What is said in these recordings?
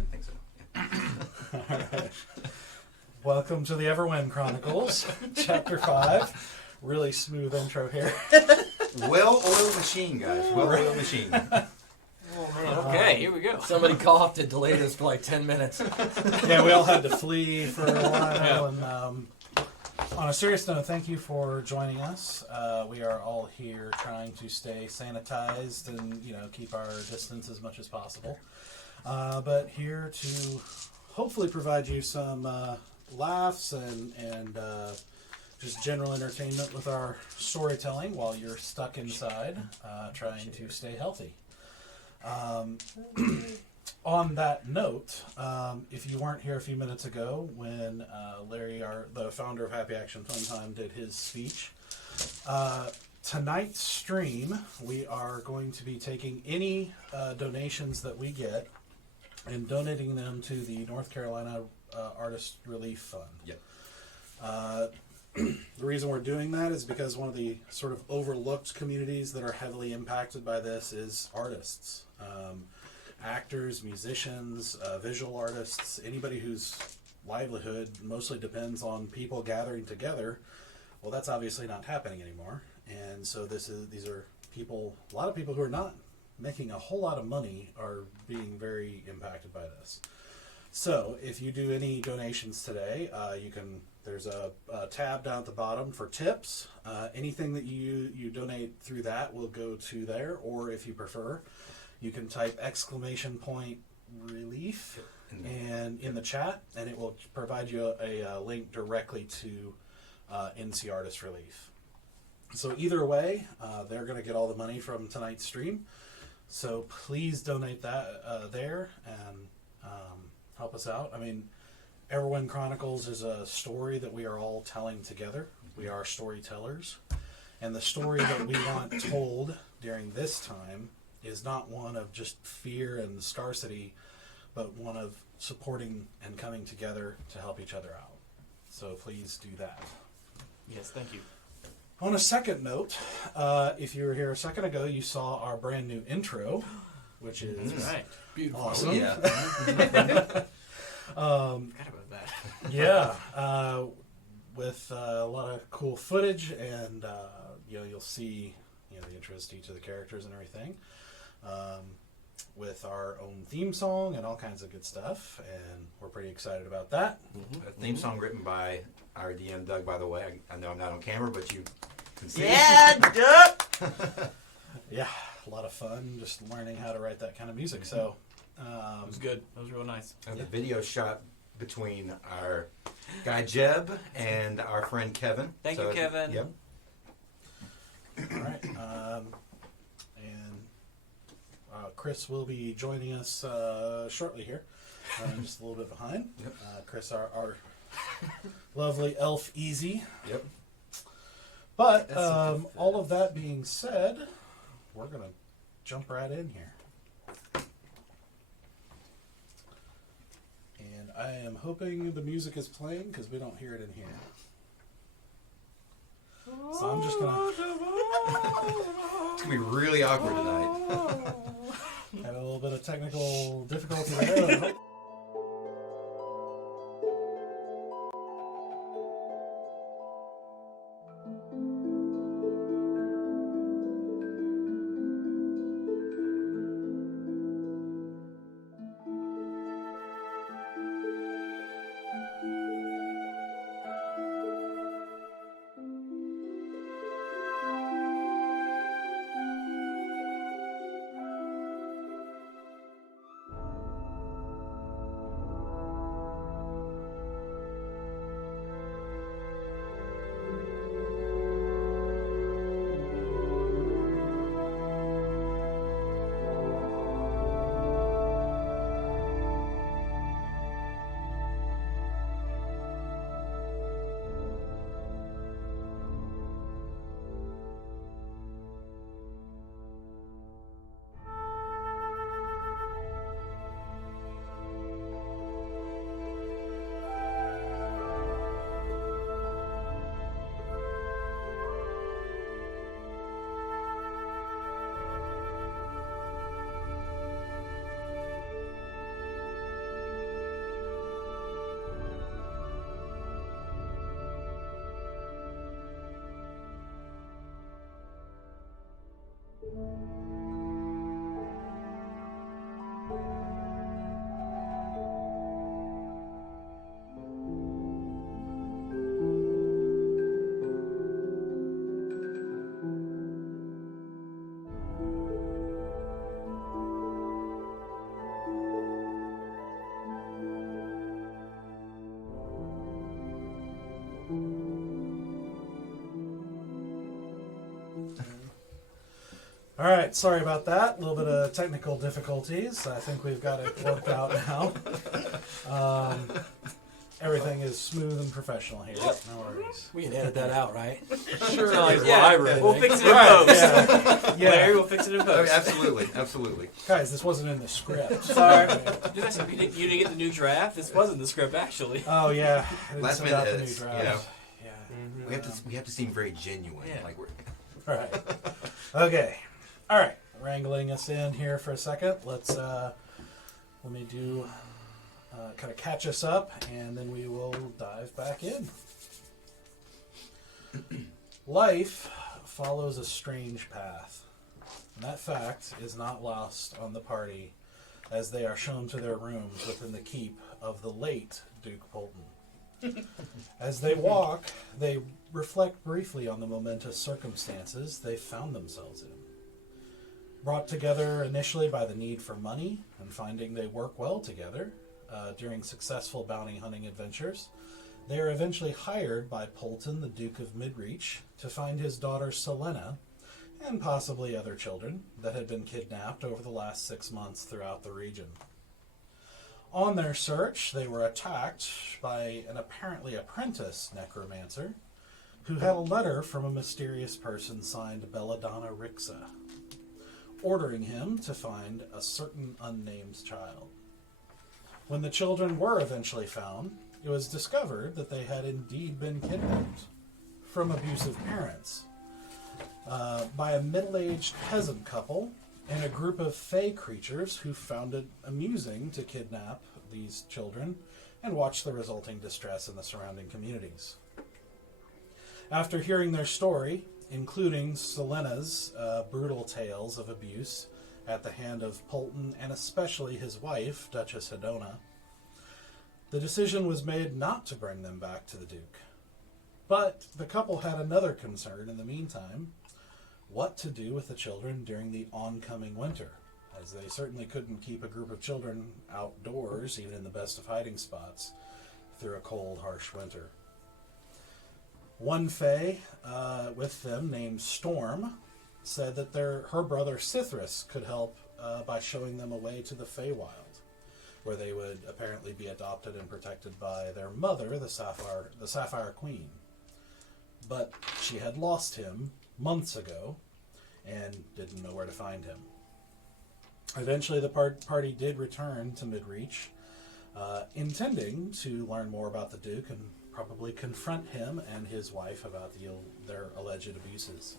think so. Yeah. All right. Welcome to the Everwind Chronicles, Chapter 5. Really smooth intro here. Well-oiled machine, guys. Well-oiled machine. Oh, man. Okay, here we go. Somebody coughed and delayed us for like 10 minutes. Yeah, we all had to flee for a while. And on a serious note, thank you for joining us. We are all here trying to stay sanitized and keep our distance as much as possible. But here to hopefully provide you some laughs and just general entertainment with our storytelling while you're stuck inside, trying to stay healthy. On that note, if you weren't here a few minutes ago when Larry, the founder of Happy Action Fun Time, did his speech, tonight's stream, we are going to be taking any donations that we get and donating them to the North Carolina Artist Relief Fund. Yep. The reason we're doing that is because one of the sort of overlooked communities that are heavily impacted by this is artists. Actors, musicians, visual artists, anybody whose livelihood mostly depends on people gathering together. Well, that's obviously not happening anymore. And so these are people, a lot of people who are not making a whole lot of money are being very impacted by this. So if you do any donations today, there's a tab down at the bottom for tips. Anything that you donate through that will go to there, or if you prefer, you can type !relief and in the chat, and it will provide you a link directly to NC Artist Relief. So either way, they're going to get all the money from tonight's stream. So please donate that there and help us out. I mean, Everwind Chronicles is a story that we are all telling together. We are storytellers. And the story that we want told during this time is not one of just fear and scarcity, but one of supporting and coming together to help each other out. So please do that. Yes, thank you. On a second note, if you were here a second ago, you saw our brand new intro, which is Right. Beautiful. awesome. Yeah. Forgot about that. Yeah, with a lot of cool footage, and you'll see the intros to each of the characters and everything, with our own theme song and all kinds of good stuff, and we're pretty excited about that. A theme song written by our DM, Doug, by the way. I know I'm not on camera, but you can see. Yeah, duh! Yeah, a lot of fun just learning how to write that kind of music. So It was good. That was real nice. And the video shot between our guy Jeb and our friend Kevin. Thank you, Kevin. Yep. all right, and Chris will be joining us shortly here. I'm just a little bit behind. Yep. Chris, our lovely elf Easy. Yep. But That's a good fit. all of that being said, we're going to jump right in here. And I am hoping the music is playing because we don't hear it in here. So I'm just going to It's gonna be really awkward tonight. have a little bit of technical difficulty there. All right, sorry about that. A little bit of technical difficulties. I think we've got it worked out now. Everything is smooth and professional here. No worries. We can edit that out, right? Sure. live or We'll anything. fix it in post. Yeah. Larry, we'll fix it in Oh, post. absolutely, absolutely. Guys, this wasn't in the script. Sorry. Dude, I said, you didn't get the new draft? This wasn't the script, actually. Oh, yeah. I didn't Last send minute out the new edits, draft. you know. Yeah. We have to seem very genuine. Yeah. Like we're. All right. Okay. All right. Wrangling us in here for a second. Let me do kind of catch us up, and then we will dive back in. Life follows a strange path, and that fact is not lost on the party as they are shown to their rooms within the keep of the late Duke Polton. As they walk, they reflect briefly on the momentous circumstances they found themselves in. Brought together initially by the need for money and finding they work well together during successful bounty hunting adventures, they are eventually hired by Polton, the Duke of Midreach, to find his daughter Selena and possibly other children that had been kidnapped over the last 6 months throughout the region. On their search, they were attacked by an apparently apprentice necromancer who had a letter from a mysterious person signed Belladonna Rixa, ordering him to find a certain unnamed child. When the children were eventually found, it was discovered that they had indeed been kidnapped from abusive parents by a middle-aged peasant couple and a group of fey creatures who found it amusing to kidnap these children and watch the resulting distress in the surrounding communities. After hearing their story, including Selena's brutal tales of abuse at the hand of Polton and especially his wife, Duchess Hedona, the decision was made not to bring them back to the Duke. But the couple had another concern in the meantime: what to do with the children during the oncoming winter, as they certainly couldn't keep a group of children outdoors, even in the best of hiding spots, through a cold, harsh winter. One fae with them, named Storm, said that her brother Cithrus could help by showing them a way to the Feywild, where they would apparently be adopted and protected by their mother, the Sapphire Queen. But she had lost him months ago and didn't know where to find him. Eventually, the party did return to Midreach, intending to learn more about the Duke and probably confront him and his wife about their alleged abuses.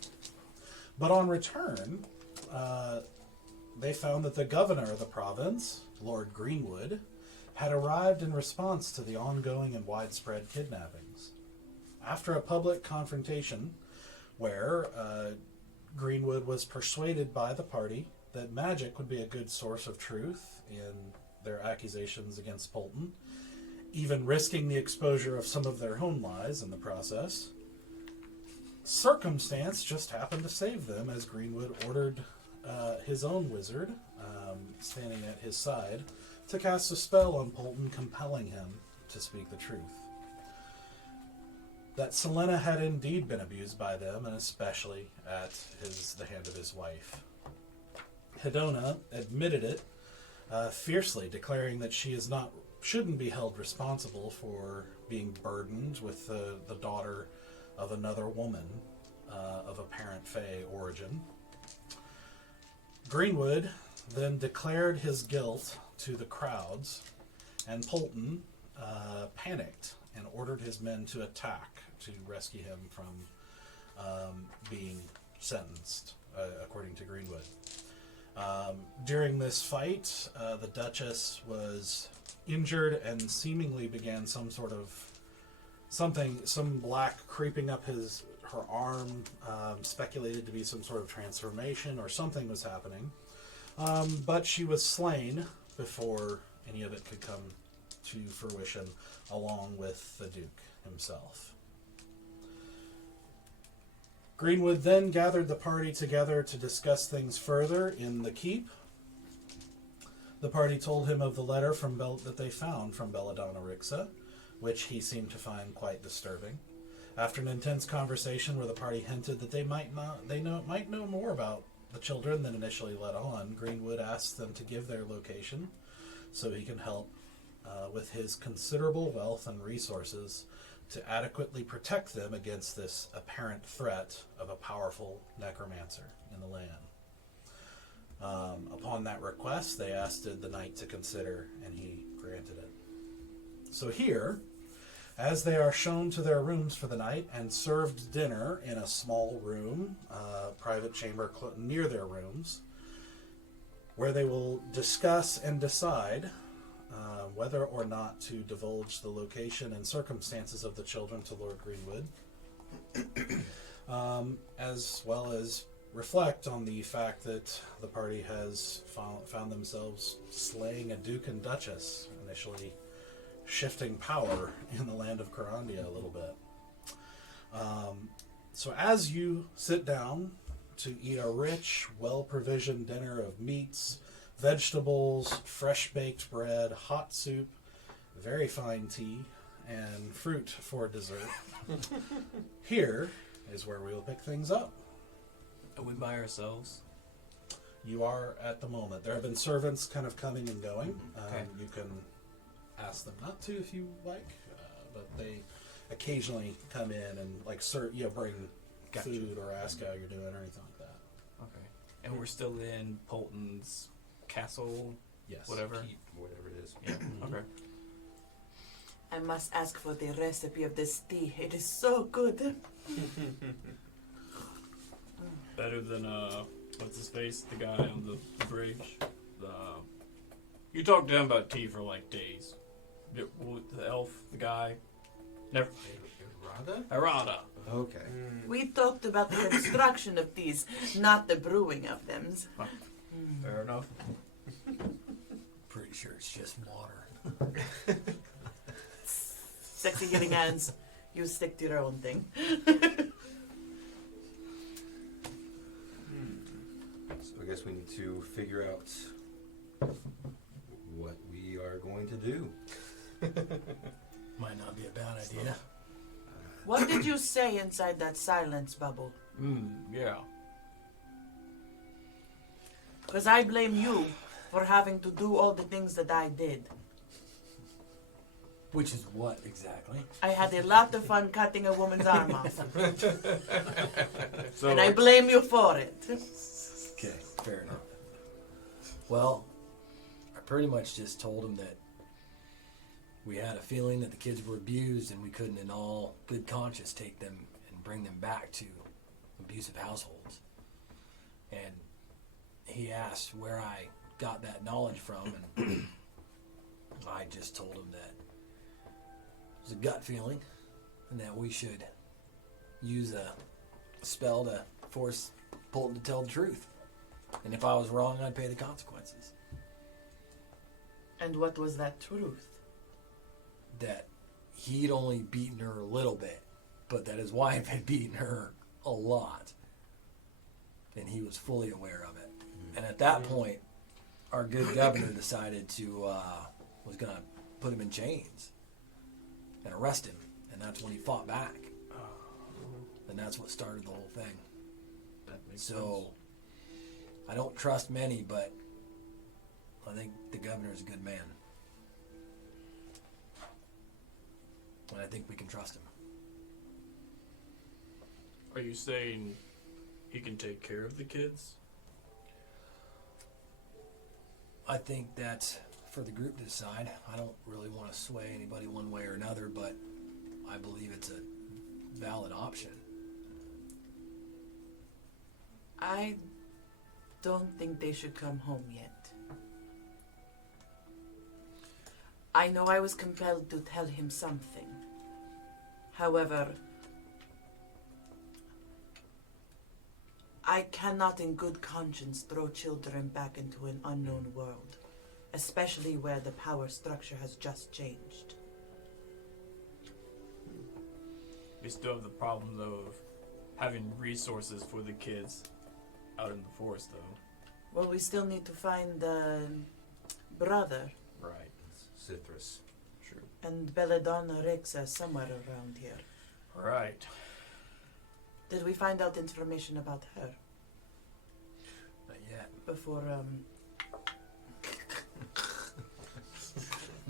But on return, they found that the governor of the province, Lord Greenwood, had arrived in response to the ongoing and widespread kidnappings. After a public confrontation where Greenwood was persuaded by the party that magic would be a good source of truth in their accusations against Polton, even risking the exposure of some of their own lies in the process, circumstance just happened to save them as Greenwood ordered his own wizard, standing at his side, to cast a spell on Polton, compelling him to speak the truth. That Selena had indeed been abused by them, and especially at the hand of his wife. Hedona admitted it fiercely, declaring that she shouldn't be held responsible for being burdened with the daughter of another woman of apparent fey origin. Greenwood then declared his guilt to the crowds, and Polton panicked and ordered his men to attack to rescue him from being sentenced, according to Greenwood. During this fight, the Duchess was injured and seemingly began some black creeping up her arm, speculated to be some sort of transformation or something was happening. But she was slain before any of it could come to fruition, along with the Duke himself. Greenwood then gathered the party together to discuss things further in the keep. The party told him of the letter that they found from Belladonna Rixa, which he seemed to find quite disturbing. After an intense conversation where the party hinted that they might know more about the children than initially let on, Greenwood asked them to give their location so he can help with his considerable wealth and resources to adequately protect them against this apparent threat of a powerful necromancer in the land. Upon that request, they asked the knight to consider, and he granted it. So here, as they are shown to their rooms for the night and served dinner in a small room, private chamber near their rooms, where they will discuss and decide whether or not to divulge the location and circumstances of the children to Lord Greenwood, as well as reflect on the fact that the party has found themselves slaying a duke and duchess, initially shifting power in the land of Carandia a little bit. So as you sit down to eat a rich, well-provisioned dinner of meats, vegetables, fresh-baked bread, hot soup, very fine tea, and fruit for dessert, here is where we will pick things up. Are we by ourselves? You are at the moment. There have been servants kind of coming and going. Okay. You can ask them not to if you like, but they occasionally come in and bring Gotcha. food or ask how you're doing or anything like that. Okay. And we're still in Polton's castle, Yes. whatever? Keep, whatever it is. Yeah. Okay. I must ask for the recipe of this tea. It is so good. Better than what's his face? The guy on the bridge. You talked to him about tea for like days. The elf, the guy. Never. Rada? Arada. Okay. We talked about the construction of teas, not the brewing of them. Fair enough. Pretty sure it's just water. Sexy getting hands. You stick to your own thing. So I guess we need to figure out what we are going to do. Might not be a bad idea. What did you say inside that silence bubble? Yeah. Because I blame you for having to do all the things that I did. Which is what exactly? I had a lot of fun cutting a woman's arm off. So And I blame you for it. Okay, fair enough. Well, I pretty much just told him that we had a feeling that the kids were abused and we couldn't in all good conscience take them and bring them back to abusive households. And he asked where I got that knowledge from, and I just told him that it was a gut feeling and that we should use a spell to force Polton to tell the truth. And if I was wrong, I'd pay the consequences. And what was that truth? That he'd only beaten her a little bit, but that his wife had beaten her a lot. And he was fully aware of it. And at that point, our good governor decided to, was going to put him in chains and arrest him. And that's when he fought back. And that's what started the whole thing. that makes So, I don't trust many, but I think the governor's a good man. And I think we can trust him. Are you saying he can take care of the kids? I think that's for the group to decide. I don't really want to sway anybody one way or another, but I believe it's a valid option. I don't think they should come home yet. I know I was compelled to tell him something. However, I cannot in good conscience throw children back into an unknown world, especially where the power structure has just changed. We still have the problem, though, of having resources for the kids out in the forest, though. Well, we still need to find the brother, Right. Citrus. True. and Belladonna Rexa somewhere around here. Right. Did we find out information about her Not yet. before,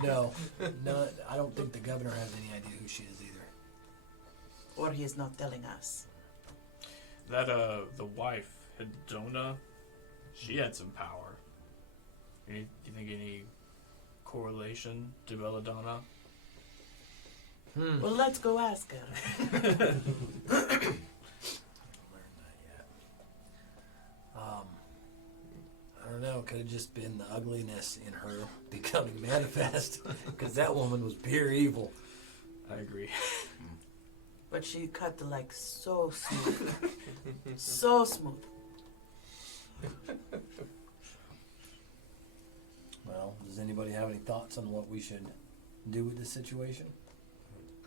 No, I don't think the governor has any idea who she is either. or he is not telling us? That, the wife, Hedona, she had some power. Do you think any correlation to Belladonna? Well, let's go ask her. Haven't learned that yet. I don't know. Could have just been the ugliness in her becoming manifest, because that woman was pure evil. I agree. But she cut like so smooth. So smooth. Well, does anybody have any thoughts on what we should do with this situation?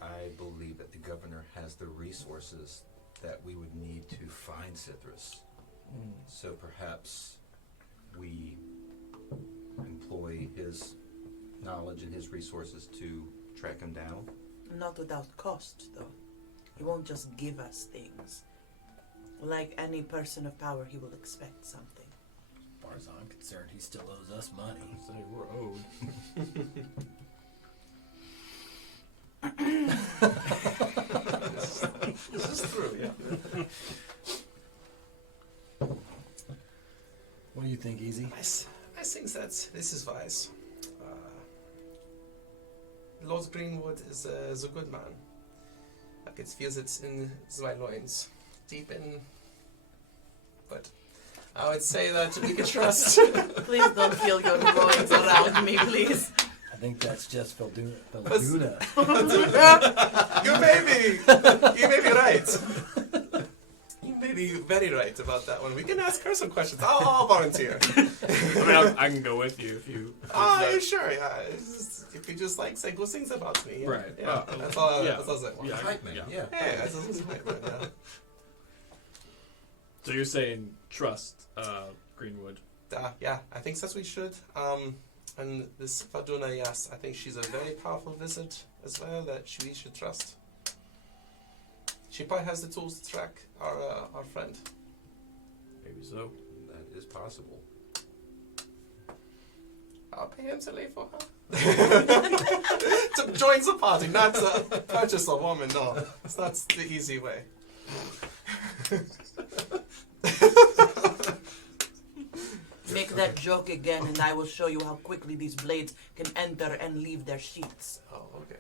I believe that the governor has the resources that we would need to find Citrus. So perhaps we employ his knowledge and his resources to track him down. Not without cost, though. He won't just give us things. Like any person of power, he will expect something. As far as I'm concerned, he still owes us money. So we're owed. This is true, yeah. What do you think, Easy? I think that this is wise. Lord Greenwood is a good man. I could feel it in my loins, deep in. But I would say that we can trust. Please don't feel your loins around me, please. I think that's just Felduna. You may be right. You may be very right about that one. We can ask her some questions. I'll volunteer. I mean, I can go with you if you. Yeah, sure, yeah. It's just, if you just like say good things about me. Yeah. Right. Yeah. That's all. Yeah. That's all I want. Yeah. Hype man, yeah. Hey, that's all right, man, yeah. So you're saying trust Greenwood? Yeah, I think that's what we should. And this Faduna, yes, I think she's a very powerful wizard as well that we should trust. She probably has the tools to track our friend. Maybe so. That is possible. I'll pay him to lay for her. To join the party, not to purchase a woman. No, it's not the easy way. Make that joke again, and I will show you how quickly these blades can enter and leave their sheaths. Oh, okay.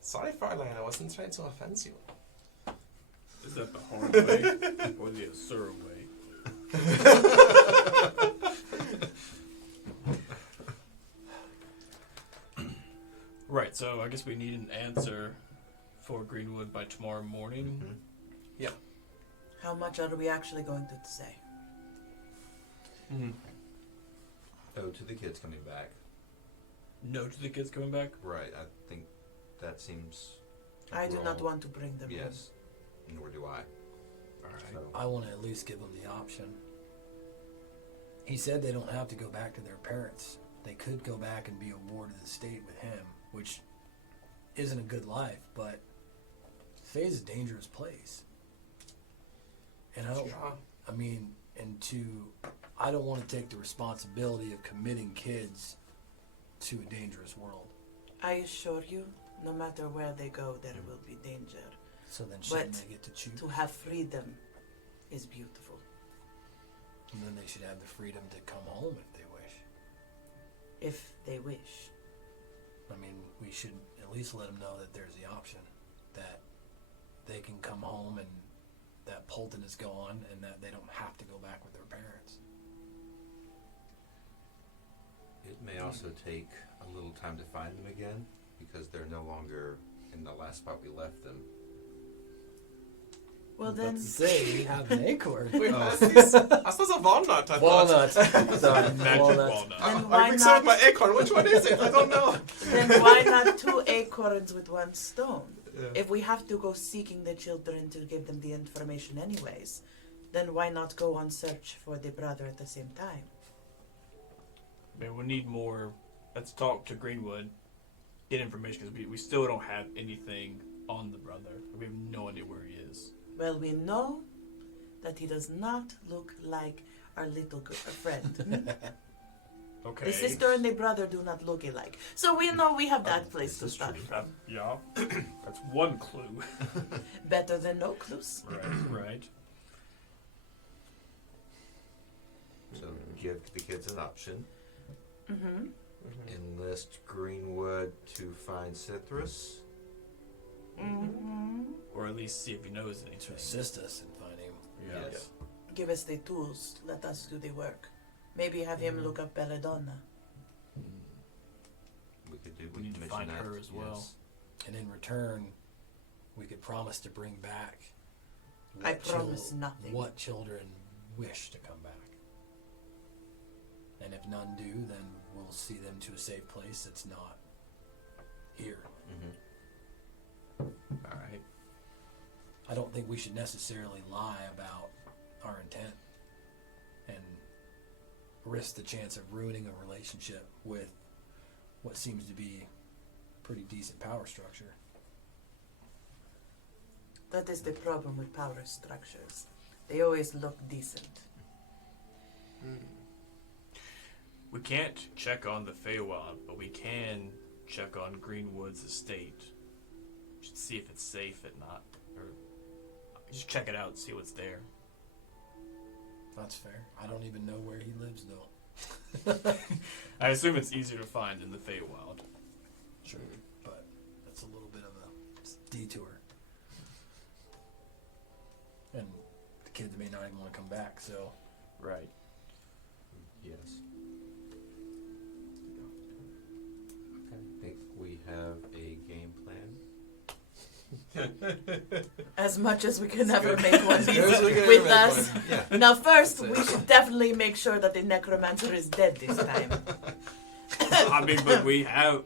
Sorry, Fräulein, I wasn't trying to offend you. Is that the hard way or the Asura way? Right, so I guess we need an answer for Greenwood by tomorrow morning. Yeah. How much are we actually going to say? Oh, to the kids coming back. No to the kids coming back? Right, I think that seems... I do not wrong. want to bring them Yes, nor do I. Alright. So, I want to at least give them the option. He said they don't have to go back to their parents. They could go back and be a ward of the state with him, which isn't a good life, but Faye's is a dangerous place. And I don't want to take the responsibility of committing kids to a dangerous world. I assure you, no matter where they go, there will be danger. So then shouldn't But they get to choose? To have freedom is beautiful. And then they should have the freedom to come home if they wish. If they wish. I mean, we should at least let them know that there's the option that they can come home and that Polton is gone and that they don't have to go back with their parents. it may also take a little time to find them again, because they're no longer in the last spot we left them. Well But then, to say we have an acorn. Wait, Oh. I suppose a walnut. I thought. Walnuts. Sorry, Magic walnuts. walnut. then I why mixed it with my not? acorn. Which one is it? I don't know. Then why not 2 acorns with 1 stone? Yeah. If we have to go seeking the children to give them the information anyways, then why not go on search for the brother at the same time? Man, we need more. Let's talk to Greenwood, get information because we still don't have anything on the brother. We have no idea where he is. Well, we know that he does not look like our little friend. Okay. The sister and the brother do not look alike. So we know we have that place to this is start. true. Yeah, that's one clue. Better than no clues. Right. So give the kids an option. Mm-hmm. Enlist Greenwood to find Cithrus. Mm-hmm. Or at least see if he knows To anything. assist us in finding. Yes. Give us the tools. Let us do the work. Maybe have him look up Belladonna. We could do. We need to mention find that, her as well. yes. And in return, we could promise to bring back. I what promise nothing. What children wish to come back. And if none do, then we'll see them to a safe place that's not here. Mhm. All right. I don't think we should necessarily lie about our intent and risk the chance of ruining a relationship with what seems to be a pretty decent power structure. That is the problem with power structures. They always look decent. We can't check on the Feywild, but we can check on Greenwood's estate. Just see if it's safe or not. Or just check it out and see what's there. That's fair. I don't even know where he lives, though. I assume it's easier to find in the Feywild. Sure, but that's a little bit of a detour. And the kids may not even want to come back, so Right. Yes. Okay. I think we have a game plan. As much as we can ever make one be As we can with make us. one. Yeah. Now first, That's we it. should definitely make sure that the necromancer is dead this time. I mean, but we have.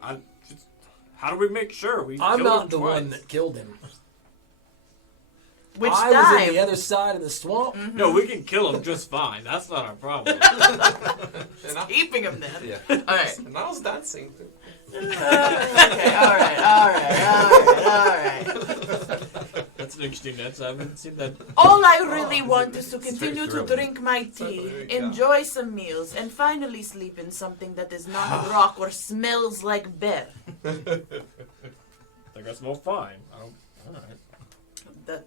How do we make sure? We I'm killed not him the twice. one that killed him. Which I was time? in the other side of the swamp. No, we can kill him just fine. That's not our problem. And I, Keeping him then. Yeah. Alright. and I was dancing. Okay, alright. That's an interesting dance. I haven't seen that. All I really want is to It's very continue to thrilling. drink my there tea, you go. enjoy some meals, and finally sleep in something that is not rock or smells like bear. I think I smell fine. I don't. All right. That,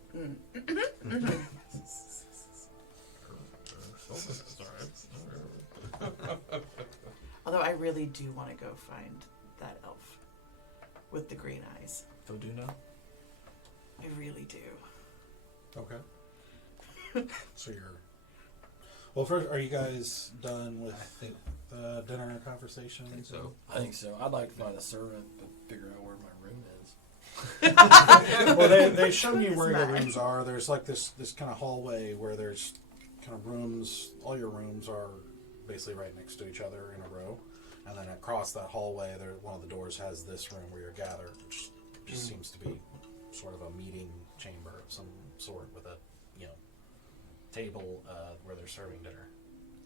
although I really do want to go find that elf with the green eyes. So do now. I really do. Okay. So you're. Well, first, are you guys done with the dinner conversation? I think so. I think so. I'd like to find a servant, but figure out where my room is. Well, they show you where your Nice. rooms are. There's like this kind of hallway where there's kind of rooms. All your rooms are basically right next to each other in a row, and then across that hallway, there one of the doors has this room where you're gathered, which just seems to be sort of a meeting chamber of some sort with a table where they're serving dinner.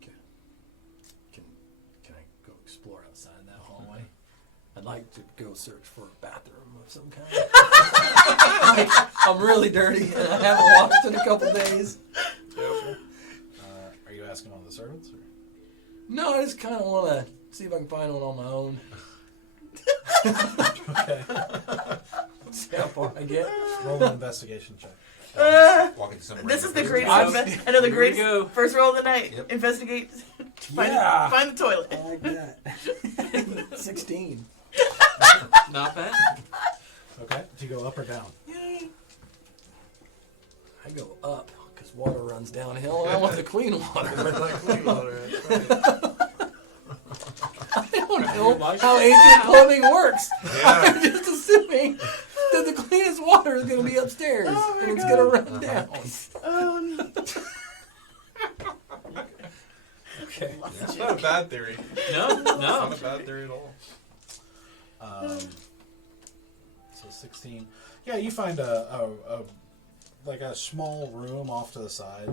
Can I go explore outside that hallway? I'd like to go search for a bathroom of some kind. I'm really dirty and I haven't washed in a couple days. Are you asking one of the servants? Or? No, I just kind of want to see if I can find one on my own. Okay. See how far I get. Roll an investigation check. Walking somewhere. This is the in greatest. I'm- I know the Here we greatest. go. First roll of the night. Yep. Investigate. Find, Yeah. find the toilet. I like that. 16. Not bad. Okay. Do you go up or down? I go up because water runs downhill and I want the clean water. Clean water. That's right. I don't know how ancient plumbing works. I'm just assuming that the cleanest water is going to be upstairs, and it's going to run down. Oh, no. Okay. It's not a bad theory. No, It's no. not a bad theory at all. So 16. Yeah, you find a like a small room off to the side.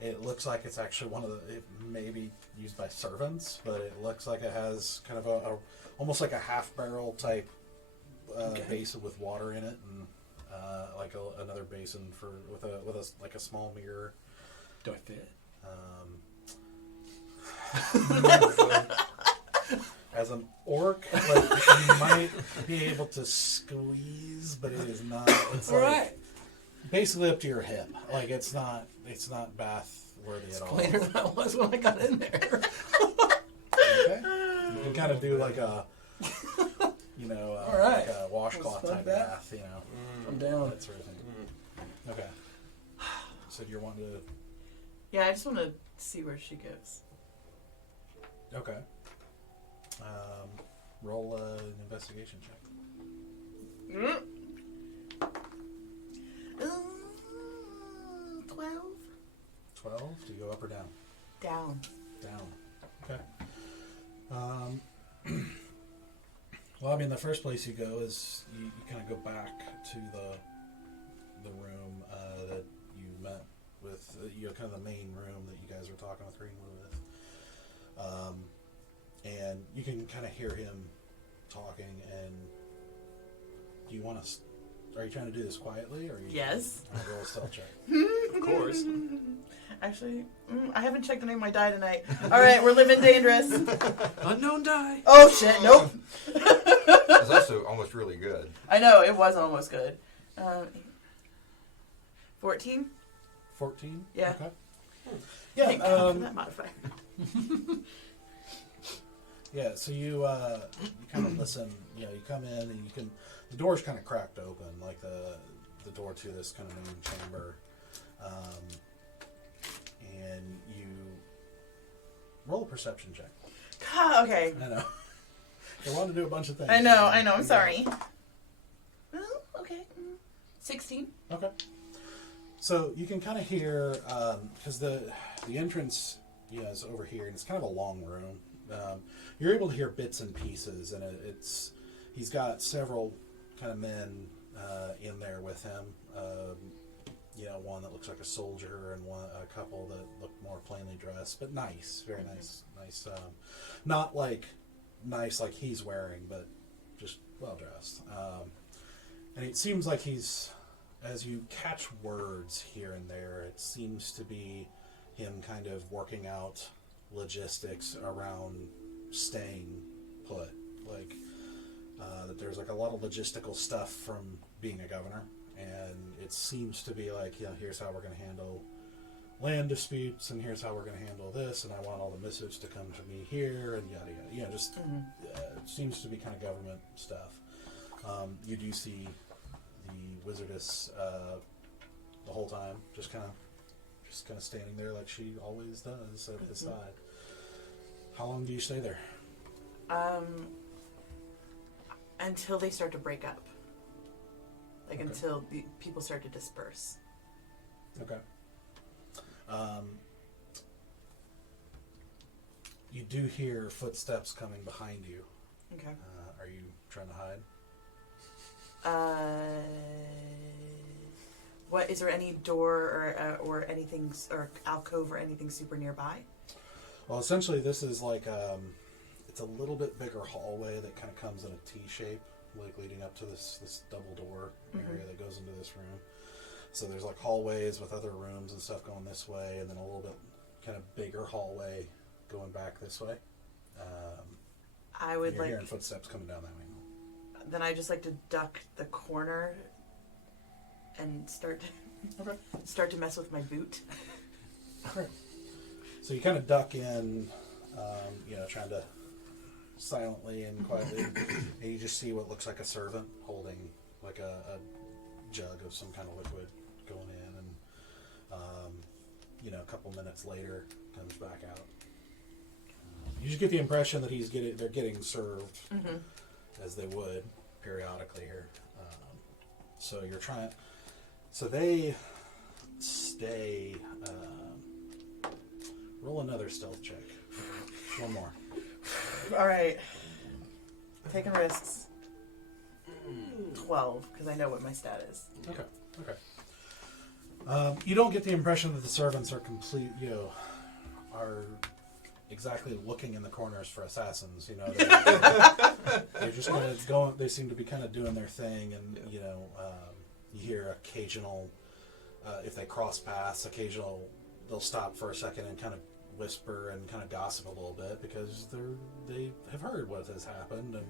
It looks like it's actually one of the, it may be used by servants, but it looks like it has kind of a almost like a half barrel type basin with water in it, and like another basin with a like a small mirror. Do I fit? As an orc, like you might be able to squeeze, but it is not. It's All like right. basically up to your hip. Like it's not bath worthy at all. Cleaner than I was when I got in there. Okay. You can kind of do like a, All right. like a washcloth Let's type bud that. bath, I'm down. that sort of thing. Okay. So you're wanting to. Yeah, I just want to see where she goes. Okay. Roll an investigation check. 12? 12. Do you go up or down? Down. Down. Okay. Well, I mean, the first place you go is you kind of go back to the room that you met with, kind of the main room that you guys were talking with Greenwood with. And you can kind of hear him talking. And do you want to? Are you trying to do this quietly, or are you? Yes. Roll a stealth check. Of course. Actually, I haven't checked the name of my die tonight. All right, we're living dangerous. Unknown die. Oh shit! Nope. It's also almost really good. I know it was almost good. 14. 14. Yeah. Okay. Thank Yeah. God for that modifier. Yeah, so you kind of listen. You come in and the door's kind of cracked open, like the door to this kind of main chamber, and you roll a perception check. Okay. I know. I wanted to do a bunch of things. I know. I'm sorry. Well, okay. 16. Okay. So you can kind of hear because the entrance is over here, and it's kind of a long room. You're able to hear bits and pieces, and he's got several kind of men in there with him. One that looks like a soldier, and a couple that look more plainly dressed, but nice, very nice. Not like nice like he's wearing, but just well dressed. And it seems like as you catch words here and there, it seems to be him kind of working out logistics around staying put, like that there's like a lot of logistical stuff from being a governor, and it seems to be like, here's how we're going to handle land disputes, and here's how we're going to handle this, and I want all the missives to come to me here, and yada yada. Just it seems to be kind of government stuff. You do see the wizardess the whole time, just kind of standing there like she always does at his side. How long do you stay there? Until they start to break up. Like, Okay. until people start to disperse. Okay. You do hear footsteps coming behind you. Okay. Are you trying to hide? What is there any door or anything or alcove or anything super nearby? Well, essentially, this is like it's a little bit bigger hallway that kind of comes in a T shape, like leading up to this double door area that goes into this room. So there's like hallways with other rooms and stuff going this way, and then a little bit kind of bigger hallway going back this way. I would you're like. hearing footsteps coming down that way. Then I just like to duck the corner and start to mess with my boot. Great. So you kind of duck in, trying to silently and quietly, and you just see what looks like a servant holding like a jug of some kind of liquid going in, and a couple minutes later comes back out. You just get the impression that they're getting served as they would. periodically here. So you're trying. So they stay. Roll another stealth check. One more. All right. Taking risks. 12, because I know what my stat is. Okay. You don't get the impression that the servants are are exactly looking in the corners for assassins. They're just kind of going. They seem to be kind of doing their thing, and you hear occasional, if they cross paths, they'll stop for a second and kind of whisper and kind of gossip a little bit because they have heard what has happened, and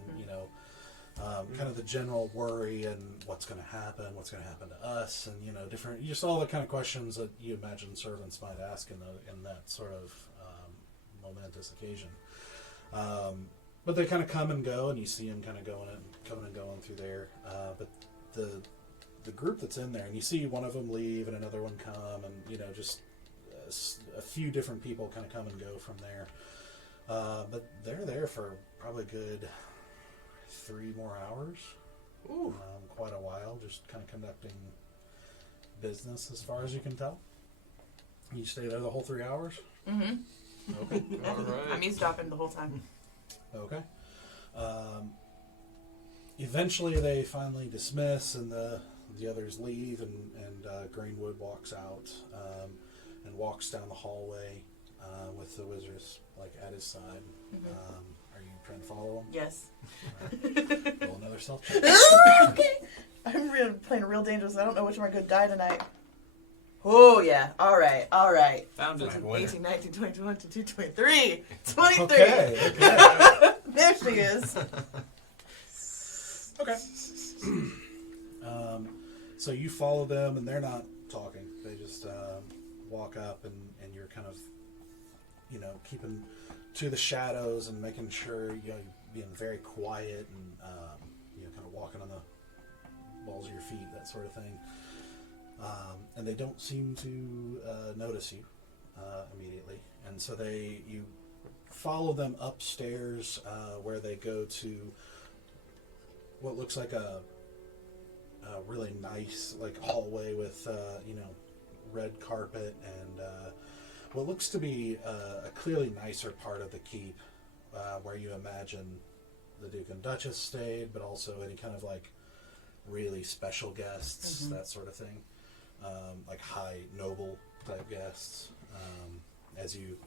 kind of the general worry and what's going to happen to us, and different, just all the kind of questions that you imagine servants might ask in that sort of momentous occasion. But they kind of come and go, and you see them kind of coming and going through there. But the group that's in there, and you see one of them leave and another one come, and just a few different people kind of come and go from there. But they're there for probably a good 3 more hours. Ooh. Quite a while, just kind of conducting business as far as you can tell. You stay there the whole 3 hours? Mm-hmm. Okay. All right. I'm eavesdropping the whole time. Okay. Eventually they finally dismiss and the others leave, and Greenwood walks out and walks down the hallway with the wizards at his side. Mm-hmm. Are you trying to follow him? Yes. Right. Roll another stealth check. Okay. I'm playing real dangerous. I don't know which one I could die tonight. Oh, yeah. All right. Found it. 18, 19, 20, 21, 22, 23. 23. Okay. There she is. Okay. So you follow them, and they're not talking. They just walk up, and you're kind of, keeping to the shadows and making sure you're being very quiet and kind of walking on the balls of your feet, that sort of thing. And they don't seem to notice you immediately, and so you follow them upstairs where they go to what looks like a really nice hallway with red carpet and what looks to be a clearly nicer part of the keep, where you imagine the Duke and Duchess stayed, but also any kind of really special guests, that sort of thing, high noble type guests. As you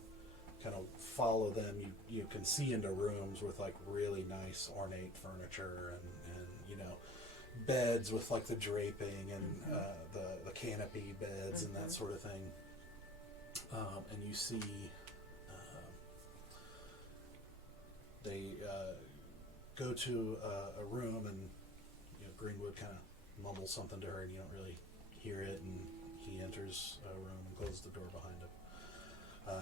kind of follow them, you can see into rooms with really nice ornate furniture and beds with the draping and the canopy beds and that sort of thing. And you see they go to a room, and Greenwood kind of mumbles something to her, and you don't really hear it, and he enters a room and closes the door behind him.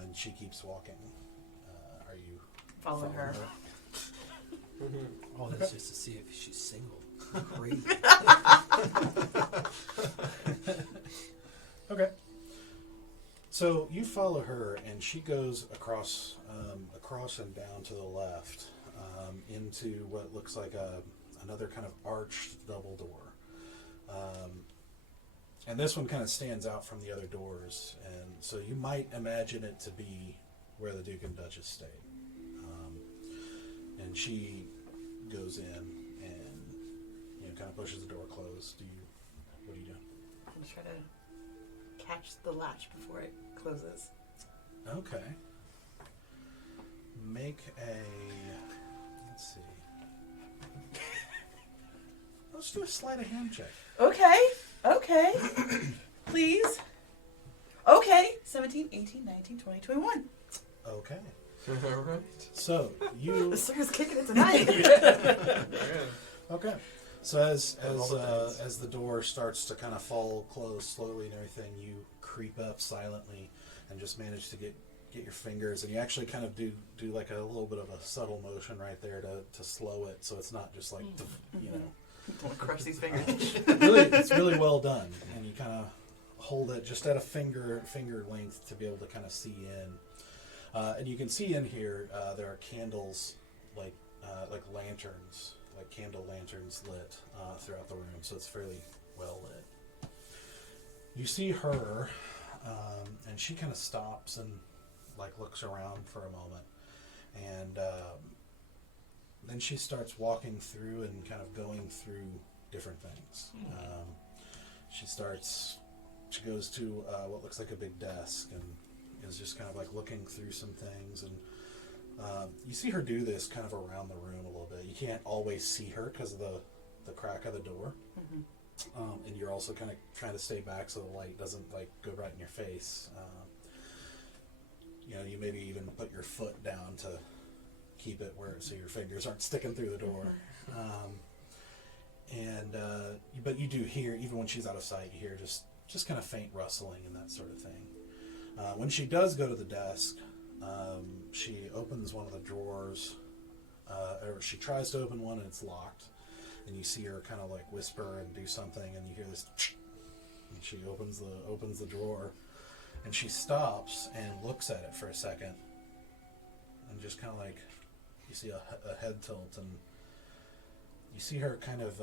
And she keeps walking. Are you Following her. All this just to see if she's single. Crazy. Okay. So you follow her, and she goes across and down to the left into what looks like another kind of arched double door. And this one kind of stands out from the other doors, and so you might imagine it to be where the Duke and Duchess stayed. And she goes in and kind of pushes the door closed. What do you do? I'm trying to catch the latch before it closes. Okay. Make let's see. Let's do a sleight of hand check. Okay. Please. Okay. 17, 18, 19, 20, 21. Okay. All right. So you The circus kicking it tonight. okay. So as the door starts to kind of fall closed slowly and everything, you creep up silently and just manage to get your fingers, and you actually kind of do a little bit of a subtle motion right there to slow it, so it's not just Don't crush these fingers. it's really well done, and you kind of hold it just at a finger length to be able to kind of see in, and you can see in here there are candles like lanterns, like candle lanterns lit throughout the room, so it's fairly well lit. You see her, and she kind of stops and like looks around for a moment, and then she starts walking through and kind of going through different things. She goes to what looks like a big desk and is just kind of like looking through some things, and you see her do this kind of around the room a little bit. You can't always see her because of the crack of the door. And you're also kind of trying to stay back so the light doesn't like go right in your face. You maybe even put your foot down to keep it where so your fingers aren't sticking through the door. But you do hear, even when she's out of sight, you hear just kind of faint rustling and that sort of thing. When she does go to the desk, she opens one of the drawers, or she tries to open one and it's locked. And you see her kind of like whisper and do something, and you hear this, and she opens the drawer, and she stops and looks at it for a second, and just kind of like, you see a head tilt, and you see her kind of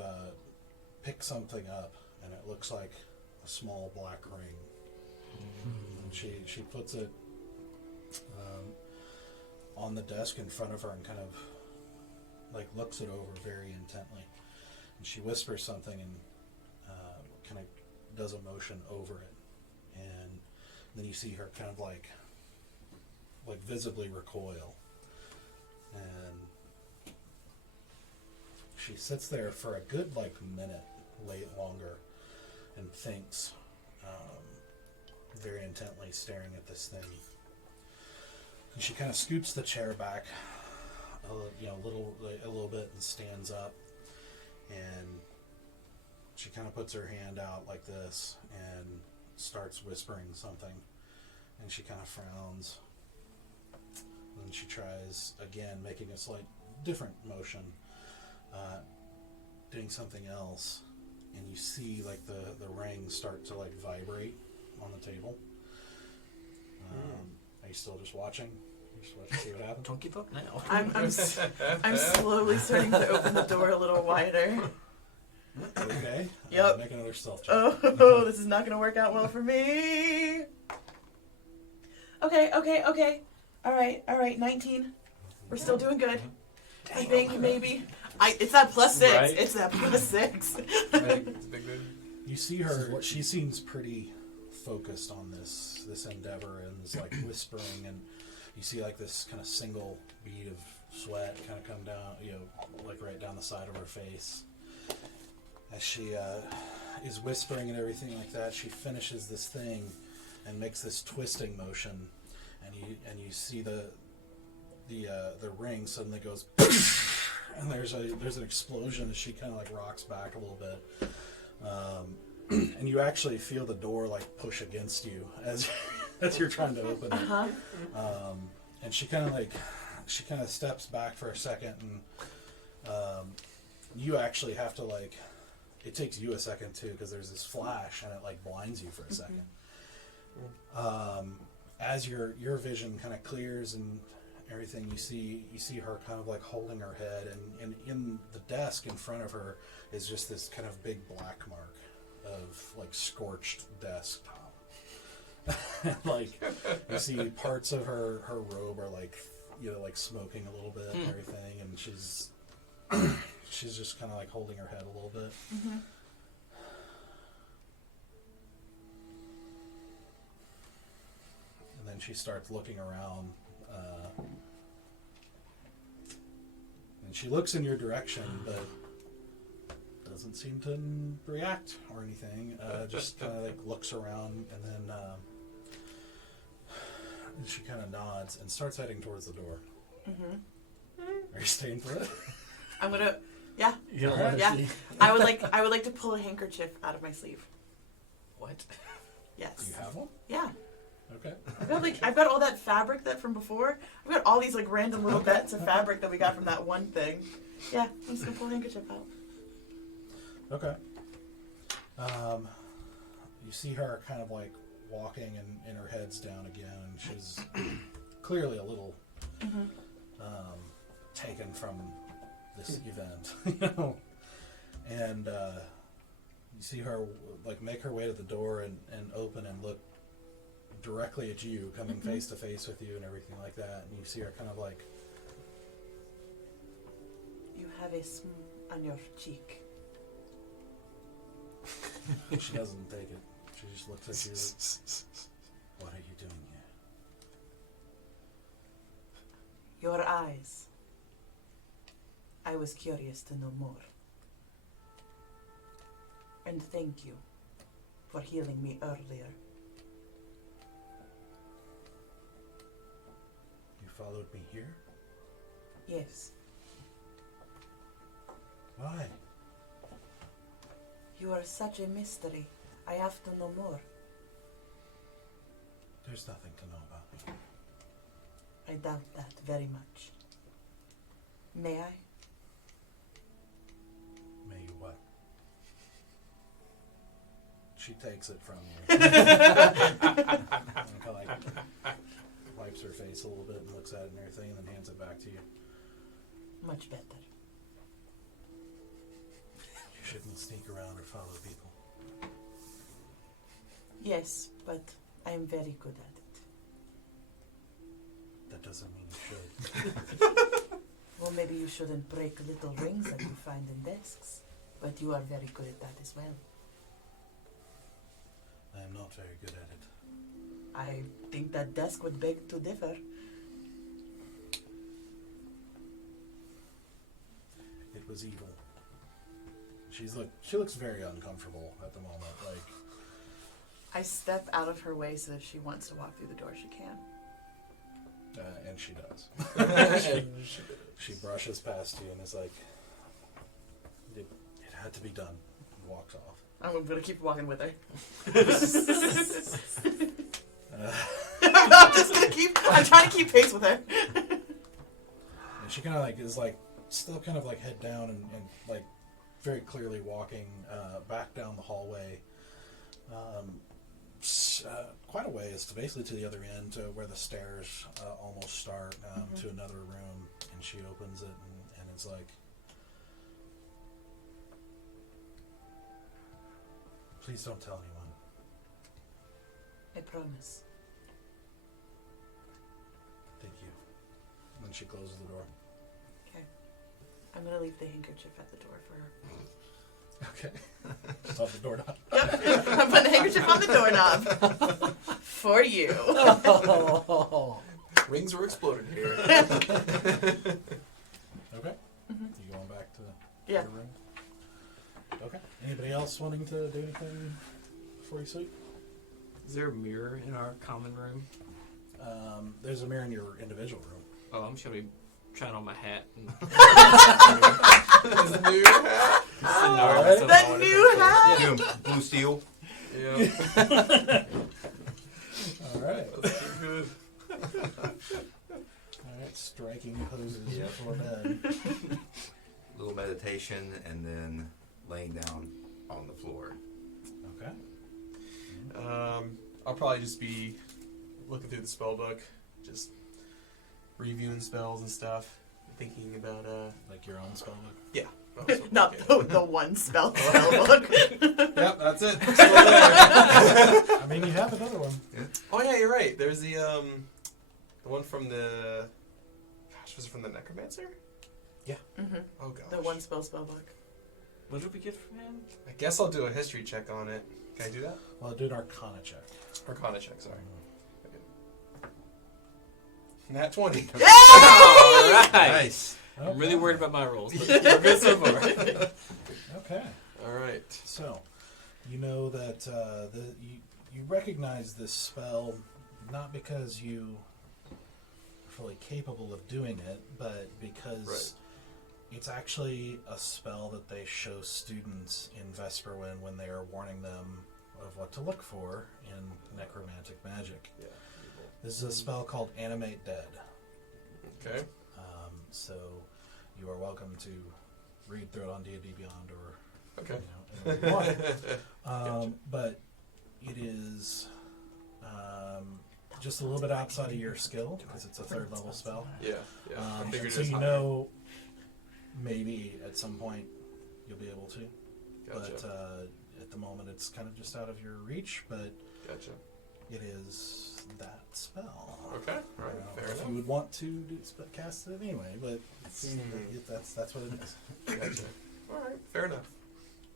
pick something up, and it looks like a small black ring. And she puts it on the desk in front of her and kind of like looks it over very intently. And she whispers something and kind of does a motion over it, and then you see her kind of like visibly recoil, and she sits there for a good like minute longer and thinks very intently, staring at this thing. And she kind of scoots the chair back a little bit and stands up, and she kind of puts her hand out like this and starts whispering something, and she kind of frowns, and then she tries again, making a slight different motion, doing something else, and you see like the rings start to like vibrate on the table. Are you still just watching? Just watch to see what happens? Don't give up now. I'm slowly starting to open the door a little wider. Okay. Yep. Make another stealth check. Oh, this is not going to work out well for me. Okay. All right. 19. We're still doing good. I think maybe. It's that +6. Right? It's that +6. Right, it's a big move. You see her. She seems pretty focused on this endeavor and is like whispering, and you see like this kind of single bead of sweat kind of come down, like right down the side of her face. As she is whispering and everything like that, she finishes this thing and makes this twisting motion, and you see the ring suddenly goes, and there's an explosion as she kind of like rocks back a little bit, and you actually feel the door like push against you as you're trying to open it. And she kind of steps back for a second, and you actually have to like. It takes you a second too, because there's this flash and it like blinds you for a second. As your vision kind of clears and everything, you see her kind of like holding her head, and in the desk in front of her is just this kind of big black mark of like scorched desktop. Like you see parts of her robe are like like smoking a little bit and everything, and she's just kind of like holding her head a little bit. And then she starts looking around, and she looks in your direction, but doesn't seem to react or anything. Just kind of like looks around, and then and she kind of nods and starts heading towards the door. Are you staying for it? I'm gonna. Yeah. You don't want to Yeah. see. I would like to pull a handkerchief out of my sleeve. What? Yes. Do you have one? Yeah. Okay. I've got all that fabric that from before. I've got all these like random little bits of fabric that we got from that one thing. Yeah, I'm just gonna pull a handkerchief out. Okay. You see her kind of like walking and her head's down again, and she's clearly a little taken from this event, you know. And you see her like make her way to the door and open and look directly at you, coming face to face with you and everything like that. And you see her kind of like, You have a sm on your cheek. she doesn't take it. She just looks at you like, what are you doing here? Your eyes. I was curious to know more. And thank you for healing me earlier. You followed me here? Yes, Why? you are such a mystery. I have to know more. There's nothing to know about me. I doubt that very much. May I? May you what? She takes it from you. And kind of like wipes her face a little bit and looks at it and everything, and then hands it back to you. Much better. You shouldn't sneak around or follow people. Yes, but I am very good at it. That doesn't mean you should. Well, maybe you shouldn't break little rings that you find in desks, but you are very good at that as well. I am not very good at it. I think that desk would beg to differ. It was evil. She looks very uncomfortable at the moment. Like, I step out of her way so if she wants to walk through the door, she can. and she does. She brushes past you and is like, it had to be done. And walks off. I'm gonna keep walking with her. Uh, I'm just gonna I'm trying to keep pace with her. and she kind of like is like still kind of like head down and like very clearly walking back down the hallway. Quite a ways to basically to the other end to where the stairs almost start to another room, and she opens it and it's like, please don't tell anyone. I promise. Thank you. And then she closes the door. Okay. I'm gonna leave the handkerchief at the door for her. Okay. Just off the doorknob. Yep. I'm putting the handkerchief on the doorknob. For you. Rings were exploded here. Okay. You going back to Yeah. your room? Okay. Anybody else wanting to do anything before you sleep? Is there a mirror in our common room? There's a mirror in your individual room. Oh, I'm just gonna be trying on my hat. And His new hat. The new hat. You know, blue steel. Yeah. All right. That's too good. All right. Striking poses Yep. before bed. Little meditation, and then laying down on the floor. Okay. I'll probably just be looking through the spell book, just reviewing spells and stuff, thinking about Like your own spell book. yeah. Not the one spell book. Yep, that's it. It's still there. I mean, you have another one. Oh yeah, you're right. There's the one from the was it from the necromancer? Mm-hmm. Oh gosh. The one spell book. what did we get from him? I guess I'll do a history check on it. Can I do that? Well, do an Arcana check. Arcana check, sorry. Nat 20. All right. Nice. Okay. I'm really worried about my rolls, but we're good so far. Okay. Alright. So, you know that you recognize this spell not because you are fully capable of doing it, but because it's actually a spell that they show students in Vesperwind when they are warning them of what to look for in necromantic magic. Yeah. This is a spell called Animate Dead. Okay. So you are welcome to read through it on D&D Beyond or Okay. in the one. But it is just a little bit outside of your skill because it's a third level spell. Yeah. Yeah. I figured So it was you higher. know maybe at some point you'll be able to. Gotcha. But at the moment, it's kind of just out of your reach. But Gotcha. it is that spell. Okay. All right. Fair If enough. you would want to cast it anyway, but it's, that's what it is. Gotcha. All right. Fair enough.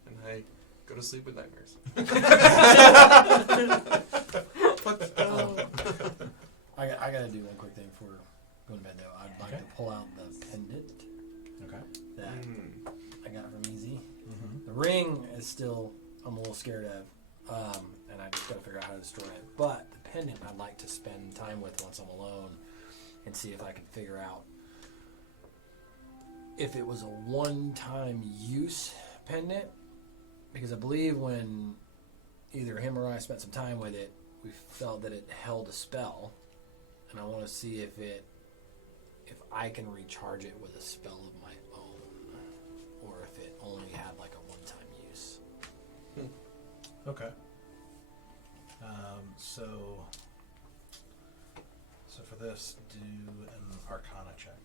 And I go to sleep with nightmares. I gotta do one quick thing before going to bed though. I'd like to pull out the pendant Okay. that I got from Easy. Mm-hmm. The ring is still, I'm a little scared of, and I just gotta figure out how to destroy it. But the pendant I'd like to spend time with once I'm alone and see if I can figure out if it was a one-time use pendant, because I believe when either him or I spent some time with it, we felt that it held a spell, and I want to see if I can recharge it with a spell of my own, or if it only had like a one-time use. Okay. So for this, do an Arcana check.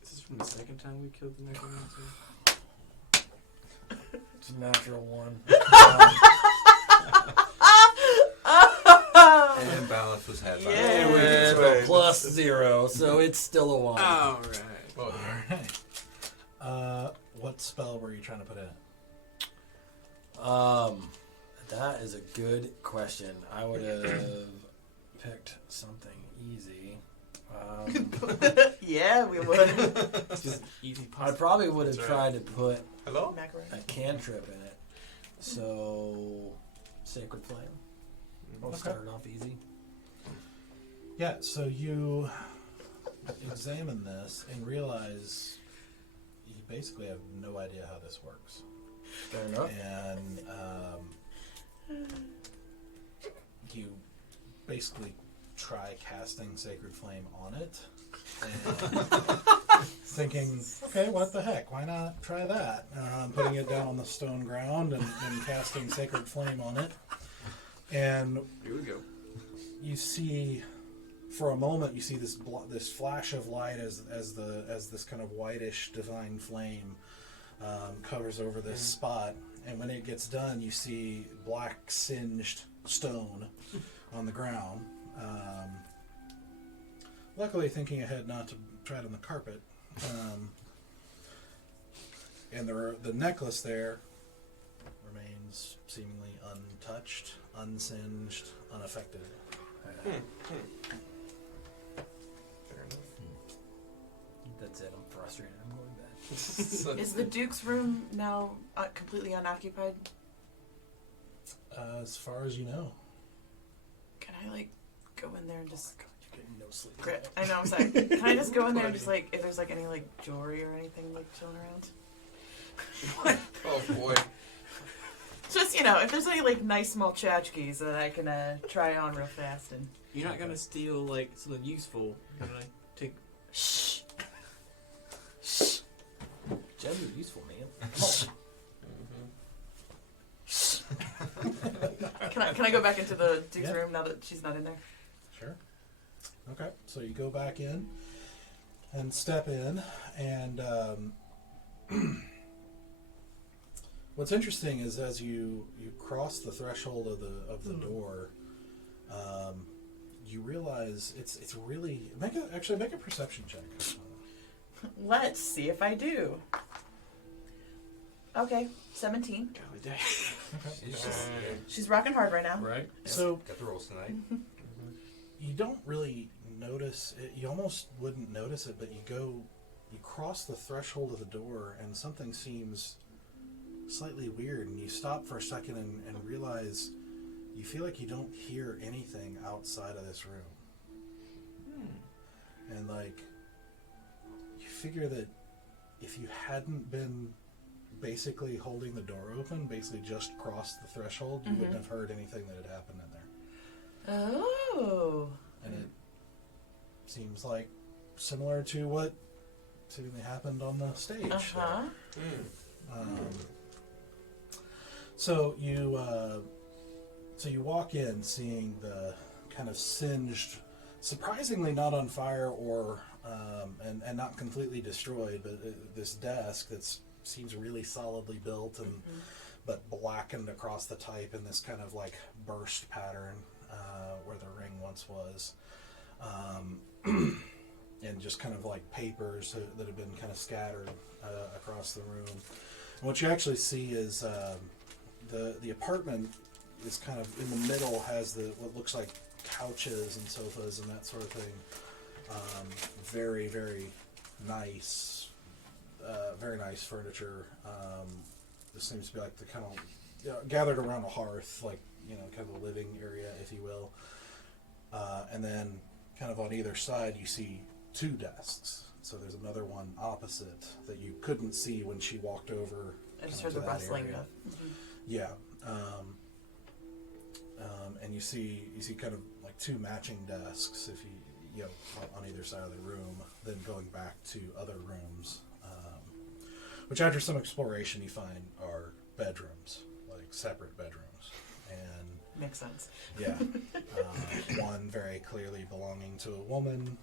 This is from the second time we killed the necromancer. It's a natural one. And balance was had by Yeah. With a plus 0, so it's still a 1. All right. Well, Alright. What spell were you trying to put in? That is a good question. I would have picked something easy. Yeah, we would. Just easy I pasta. probably would have That's tried to put hello? Macaroni. a cantrip in it. So, Sacred Flame. We'll Okay. start it off easy. Yeah, so you examine this and realize you basically have no idea how this works. Fair enough. And you basically try casting Sacred Flame on it and thinking, okay, what the heck, why not try that? Putting it down on the stone ground and casting Sacred Flame on it. And Here we go. you see, for a moment, you see this flash of light as this kind of whitish divine flame covers over this spot, and when it gets done, you see black singed stone on the ground. Luckily, thinking ahead not to try it on the carpet, and the necklace there remains seemingly untouched, unsinged, unaffected. Fair enough. That's it. I'm frustrated. I'm going to bed. So- Is the Duke's room now completely unoccupied? As far as you know. Can I like go in there and just You're getting no sleep. grip? I know, I'm sorry. Can I just go in there and just like, if there's like any like jewelry or anything like chilling around? Oh boy. Just, if there's any like nice small tchotchkes that I can try on real fast and. You're not gonna steal like something useful. You're gonna take. Shh. Gems are useful, man. Can I go back into the Duke's Yeah. room now that she's not in there? Sure. Okay, so you go back in and step in, and what's interesting is as you cross the threshold of the door, you realize it's really make a perception check. Let's see if I do. Okay, 17. Golly dang. She's rocking hard right now. Right? So Got the rolls tonight. you don't really notice it. You almost wouldn't notice it, but you cross the threshold of the door, and something seems slightly weird, and you stop for a second and realize you feel like you don't hear anything outside of this room. And like, you figure that if you hadn't been basically holding the door open, basically just crossed the threshold, you wouldn't have heard anything that had happened in there. Oh. And it seems like similar to what seemingly happened on the stage. Uh-huh. there. So you walk in seeing the kind of singed, surprisingly not on fire or and not completely destroyed, but this desk that seems really solidly built and but blackened across the type in this kind of like burst pattern where the ring once was. And just kind of like papers that have been kind of scattered across the room. And what you actually see is the apartment is kind of in the middle, has what looks like couches and sofas and that sort of thing. Very, very nice, very nice furniture. This seems to be like the kind of gathered around a hearth, like kind of a living area, if you will. And then kind of on either side, you see 2 desks. So there's another one opposite that you couldn't see when she walked over. I just to heard the that rustling area. of. Yeah. And you see kind of like 2 matching desks if you on either side of the room, then going back to other rooms, which after some exploration you find are bedrooms, like separate bedrooms. And Makes sense. yeah, one very clearly belonging to a woman,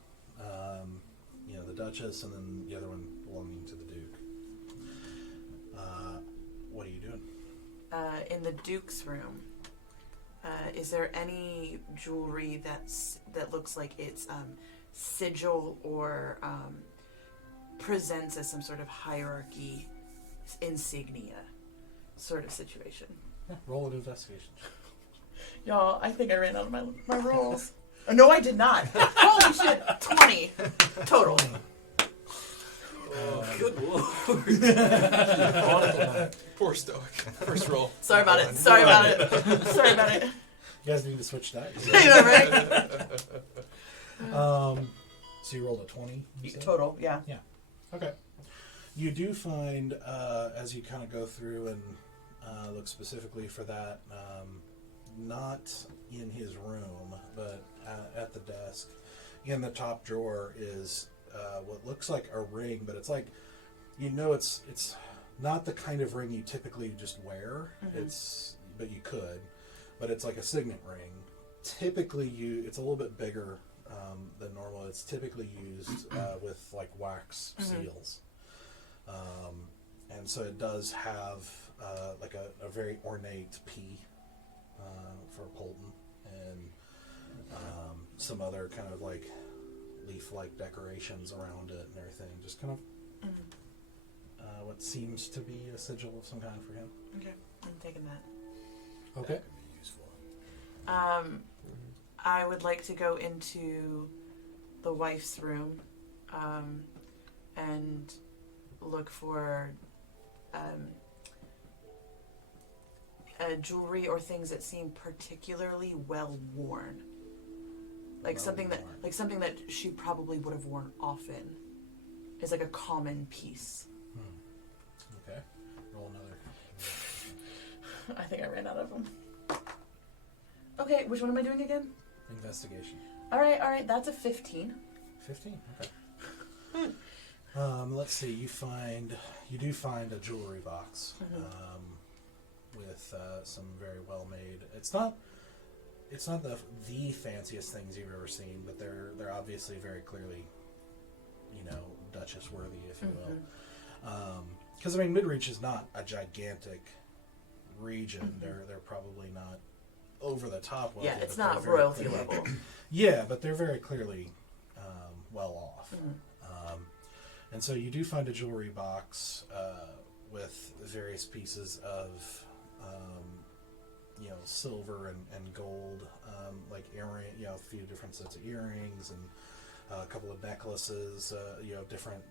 the Duchess, and then the other one belonging to the Duke. What are you doing? In the Duke's room, is there any jewelry that looks like it's sigil or presents as some sort of hierarchy insignia sort of situation? Yeah, roll an investigation. Y'all, I think I ran out of my rolls. Oh, no, I did not. Holy shit. 20 total. Good lord. Poor Stoic. First roll. Sorry about it. Sorry about it. You guys need to switch dice. I know, right? So you rolled a 20? you said? Total, yeah. Okay. You do find, as you kind of go through and look specifically for that, not in his room, but at the desk, in the top drawer is what looks like a ring, but it's like, it's not the kind of ring you typically just wear. But you could, but it's like a signet ring. Typically, it's a little bit bigger than normal. It's typically used with like wax seals, and so it does have like a very ornate P for Polton, and some other kind of like leaf-like decorations around it and everything. Just kind of what seems to be a sigil of some kind for him. Okay, I'm taking that. Okay. That could be useful. I would like to go into the wife's room and look for jewelry or things that seem particularly well worn, like something that she probably would have worn often. Is like a common piece. Okay. Roll another. I think I ran out of them. Okay, which one am I doing again? Investigation. All right, that's a 15. 15. Okay. Let's see. You do find a jewelry box with some very well made. It's not the fanciest things you've ever seen, but they're obviously very clearly, Duchess worthy, if you will. Because Midreach is not a gigantic region. They're probably not over the top wealthy. Yeah, it's but they're not very royalty clearly- level. Yeah, but they're very clearly well off. And so you do find a jewelry box with various pieces of silver and gold, like earring, a few different sets of earrings and a couple of necklaces, different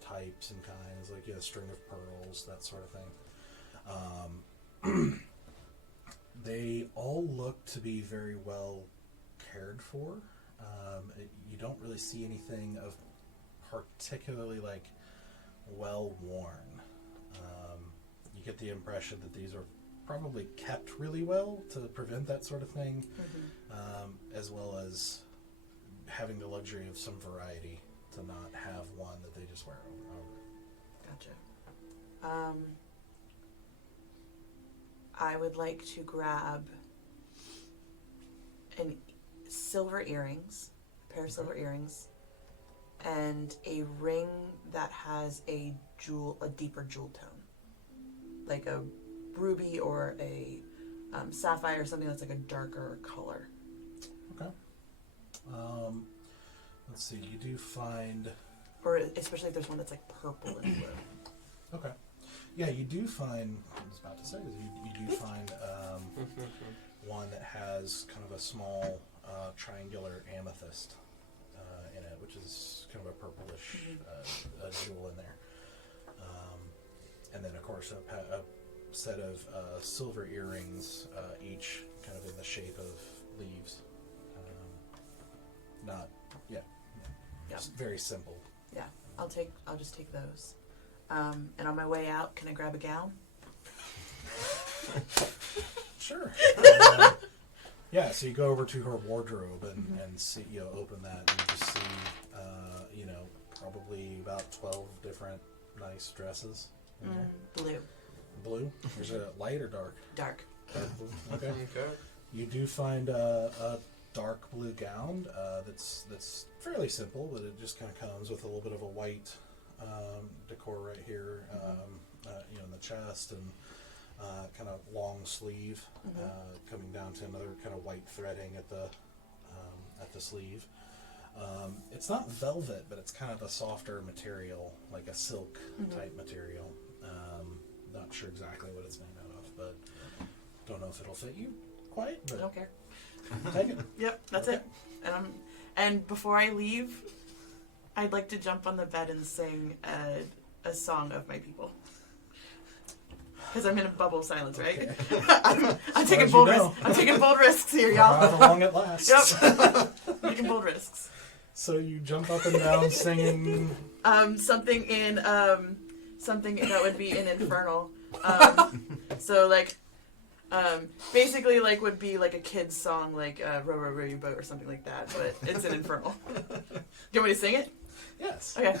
types and kinds, like a string of pearls, that sort of thing. They all look to be very well cared for. You don't really see anything of particularly well worn. You get the impression that these are probably kept really well to prevent that sort of thing, as well as having the luxury of some variety to not have one that they just wear over. Gotcha. I would like to grab a pair of silver earrings, and a ring that has a deeper jewel tone, like a ruby or a sapphire, or something that's like a darker color. Okay. Let's see. You do find. Or especially if there's one that's like purple and blue. Okay. Yeah, you do find. I was about to say you do find one that has kind of a small triangular amethyst in it, which is kind of a purplish jewel in there. And then, of course, a set of silver earrings, each kind of in the shape of leaves. Just very simple. Yeah, I'll just take those. And on my way out, can I grab a gown? Sure. Yeah, so you go over to her wardrobe and see, open that, and you just see, probably about 12 different nice dresses in there. Blue. Blue? Is it light or dark? Dark. Dark blue. Okay. Okay. You do find a dark blue gown that's fairly simple, but it just kind of comes with a little bit of a white decor right here, in the chest, and kind of long sleeve, coming down to another kind of white threading at the sleeve. It's not velvet, but it's kind of a softer material, like a silk type material. Not sure exactly what it's made out of, but don't know if it'll fit you quite. I But don't care. take it. Yep, that's it. And before I leave, I'd like to jump on the bed and sing a song of my people. Because I'm in a bubble of silence, right? Okay. I'm taking bold risks. I'm taking bold risks here, y'all. However long it lasts. Yep. Taking bold risks. So you jump up and down singing. Something that would be in infernal. So like, basically like would be like a kid's song, like "Row Row Row Your Boat" or something like that, but it's an infernal. Do you want me to sing it? Yes. Okay.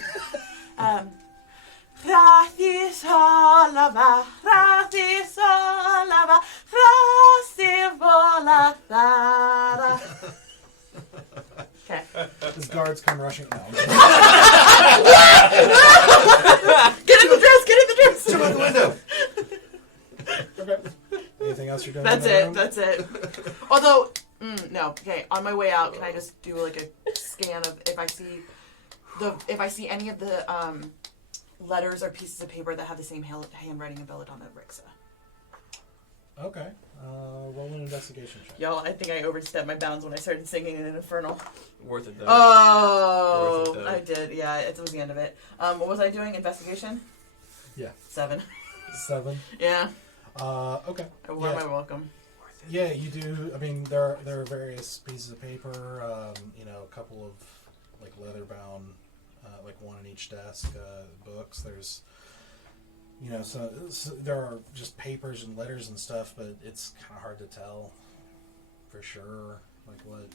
Rati solava, rasti volatara. Okay. His guards come rushing down. Get in the dress! Get in the dress! Jump out the window. Okay. Anything else you're doing? That's in that it. room? That's it. Although, no. Okay. On my way out, can I just do like a scan of if I see any of the letters or pieces of paper that have the same handwriting and belladonna Rixa? Okay. Roll an investigation check. Y'all, I think I overstepped my bounds when I started singing in an infernal. Worth it though. Oh, Worth it, though. I did. Yeah, it was the end of it. What was I doing? Investigation? Yeah. 7. 7. Yeah. Okay. I wore my welcome. Yeah, you do. I mean, there are various pieces of paper. A couple of like leather bound, like one in each desk. Books. There's, so there are just papers and letters and stuff, but it's kind of hard to tell for sure, like what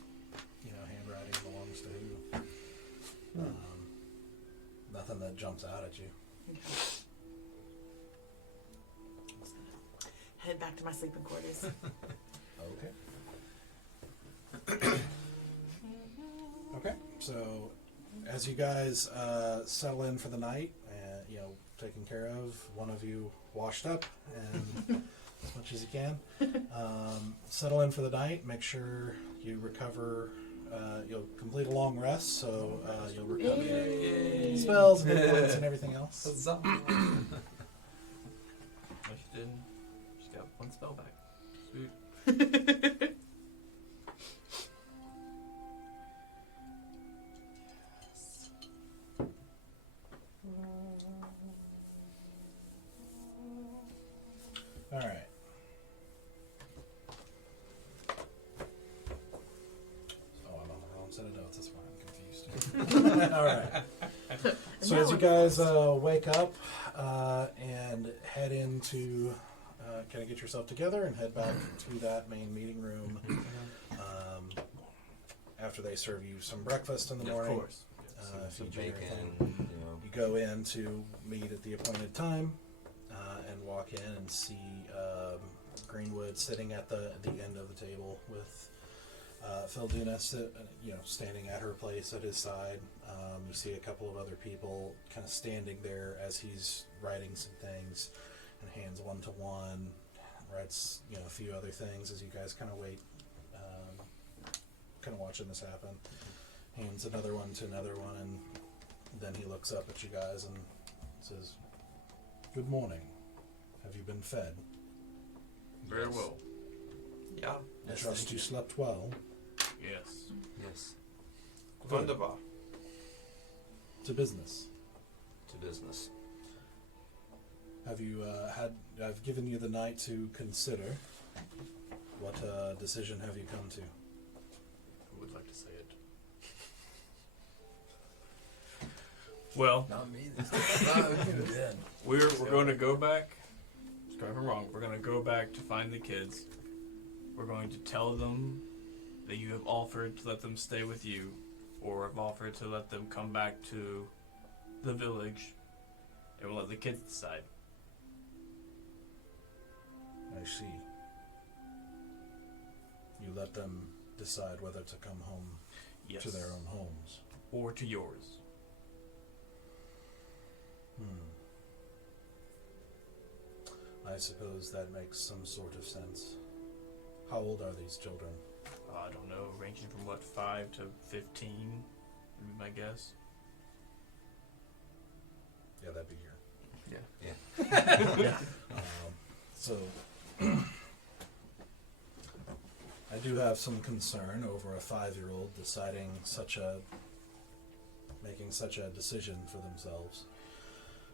handwriting belongs to who. Nothing that jumps out at you. Okay. Head back to my sleeping quarters. Okay. Okay. So, as you guys settle in for the night, taken care of, one of you washed up and as much as you can, settle in for the night. Make sure you recover. You'll complete a long rest, so you'll recover spells and hit points and everything else. No, she didn't. She's got one spell back. Sweet. All right. Oh, I'm on the wrong set of notes. That's why I'm confused. All right. So as you guys wake up and head into, kind of get yourself together and head back to that main meeting room. After they serve you some breakfast in the morning, Of course. Some feed you and bacon. everything. You go in to meet at the appointed time and walk in and see Greenwood sitting at the end of the table with Feldina, standing at her place at his side. You see a couple of other people kind of standing there as he's writing some things, and hands one to one, writes a few other things as you guys kind of wait, kind of watching this happen. Hands another one to another one, and then he looks up at you guys and says, "Good morning. Have you been fed?" Very well. Yeah. I trust you slept well. Yes. Yes. Wunderbar. To business. To business. Have you I've given you the night to consider. What decision have you come to? Who would like to say it? Well, Not me. This we're going to go back. Correct me if I'm wrong. We're going to go back to find the kids. We're going to tell them that you have offered to let them stay with you, or have offered to let them come back to the village, and we'll let the kids decide. I see. You let them decide whether to come home Yes. to their own homes. Or to yours. I suppose that makes some sort of sense. How old are these children? I don't know, ranging from 5 to 15, would be my guess. Yeah, that'd be your. Yeah. So, I do have some concern over a 5-year-old making such a decision for themselves.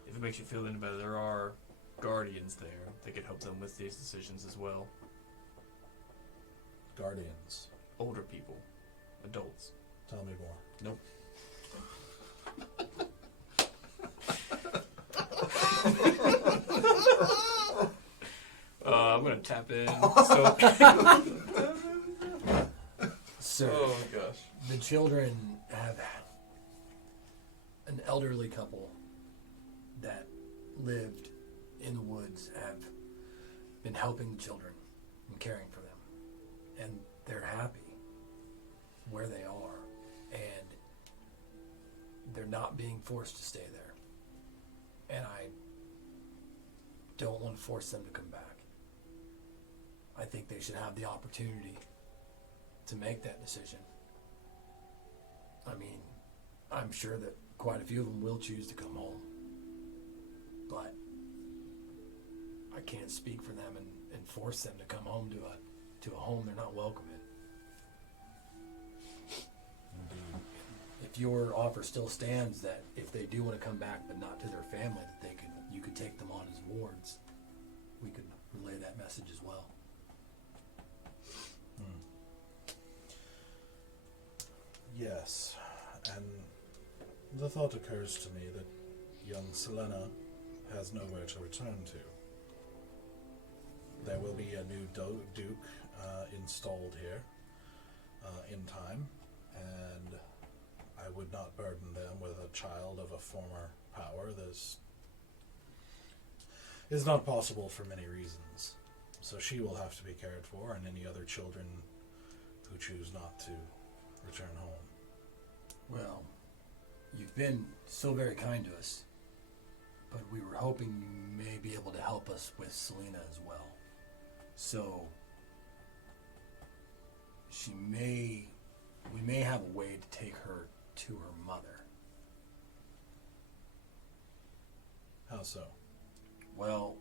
If it makes you feel any better, there are guardians there that could help them with these decisions as well. Guardians. Older people, adults. Tell me more. Nope. I'm gonna tap in. So, Sir, Oh gosh. the children have an elderly couple that lived in the woods, have been helping the children and caring for them, and they're happy where they are, and they're not being forced to stay there, and I don't want to force them to come back. I think they should have the opportunity to make that decision. I mean, I'm sure that quite a few of them will choose to come home, but I can't speak for them and force them to come home to a home they're not welcome in. Indeed. If your offer still stands that if they do want to come back but not to their family, that you could take them on as wards, we could relay that message as well. Yes, and the thought occurs to me that young Selena has nowhere to return to. There will be a new Duke installed here in time, and I would not burden them with a child of a former power. This is not possible for many reasons. So she will have to be cared for, and any other children who choose not to return home. Well, you've been so very kind to us, but we were hoping you may be able to help us with Selena as well. So, we may have a way to take her to her mother. How so? Well,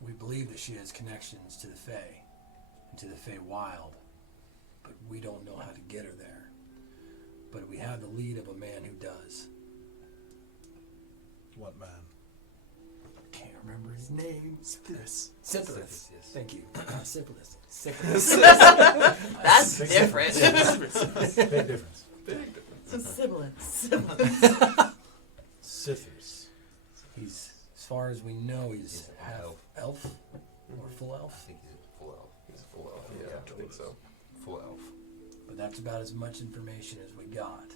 we believe that she has connections to the Fae, and to the Fae Wild, but we don't know how to get her there. But we have the lead of a man who does. What man? Can't remember his name. Syphilis. Syphilis. Yes. Thank you. Syphilis. Syphilis. That's different. Big difference. Big difference. Sibilance. Sithers. He's, as far as we know, he's He's a half elf. elf or full I elf. think he's a full elf. He's a full elf. Yeah, Yeah, I think so. Full elf. But that's about as much information as we got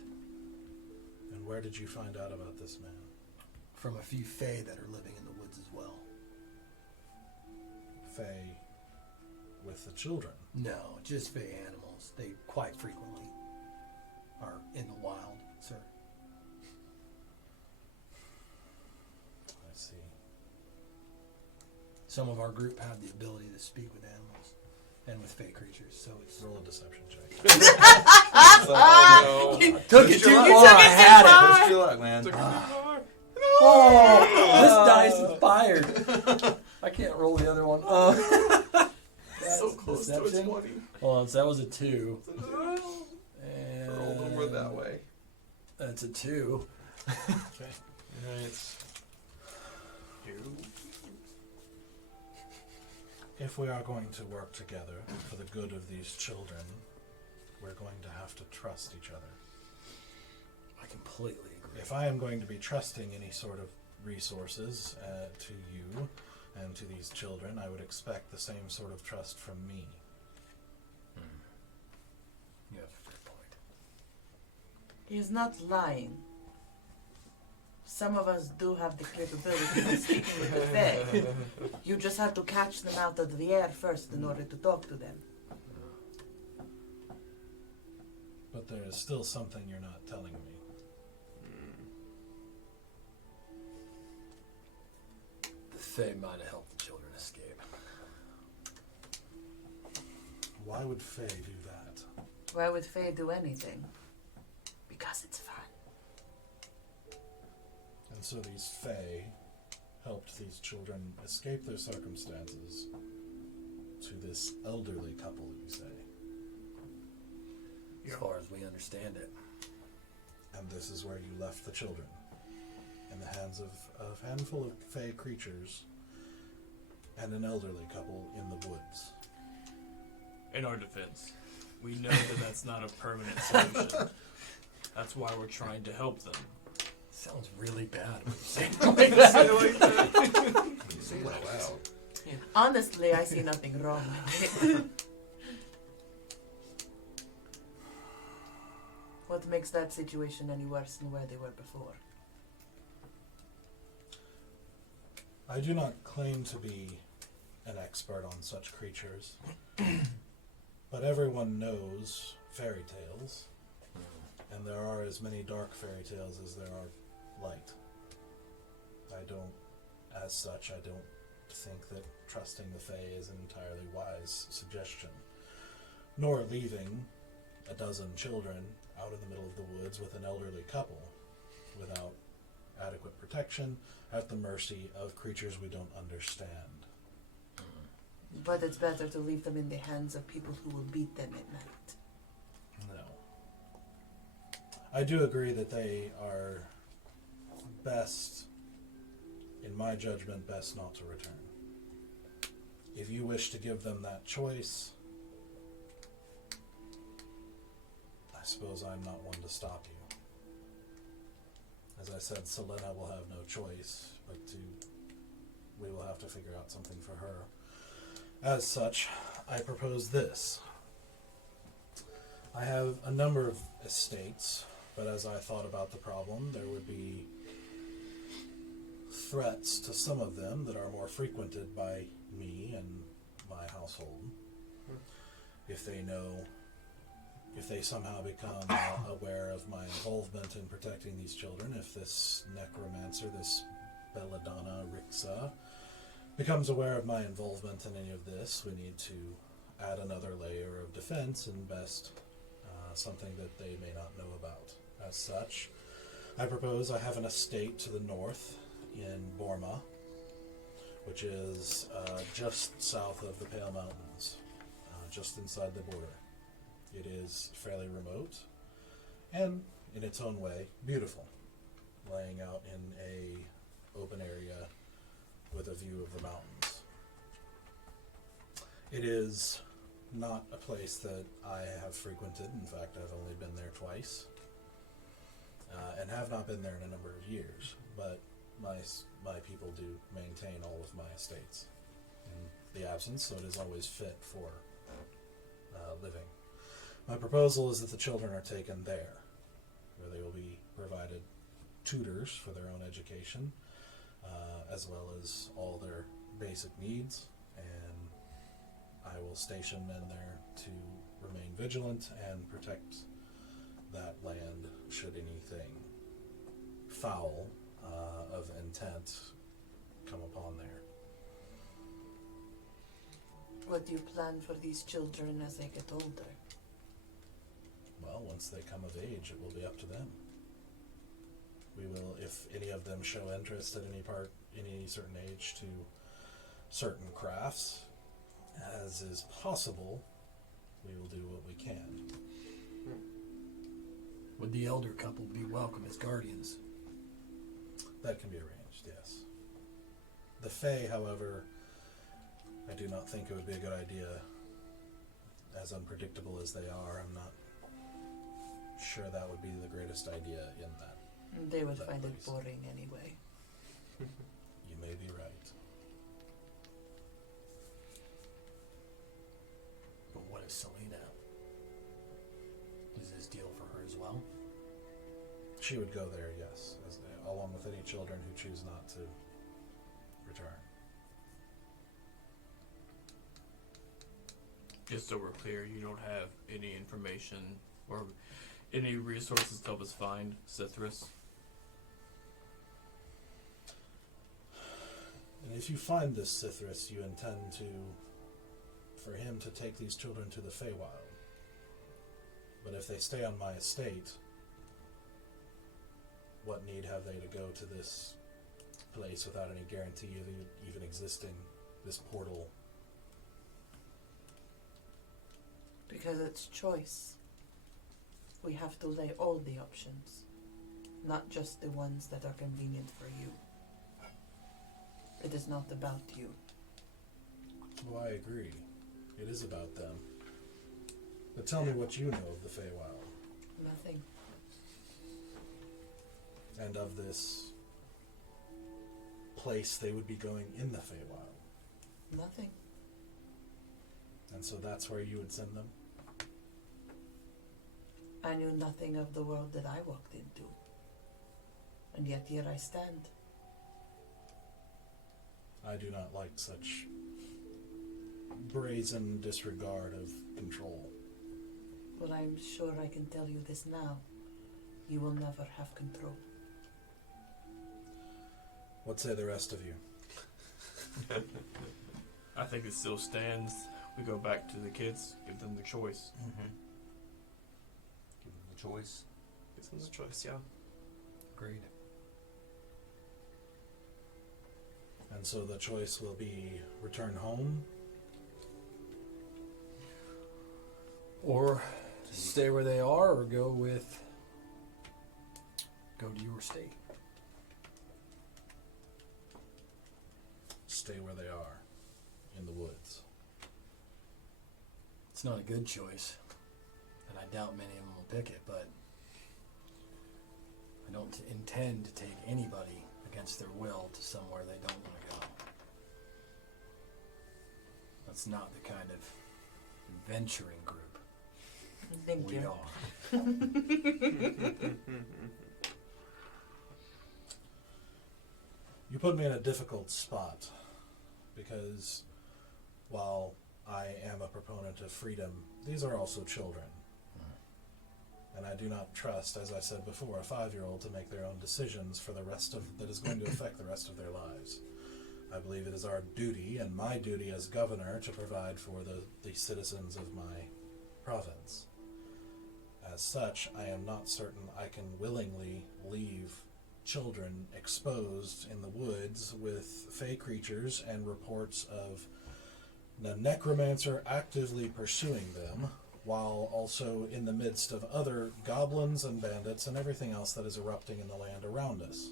And where did you find out about this man? from a few Fae that are living in the woods as well. Faye with the children. No, just fey animals. They quite frequently are in the wild, sir. I see. Some of our group have the ability to speak with animals and with fey creatures, so it's... Roll a deception check. Oh, no. Took it too far, I had it. Push your luck, man. Oh, this dice is fired. I can't roll the other one. So close to a deception. 20. Hold on, so that was a 2. And Rolled over that way. that's a 2. Okay. Right. If we are going to work together for the good of these children, we're going to have to trust each other. I completely agree. If I am going to be trusting any sort of resources to you and to these children, I would expect the same sort of trust from me. You have a fair point. He is not lying. Some of us do have the capability of speaking with the Fae. You just have to catch them out of the air first in order to talk to them. But there is still something you're not telling me. The Fae might have helped the children escape. Why would Faye do that? Why would Fae do anything? Because it's fun. And so these Fae helped these children escape their circumstances to this elderly couple, you say. As far as we understand it. And this is where you left the children, in the hands of a handful of Fae creatures and an elderly couple in the woods. In our defense, we know that that's not a permanent solution. That's why we're trying to help them. Sounds really bad when you say it like that. You say it out loud. Honestly, I see nothing wrong with it. What makes that situation any worse than where they were before? I do not claim to be an expert on such creatures, but everyone knows fairy tales, and there are as many dark fairy tales as there are light. As such, I don't think that trusting the Fae is an entirely wise suggestion, nor leaving a dozen children out in the middle of the woods with an elderly couple without adequate protection at the mercy of creatures we don't understand. But it's better to leave them in the hands of people who will beat them at night. No. I do agree that they are best, in my judgment, best not to return. If you wish to give them that choice, I suppose I'm not one to stop you. As I said, Selena will have no choice, but we will have to figure out something for her. As such, I propose this. I have a number of estates, but as I thought about the problem, there would be threats to some of them that are more frequented by me and my household. If they somehow become aware of my involvement in protecting these children, if this necromancer, this Belladonna Rixa, becomes aware of my involvement in any of this, we need to add another layer of defense and best something that they may not know about. As such, I propose I have an estate to the north in Borma, which is just south of the Pale Mountains, just inside the border. It is fairly remote and, in its own way, beautiful, laying out in a open area with a view of the mountains. It is not a place that I have frequented. In fact, I've only been there twice, and have not been there in a number of years, but my people do maintain all of my estates in the absence, so it is always fit for living. My proposal is that the children are taken there, where they will be provided tutors for their own education, as well as all their basic needs, and I will station men there to remain vigilant and protect that land should anything foul of intent come upon there. What do you plan for these children as they get older? Well, once they come of age, it will be up to them. We will, if any of them show interest at any certain age to certain crafts, as is possible, we will do what we can. Would the elder couple be welcome as guardians? That can be arranged, yes. The Fae, however, I do not think it would be a good idea. As unpredictable as they are, I'm not sure that would be the greatest idea in that. They would That find it place. boring anyway. You may be right. But what is Selena? Is this deal for her as well? She would go there, yes, along with any children who choose not to return. Just so we're clear, you don't have any information or any resources to help us find Cithrus. And if you find this Cithrus, you intend for him to take these children to the Feywild. But if they stay on my estate, what need have they to go to this place without any guarantee of even existing, this portal? Because it's choice. We have to lay all the options, not just the ones that are convenient for you. It is not about you. Well, I agree. It is about them. But tell me what you know of the Feywild, Nothing. and of this place they would be going in the Feywild. Nothing. And so that's where you would send them? I knew nothing of the world that I walked into. And yet here I stand. I do not like such brazen disregard of control. But I'm sure I can tell you this now. You will never have control. What say the rest of you? I think it still stands. We go back to the kids, give them the choice. Mm-hmm. Give them the choice. It's a choice, yeah. Agreed. And so the choice will be return home? Or stay where they are, or go to your state. Stay where they are, in the woods. It's not a good choice, and I doubt many of them will pick it, but I don't intend to take anybody against their will to somewhere they don't want to go. That's not the kind of adventuring group Thank we you. are. You put me in a difficult spot, because while I am a proponent of freedom, these are also children. And I do not trust, as I said before, a 5-year-old to make their own decisions for the rest of that is going to affect the rest of their lives. I believe it is our duty, and my duty as governor, to provide for the citizens of my province. As such, I am not certain I can willingly leave children exposed in the woods with fey creatures and reports of the necromancer actively pursuing them, while also in the midst of other goblins and bandits and everything else that is erupting in the land around us.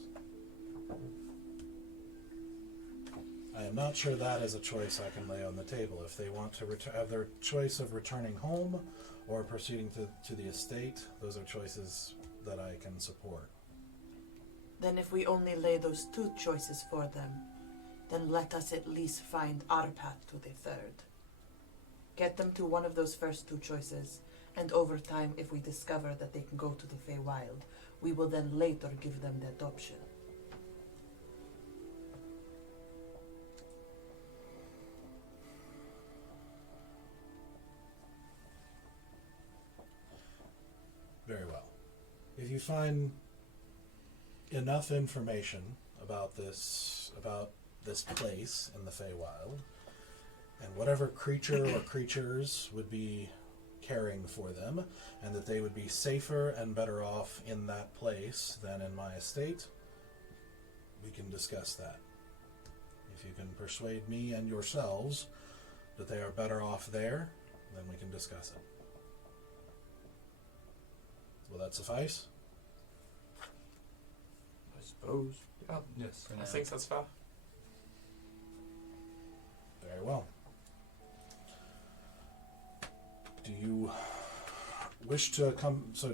I am not sure that is a choice I can lay on the table. If they want to have their choice of returning home or proceeding to the estate, those are choices that I can support. Then if we only lay those 2 choices for them, then let us at least find our path to the 3rd. Get them to one of those first 2 choices, and over time, if we discover that they can go to the Feywild, we will then later give them that option. you find enough information about this place in the Feywild, and whatever creature or creatures would be caring for them, and that they would be safer and better off in that place than in my estate, we can discuss that. If you can persuade me and yourselves that they are better off there, then we can discuss it. Will that suffice? I suppose. Yeah, Yes. For I now. think that's fair. Very well. Do you wish to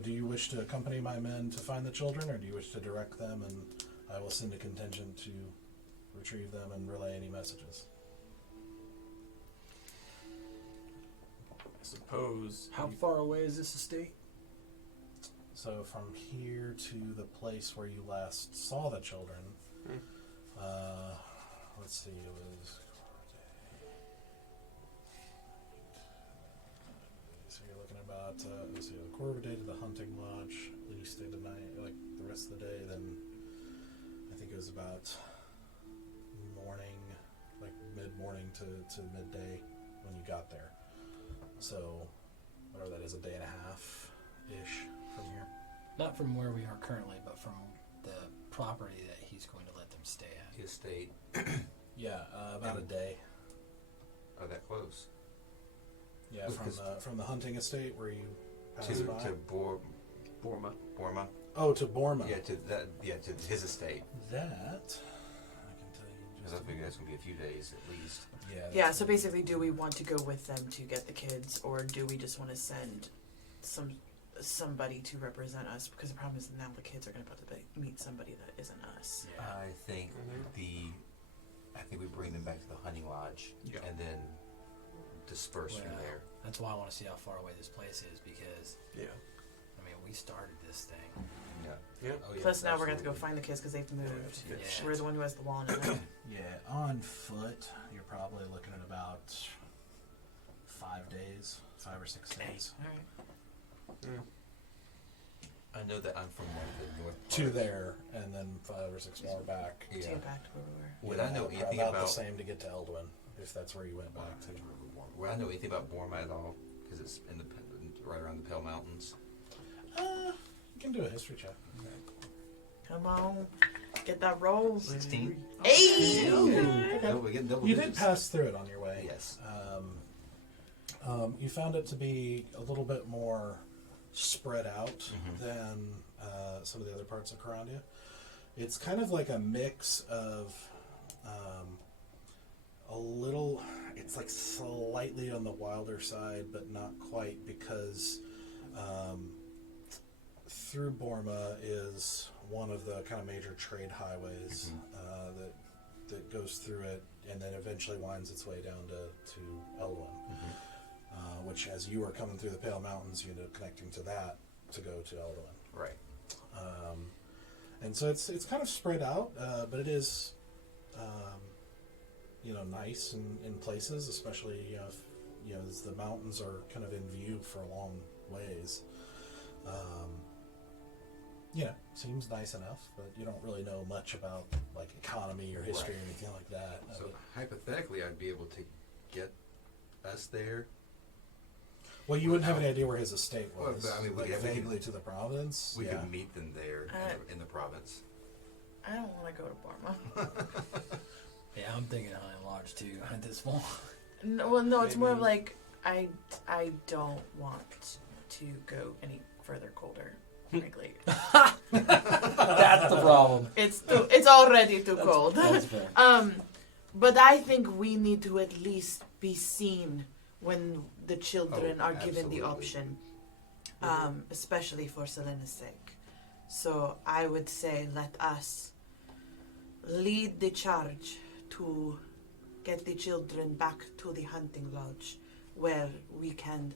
do you wish to accompany my men to find the children, or do you wish to direct them and I will send a contingent to retrieve them and relay any messages? I suppose. How far away is this estate? So from here to the place where you last saw the children, let's see, it was. So you're looking about, let's see, a quarter of a day to the hunting lodge, at least day to night, like the rest of the day. Then I think it was about morning, like mid-morning to midday when you got there. So whatever that is, a day and a half-ish from here. Not from where we are currently, but from the property that he's going to let them stay at. His state. Yeah, about a day. Are that close? Yeah, Because- from the hunting estate where you passed To by. Borma. Borma. Oh, to Borma. Yeah, to his estate. That I can tell you. Because I figure that's gonna be a few days at least. Yeah. Yeah, that's so gonna be- basically, do we want to go with them to get the kids, or do we just want to send somebody to represent us? Because the problem is now the kids are going to have to meet somebody that isn't us. Yeah. I think I think we bring them back to the hunting lodge and then disperse from Well, there. That's why I want to see how far away this place is, because Yeah. I mean we started this thing. Yeah. Yeah. Oh, yeah, Plus, now we're going to have to go absolutely. find the kids because they've moved. Yeah. We're the one who has the lawn in it. Yeah, on foot, you're probably looking at about 5 days, 5 or 6 days. All right. Mm. I know that I'm from the north To part. there, and then 5 or 6 more back. To Yeah. get back to where we were. Would I know anything about the about? same to get to Eldowyn, if that's where you went back to. Would I know anything about Borma at all? Because it's in the right around the Pale Mountains. You can do a history check. Come on, get that roll. 16. Hey! No, we get double You did digits. pass through it on your way. Yes. You found it to be a little bit more spread out Mhm. than some of the other parts of Carandia. It's kind of like a mix of a little, it's like slightly on the wilder side, but not quite, because through Borma is one of the kind of major trade highways that goes through it, and then eventually winds its way down to Eldowyn. Which, as you are coming through the Pale Mountains, you end up connecting to that to go to Eldowyn. Right. And so it's kind of spread out, but it is, nice in places, especially if, as the mountains are kind of in view for a long ways. Seems nice enough, but you don't really know much about like economy or history or Right. anything like that. So hypothetically, I'd be able to get us there. Well, you wouldn't have any idea where his estate Well, was. but, I mean, like we could- vaguely to the province. We yeah. could meet them there in the province. I don't want to go to Borma. Yeah, I'm thinking Hunting Lodge too at this point. No, well, no, it's more of Maybe- like I don't want to go any further colder. Frankly, That's the problem. it's already too cold. That's fair. But I think we need to at least be seen when the children Oh, are given the absolutely. option, especially for Selena's sake. So I would say let us lead the charge to get the children back to the hunting lodge, where we can,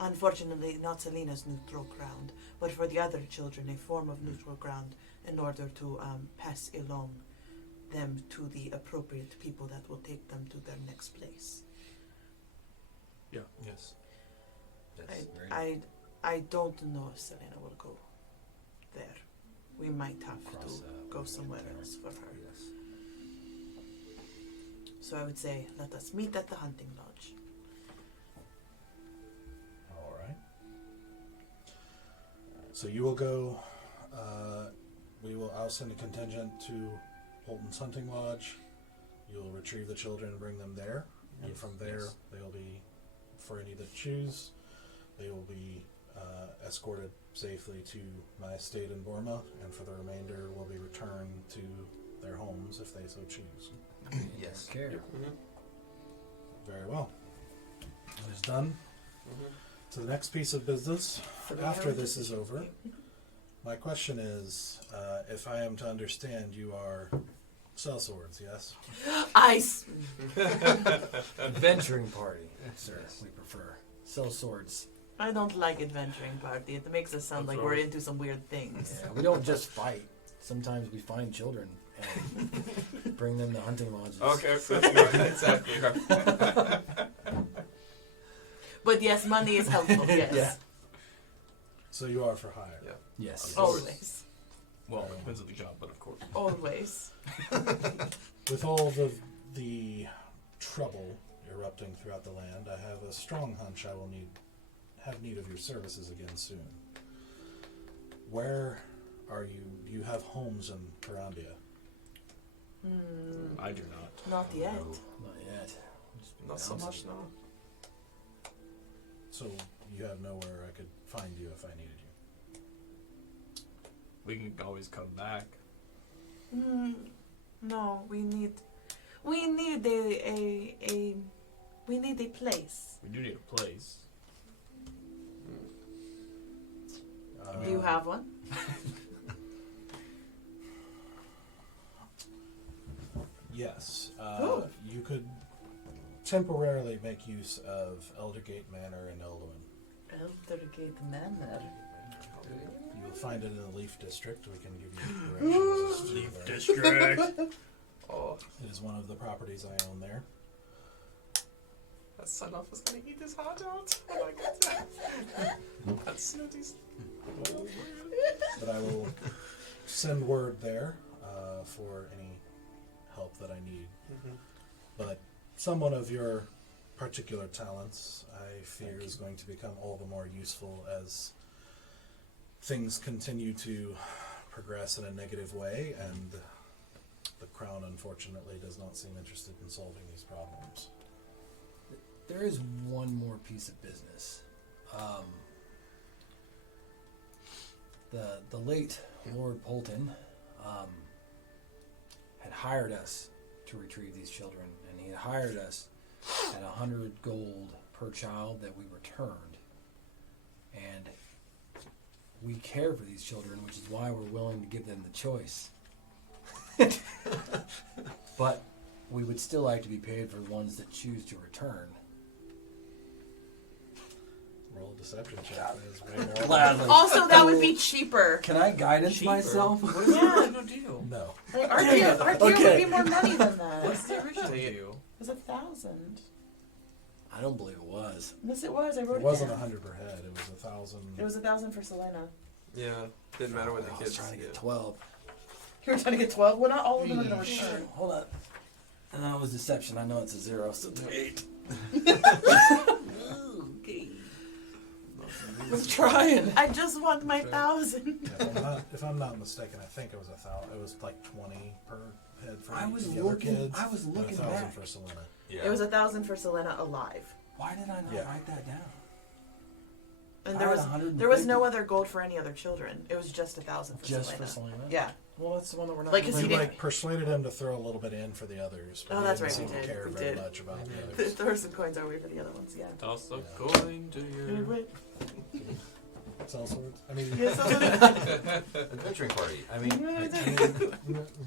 unfortunately, not Selena's neutral ground, but for the other children, a form of neutral ground in order to pass along them to the appropriate people that will take them to their next place. Yes. Yes. I don't know if Selena will go there. We might have Cross to that go when we somewhere get there. else for her. Yes. So I would say, let us meet at the hunting lodge. All right. So you will go. I'll send a contingent to Holton's hunting lodge. You'll retrieve the children and bring them there, and from there Yes. they'll be, for any that choose, they will be escorted safely to my estate in Borma, and for the remainder will be returned to their homes if they so choose. Yes. Care. Very well. That is done. Mhm. To the next piece of business. After this is over, my question is, if I am to understand, you are sellswords, yes? Adventuring party, sir. We prefer. Sell swords. I don't like adventuring party. It makes us sound What's like we're wrong? into some weird things. Yeah, we don't just fight. Sometimes we find children and bring them to hunting lodges. Okay. Exactly. But yes, money is helpful. Yes, Yeah. So you are for hire. Yeah. Yes. always, Well, it depends on the job, but of course. always. With all of the trouble erupting throughout the land, I have a strong hunch I will have need of your services again soon. Where are you? Do you have homes in Perandia? I do not. Not yet. No. Not yet. Just been Not so bouncing. much now. So you have nowhere I could find you if I needed you. We can always come back. No, we need a place. We do need a place. Do you have one? Yes. Ooh. You could temporarily make use of Eldergate Manor in Eldowyn. Eldergate Manor. You will find it in the Leaf District. We can give you directions. as to where. District. Oh, It is one of the properties I own there. that son of was gonna eat his heart out. Oh my god. That's snooties. But I will send word there for any help that I need. Mm-hmm. But someone of your particular talents, I fear, is going to become all the more useful as things continue to progress in a negative way, and the Crown, unfortunately, does not seem interested in solving these problems. There is one more piece of business. The late Lord Polton had hired us to retrieve these children, and he had hired us at 100 gold per child that we returned. And we care for these children, which is why we're willing to give them the choice. But we would still like to be paid for the ones that choose to return. Roll a deception check. That is way more. Gladly. Also, that would be cheaper. Can I guidance Cheaper? myself? What is Yeah. the original deal? No. Like, our deal would Okay. be more money than that. What's the original Dang it. deal? It was 1,000. I don't believe it was. Yes, it was. I wrote It it wasn't down. 100 per head. It was 1,000. It was 1,000 for Selena. Yeah, didn't matter what the I was kids trying to get did. 12. You were trying to get 12? Well, not all of them are going to return. Hold on. No, it was deception. I know it's a 0, so it's 8. I was trying. I just want my 1,000. If I'm not mistaken, I think it was 1,000. It was like 20 per head for I was the other looking. kids. I was and looking 1,000 back. for Selena. Yeah. It was 1,000 for Selena alive. Why did I not Yeah. write that down? And I there had was 150. no other gold for any other children. It was just 1,000 for Just Selena. for Selena. Yeah. Well, that's the one that we're not. Like, 'cause We he doing. didn't- like persuaded him to throw a little bit in for the others, but Oh, he that's didn't right, seem we to did. care We very did. much about the There others. were some coins over for the other ones, yeah. Toss a Yeah. coin to your. Sellswords? I mean, Adventuring party. I mean,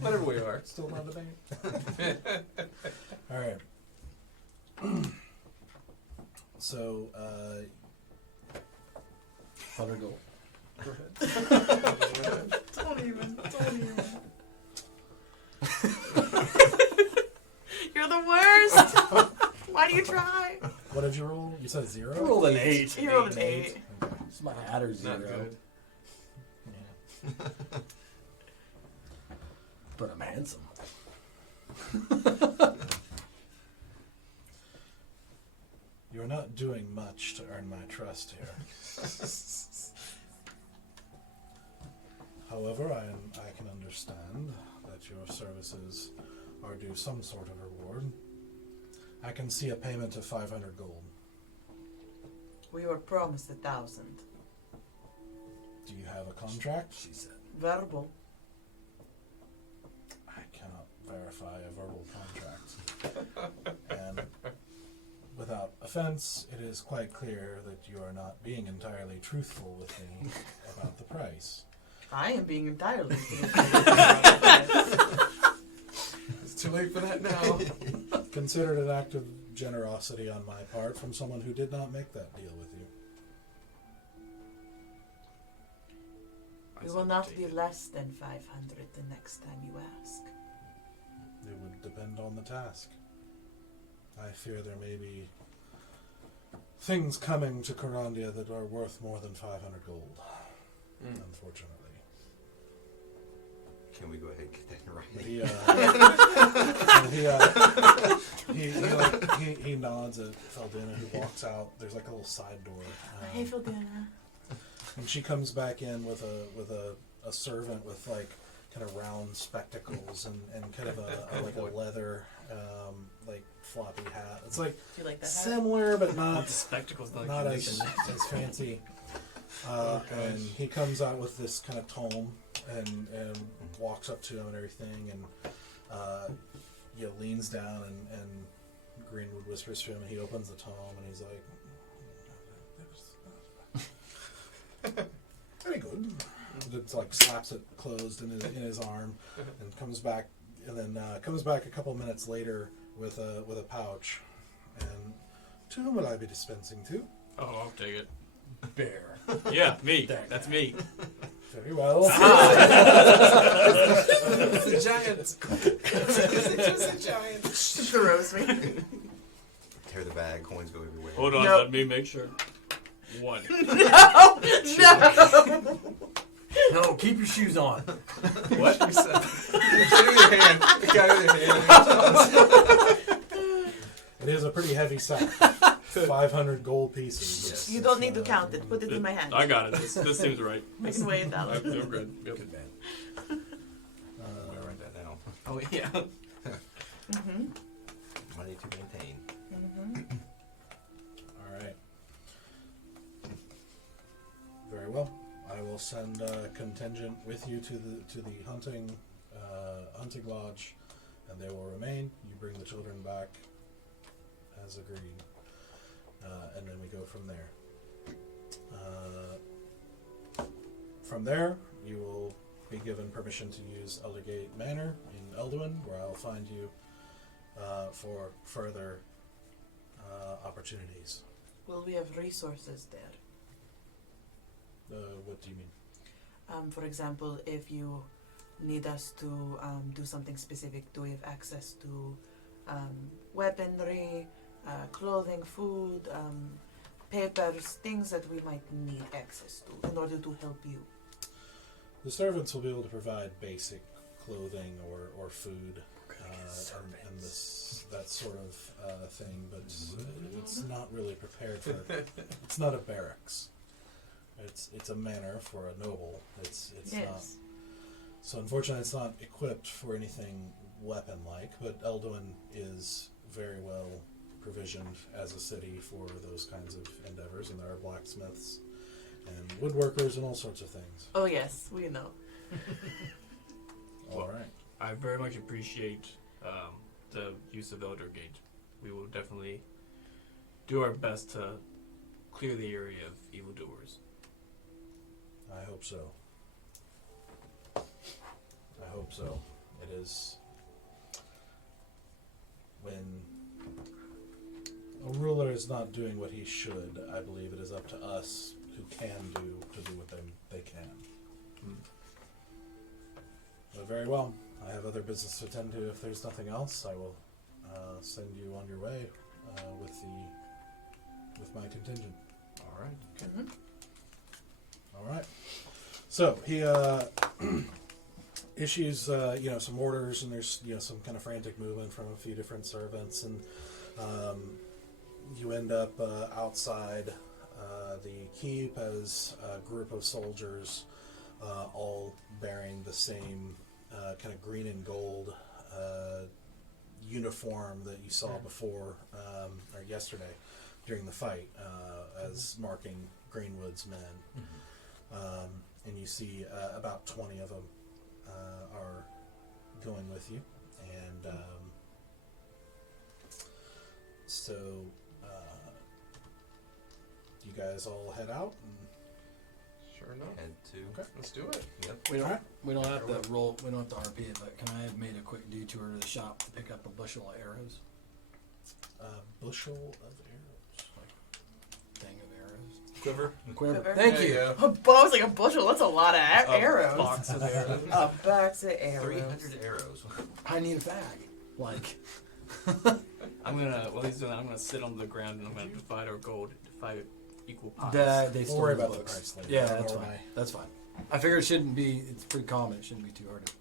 Whatever we are. still not a thing. All right. So, 100 gold. Don't even. You're the worst. Why do you try? what did you roll? You said 0? I rolled an 8. You rolled an 8. Okay. It's my adder Not 0. good. But I'm handsome. You're not doing much to earn my trust here. However, I can understand that your services are due some sort of reward. I can see a payment of 500 gold. We were promised 1,000. Do you have a contract? She said. Verbal. I cannot verify a verbal contract. And without offense, it is quite clear that you are not being entirely truthful with me about the price. I am being entirely. It's too late for that now. Consider it an act of generosity on my part from someone who did not make that deal with you. We will not be less than 500 the next time you ask. It would depend on the task. I fear there may be things coming to Corandia that are worth more than 500 gold, unfortunately. Can we go ahead and get that in writing? He nods at Feldina, who walks out. There's like a little side door. Hey, Feldina. And she comes back in with a servant with like kind of round spectacles and kind of a leather like floppy hat. It's like Do you like that hat? similar but The not spectacles don't not as condition. as fancy. And he comes out with this kind of tome and walks up to him and everything, and leans down and Greenwood whispers to him, and he opens the tome and he's like, very good. It's like slaps it closed in his arm and comes back, and then comes back a couple minutes later with a pouch. And to whom will I be dispensing to? Oh, I'll take it. Bear. Yeah, me. That's me. Very well. It's a giant. It's just a giant. Throws me. Tear the bag, coins go everywhere. Hold on, Nope. let me make sure. 1. No! No, keep your shoes on. What? You said. Get your hand. Get out of your hand. It is a pretty heavy sack. 500 gold pieces. Yes. You don't need to count it. Put it in my hand. I got it. This seems right. I can weigh it I'm out. good. Yep. Good man. I'm gonna write that down. Oh, yeah. Mm-hmm. Money to maintain. Mm-hmm. All right. Very well. I will send a contingent with you to the hunting lodge, and they will remain. You bring the children back as agreed, and then we go from there. From there, you will be given permission to use Eldergate Manor in Eldowyn, where I'll find you for further opportunities. Will we have resources there? What do you mean? For example, if you need us to do something specific, do we have access to weaponry, clothing, food, papers, things that we might need access to in order to help you? The servants will be able to provide basic clothing or food and that sort of thing, but it's not really prepared for. It's not a barracks. It's a manor for a noble. It's Yes. not. So unfortunately, it's not equipped for anything weapon-like. But Eldowyn is very well provisioned as a city for those kinds of endeavors, and there are blacksmiths and woodworkers and all sorts of things. Oh yes, we know. All right. I very much appreciate the use of Eldergate. We will definitely do our best to clear the area of evildoers. I hope so. I hope so. It is when a ruler is not doing what he should, I believe it is up to us who can do what they can. But very well. I have other business to attend to. If there's nothing else, I will send you on your way with my contingent. All right. Mm-hmm. All right. So he issues some orders, and there's some kind of frantic movement from a few different servants, and you end up outside the keep as a group of soldiers, all bearing the same kind of green and gold uniform that you saw before or yesterday during the fight, as marking Greenwood's men. And you see about 20 of them are going with you, and so you guys all head out. And Sure enough. Head to. Okay. Let's do it. Yep. We don't, Alright. we don't have to roll, we don't have to RP it, but can I have made a quick detour to the shop to pick up a bushel of arrows? a bushel of arrows. Thing of arrows. Quiver. Quiver? Thank There you. you go. A bow's like a bushel. That's a lot of arrows. Box of arrows. A box of arrows. 300 arrows. I need a bag. Like, I'm gonna, while he's doing that, I'm gonna sit on the ground and I'm gonna divide our gold into 5 equal piles. they We'll store worry in about the books. price later. Yeah, that's Or fine. my- That's fine. I figure it shouldn't be, it's pretty common, it shouldn't be too hard to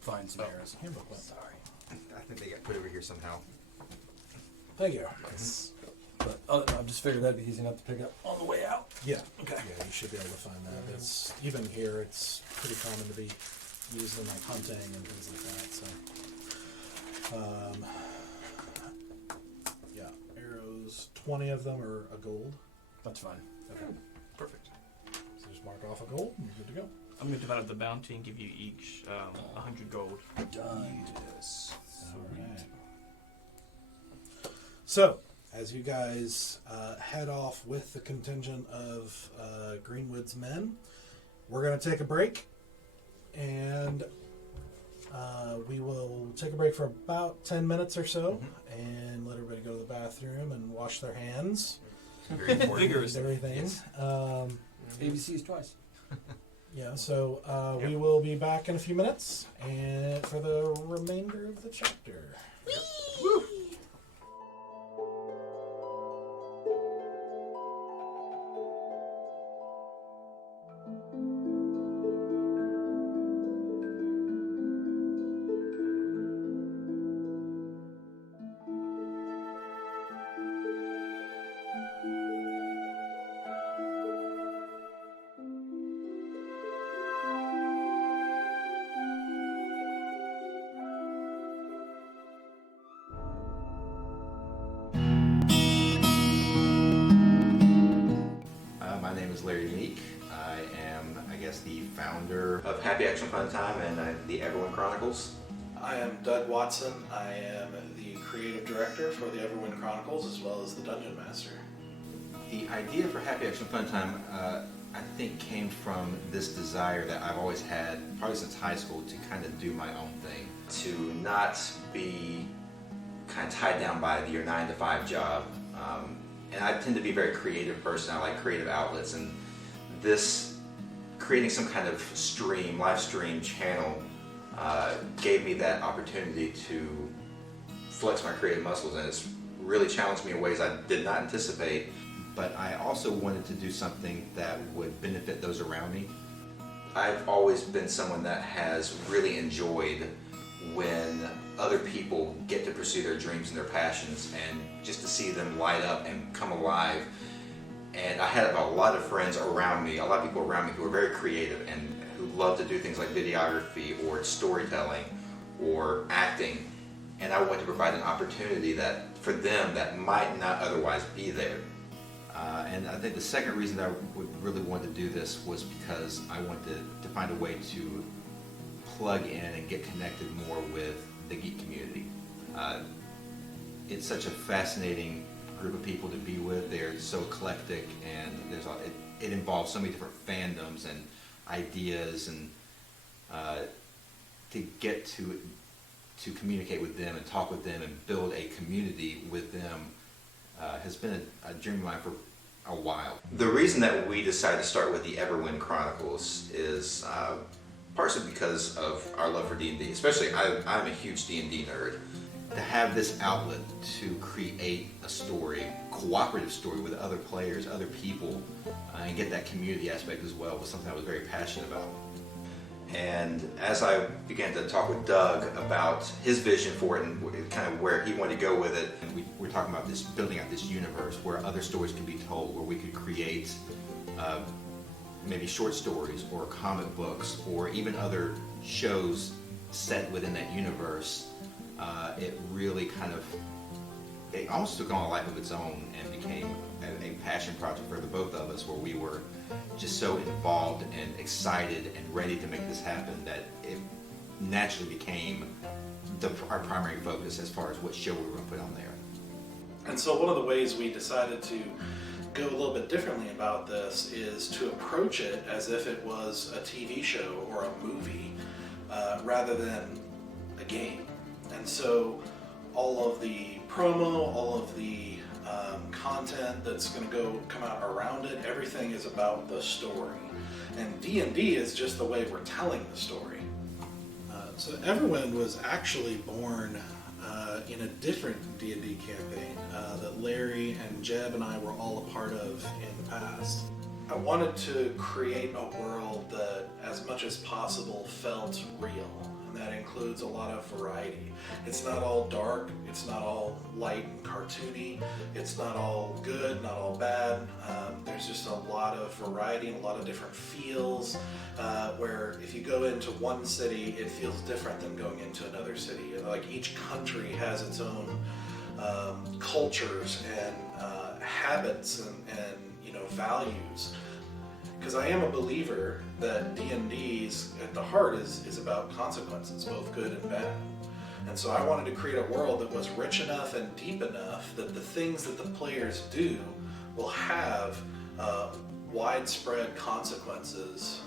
find some arrows. Handbook went. Sorry. I think they got put over here somehow. Thank you. But I just figured that'd be easy enough to pick up on the way out. Yeah. Okay. Yeah, you should be able to find that. It's even here. It's pretty common to be used in like hunting and things like that. So, yeah, arrows. 20 of them are a gold. That's fine. Okay. Perfect. So just mark off a gold, and you're good to go. I'm gonna divide up the bounty and give you each 100 gold. Done. All right. So, as you guys head off with the contingent of Greenwood's men, we're going to take a break, and we will take a break for about 10 minutes or so, and let everybody go to the bathroom and wash their hands Very important. and Vigorous. everything. Yes. ABC's twice. Yeah, so we will be back in a few minutes and for the remainder of the chapter. My name is Larry Meek. I am, I guess, the founder of Happy Action Fun Time and the Everwind Chronicles. I am Doug Watson. I am the creative director for the Everwind Chronicles as well as the Dungeon Master. The idea for Happy Action Fun Time, I think, came from this desire that I've always had, probably since high school, to kind of do my own thing. To not be kind of tied down by your 9-to-5 job. And I tend to be a very creative person. I like creative outlets, and this creating some kind of stream, live stream channel, gave me that opportunity to flex my creative muscles, and it's really challenged me in ways I did not anticipate. But I also wanted to do something that would benefit those around me. I've always been someone that has really enjoyed when other people get to pursue their dreams and their passions, and just to see them light up and come alive. And I had a lot of friends around me, a lot of people around me who were very creative and who love to do things like videography or storytelling or acting. And I wanted to provide an opportunity that for them that might not otherwise be there. And I think the second reason I would really want to do this was because I wanted to find a way to plug in and get connected more with the geek community. It's such a fascinating group of people to be with. They're so eclectic, and it involves so many different fandoms and ideas, and to get to communicate with them and talk with them and build a community with them has been a dream of mine for a while. The reason that we decided to start with the Everwind Chronicles is partially because of our love for D&D. Especially, I'm a huge D&D nerd. to have this outlet to create a story, cooperative story with other players, other people, and get that community aspect as well was something I was very passionate about. And as I began to talk with Doug about his vision for it and kind of where he wanted to go with it, and we were talking about this, building out this universe where other stories could be told, where we could create maybe short stories or comic books or even other shows set within that universe. It really kind of, it almost took on a life of its own and became a passion project for the both of us, where we were just so involved and excited and ready to make this happen that it naturally became our primary focus as far as what show we were going to put on there. And so one of the ways we decided to go a little bit differently about this is to approach it as if it was a TV show or a movie rather than a game. And so all of the promo, all of the content that's going to come out around it, everything is about the story. And D&D is just the way we're telling the story. So Everwind was actually born in a different D&D campaign that Larry and Jeb and I were all a part of in the past. I wanted to create a world that, as much as possible, felt real. And that includes a lot of variety. It's not all dark, it's not all light and cartoony, it's not all good, not all bad. There's just a lot of variety and a lot of different feels, where if you go into one city, it feels different than going into another city. Like each country has its own cultures and habits and values. Because I am a believer that D&D's at the heart is about consequences, both good and bad. And so I wanted to create a world that was rich enough and deep enough that the things that the players do will have widespread consequences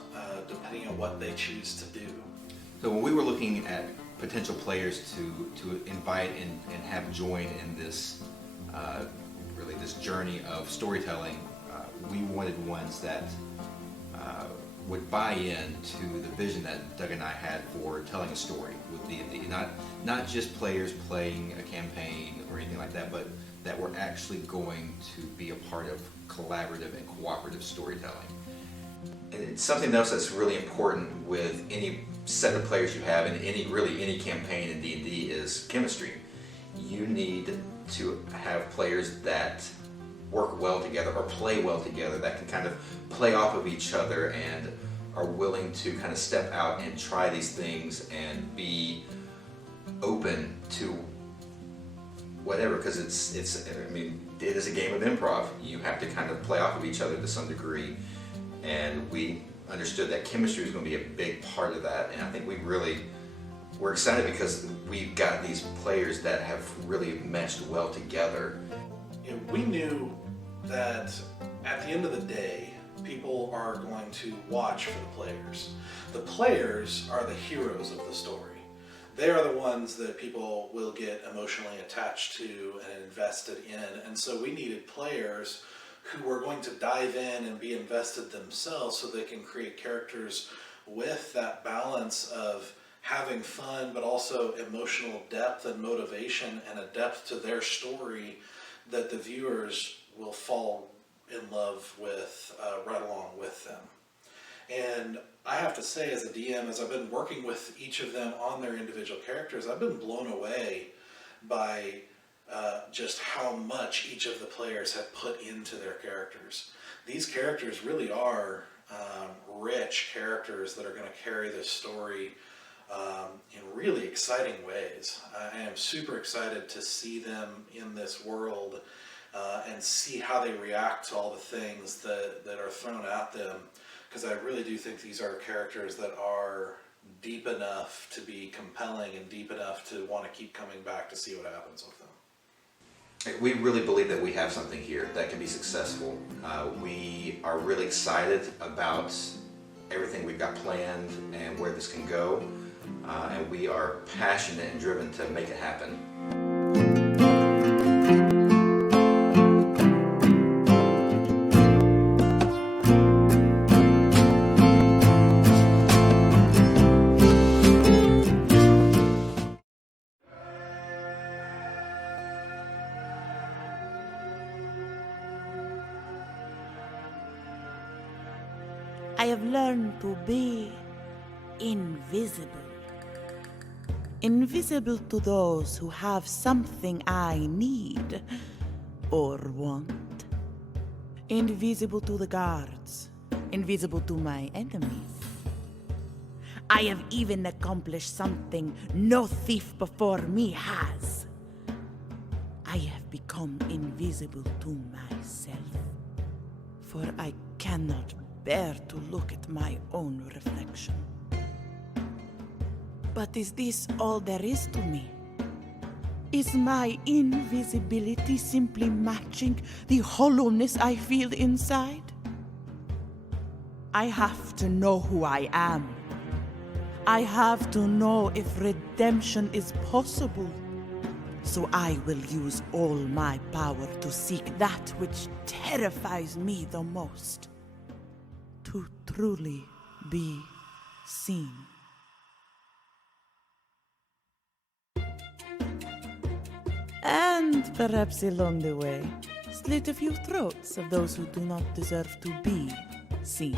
depending on what they choose to do. So when we were looking at potential players to invite and have join in this really this journey of storytelling, we wanted ones that would buy in to the vision that Doug and I had for telling a story with D&D. Not just players playing a campaign or anything like that, but that we're actually going to be a part of collaborative and cooperative storytelling. And it's something else that's really important with any set of players you have in any campaign in D&D is chemistry. You need to have players that work well together or play well together, that can kind of play off of each other and are willing to kind of step out and try these things and be open to whatever, because it is a game of improv. You have to kind of play off of each other to some degree, and we understood that chemistry was going to be a big part of that. And I think we're excited because we've got these players that have really meshed well together. We knew that at the end of the day, people are going to watch for the players. The players are the heroes of the story. They are the ones that people will get emotionally attached to and invested in. And so we needed players who were going to dive in and be invested themselves so they can create characters with that balance of having fun, but also emotional depth and motivation and a depth to their story that the viewers will fall in love with right along with them. And I have to say, as a DM, as I've been working with each of them on their individual characters, I've been blown away by just how much each of the players have put into their characters. These characters really are rich characters that are going to carry this story in really exciting ways. I am super excited to see them in this world and see how they react to all the things that are thrown at them, because I really do think these are characters that are deep enough to be compelling and deep enough to want to keep coming back to see what happens with them. We really believe that we have something here that can be successful. We are really excited about everything we've got planned and where this can go. And we are passionate and driven to make it happen. I have learned to be invisible. Invisible to those who have something I need or want. Invisible to the guards. Invisible to my enemies. I have even accomplished something no thief before me has. I have become invisible to myself, for I cannot bear to look at my own reflection. But is this all there is to me? Is my invisibility simply matching the hollowness I feel inside? I have to know who I am. I have to know if redemption is possible. So I will use all my power to seek that which terrifies me the most. To truly be seen. And perhaps along the way, slit a few throats of those who do not deserve to be seen.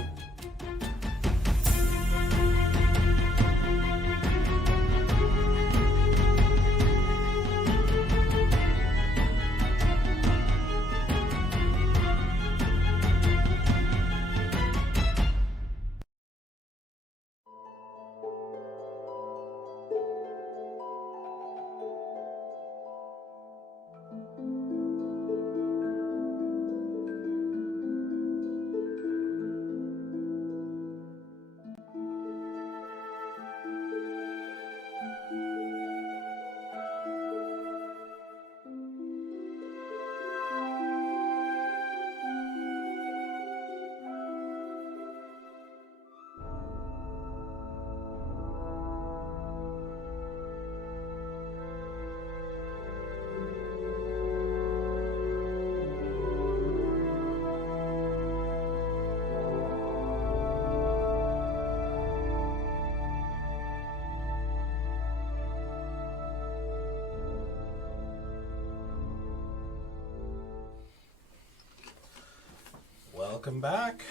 Welcome back.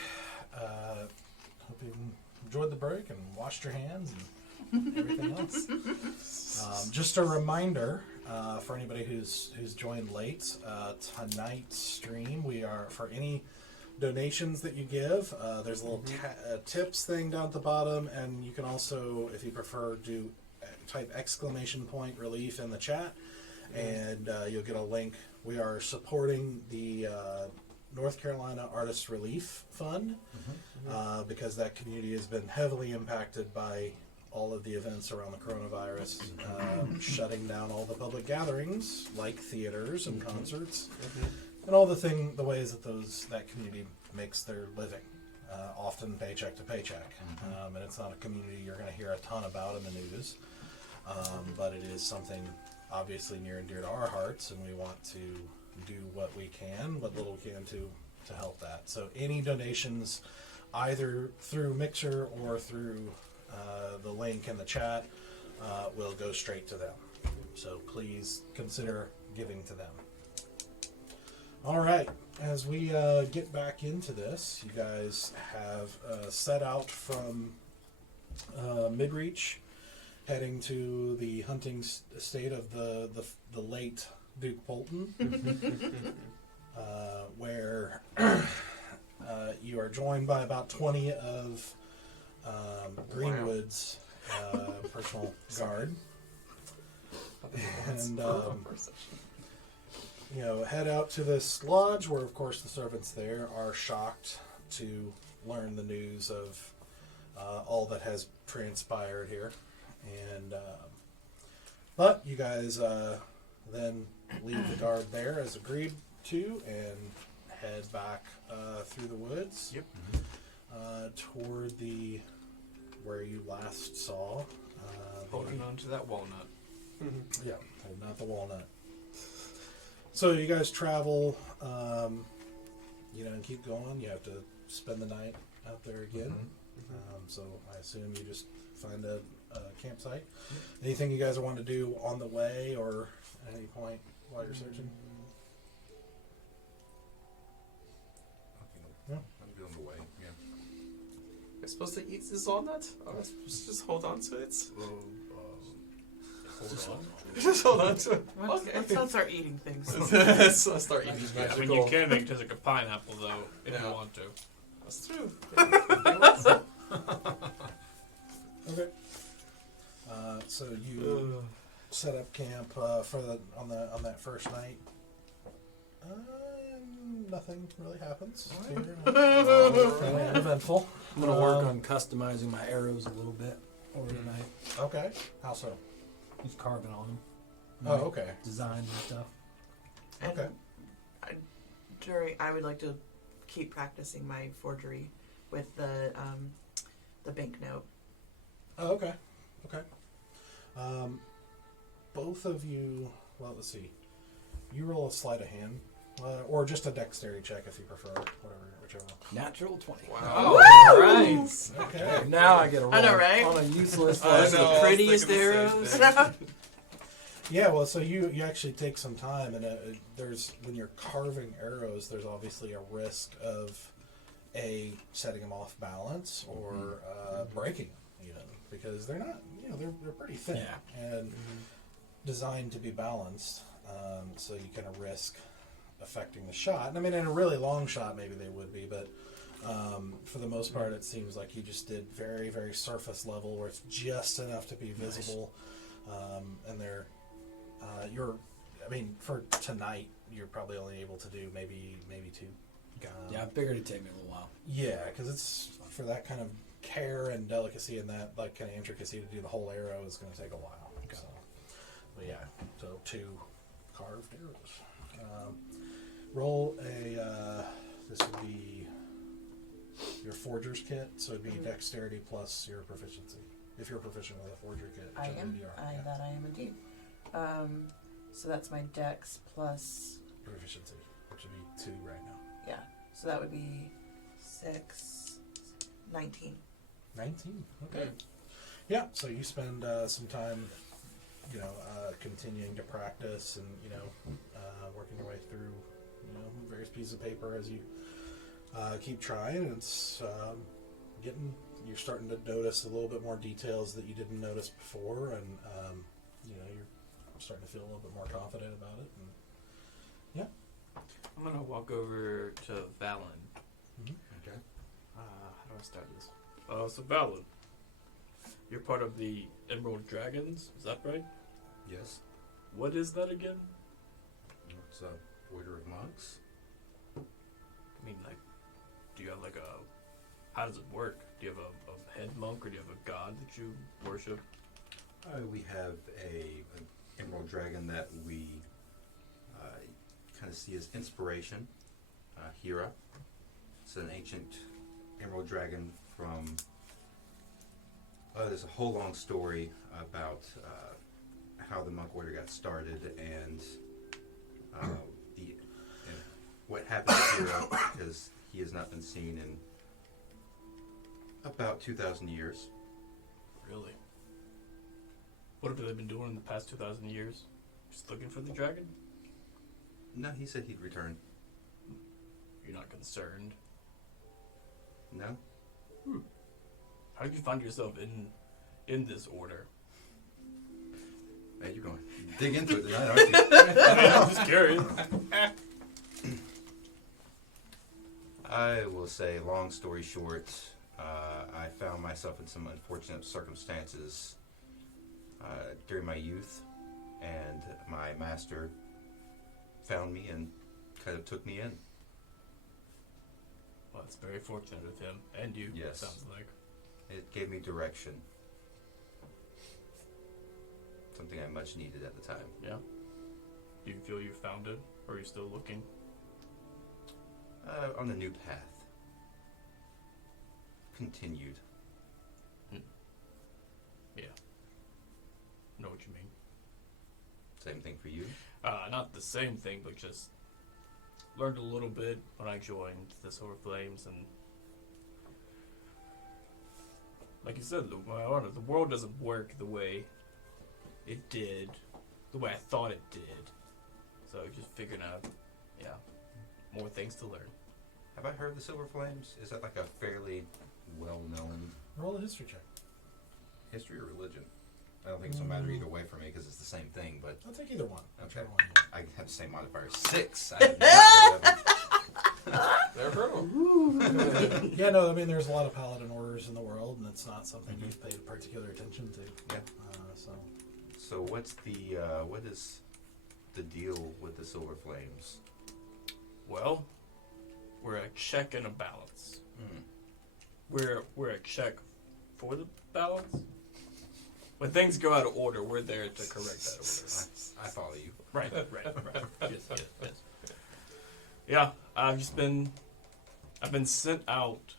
Hope you enjoyed the break and washed your hands and everything else. Just a reminder for anybody who's joined late, tonight's stream, we are, for any donations that you give, there's a little tips thing down at the bottom, and you can also, if you prefer, type ! relief in the chat, and you'll get a link. We are supporting the North Carolina Artists Relief Fund, because that community has been heavily impacted by all of the events around the coronavirus, shutting down all the public gatherings like theaters and concerts, and all the ways that that community makes their living, often paycheck to paycheck. And it's not a community you're going to hear a ton about in the news, but it is something obviously near and dear to our hearts, and we want to do what little we can to help that. So any donations, either through Mixer or through the link in the chat, will go straight to them. So please consider giving to them. All right, as we get back into this, you guys have set out from Midreach, heading to the hunting estate of the late Duke Bolton, where you are joined by about 20 of Greenwood's personal guard, and head out to this lodge where, of course, the servants there are shocked to learn the news of all that has transpired here, and but you guys then leave the guard there as agreed to and head back through the woods. Yep. Toward where you last saw. Holding on to that walnut. Yeah, not the walnut. So you guys travel, and keep going. You have to spend the night out there again. So I assume you just find a campsite. Anything you guys want to do on the way or at any point while you're searching? I'll be on the way, yeah. supposed to eat this walnut? Or am I supposed to just hold on to it? Hold on. Just hold on to it. Let's not start eating things. Let's start eating. I mean, you can make it as like a pineapple though, if Yeah. you want to. That's true. Okay. So you set up camp for on that first night. Nothing really happens. Fairly uneventful. I'm gonna work on customizing my arrows a little bit over tonight. Okay. How so? Just carving on them. Oh, okay. Designs and stuff. Okay. I would like to keep practicing my forgery with the banknote. Oh, okay. Okay. Both of you. Well, let's see. You roll a sleight of hand, or just a dexterity check if you prefer. Whichever. Natural 20. Wow. Right. Okay. Now I get a roll I know, right? on a useless I lesson. know, I was prettiest thinking the same arrows. thing. Yeah, well, so you actually take some time, and there's when you're carving arrows, there's obviously a risk of setting them off balance or breaking them, even because they're not, they're pretty thin and designed to be balanced, so you kind of risk affecting the shot. And I mean, in a really long shot, maybe they would be, but for the most part, it seems like you just did very, very surface level, where it's just enough to be visible, and they're. For tonight, you're probably only able to do maybe two. Yeah, I figured it'd take me a little while. Yeah, because it's for that kind of care and delicacy and that like kind of intricacy to do the whole arrow is going to take a while. So, but yeah, so 2 carved arrows. Roll a. This would be your forger's kit, so it'd be dexterity plus your proficiency. If you're proficient with a forger kit, I which am. believe you are. That I am indeed. So that's my dex plus. Proficiency, which would be 2 right now. Yeah. So that would be 6, 19. 19. Okay. Yeah. So you spend some time, continuing to practice and working your way through, various pieces of paper as you keep trying. It's you're starting to notice a little bit more details that you didn't notice before, and you're starting to feel a little bit more confident about it. And I'm gonna walk over to Valen. Okay. How do I start this? So Valen, you're part of the Emerald Dragons, is that right? Yes. What is that again? It's a order of monks. I mean, like, do you have like how does it work? Do you have a head monk, or do you have a god that you worship? We have an emerald dragon that we kind of see as inspiration. Hira. It's an ancient emerald dragon from. There's a whole long story about how the monk order got started and what happened to Hira, because he has not been seen in about 2,000 years. Really? What have they been doing in the past 2,000 years? Just looking for the dragon? No, he said he'd return. You're not concerned? No? How did you find yourself in this order? Hey, you're going to dig into it tonight, aren't you? I'm just curious. I will say, long story short, I found myself in some unfortunate circumstances during my youth, and my master found me and kind of took me in. Well, it's very fortunate of him and you. Yes. Sounds like. It gave me direction. Something I much needed at the time. Yeah. Do you feel you found it, or are you still looking? On a new path. Continued. Yeah. Know what you mean. Same thing for you? Not the same thing, but just learned a little bit when I joined the Silver Flames, and like you said, the world doesn't work the way it did, the way I thought it did. So just figuring out, more things to learn. Have I heard of the Silver Flames? Is that like a fairly well-known Roll a history check. history or religion? I don't think it's a matter either way for me because it's the same thing, but I'll take either one. Okay. Whichever one you I have the same modifier. 6. I did not know that. Never heard of 'em. want. Yeah, no, I mean, there's a lot of paladin orders in the world, and it's not something you've paid particular attention to. Yeah. So, So what is the deal with the Silver Flames? Well, we're a check and a balance. Mm. We're a check for the balance. When things go out of order, we're there to correct that order. I follow you. Right. Yes. Yeah, I've been sent out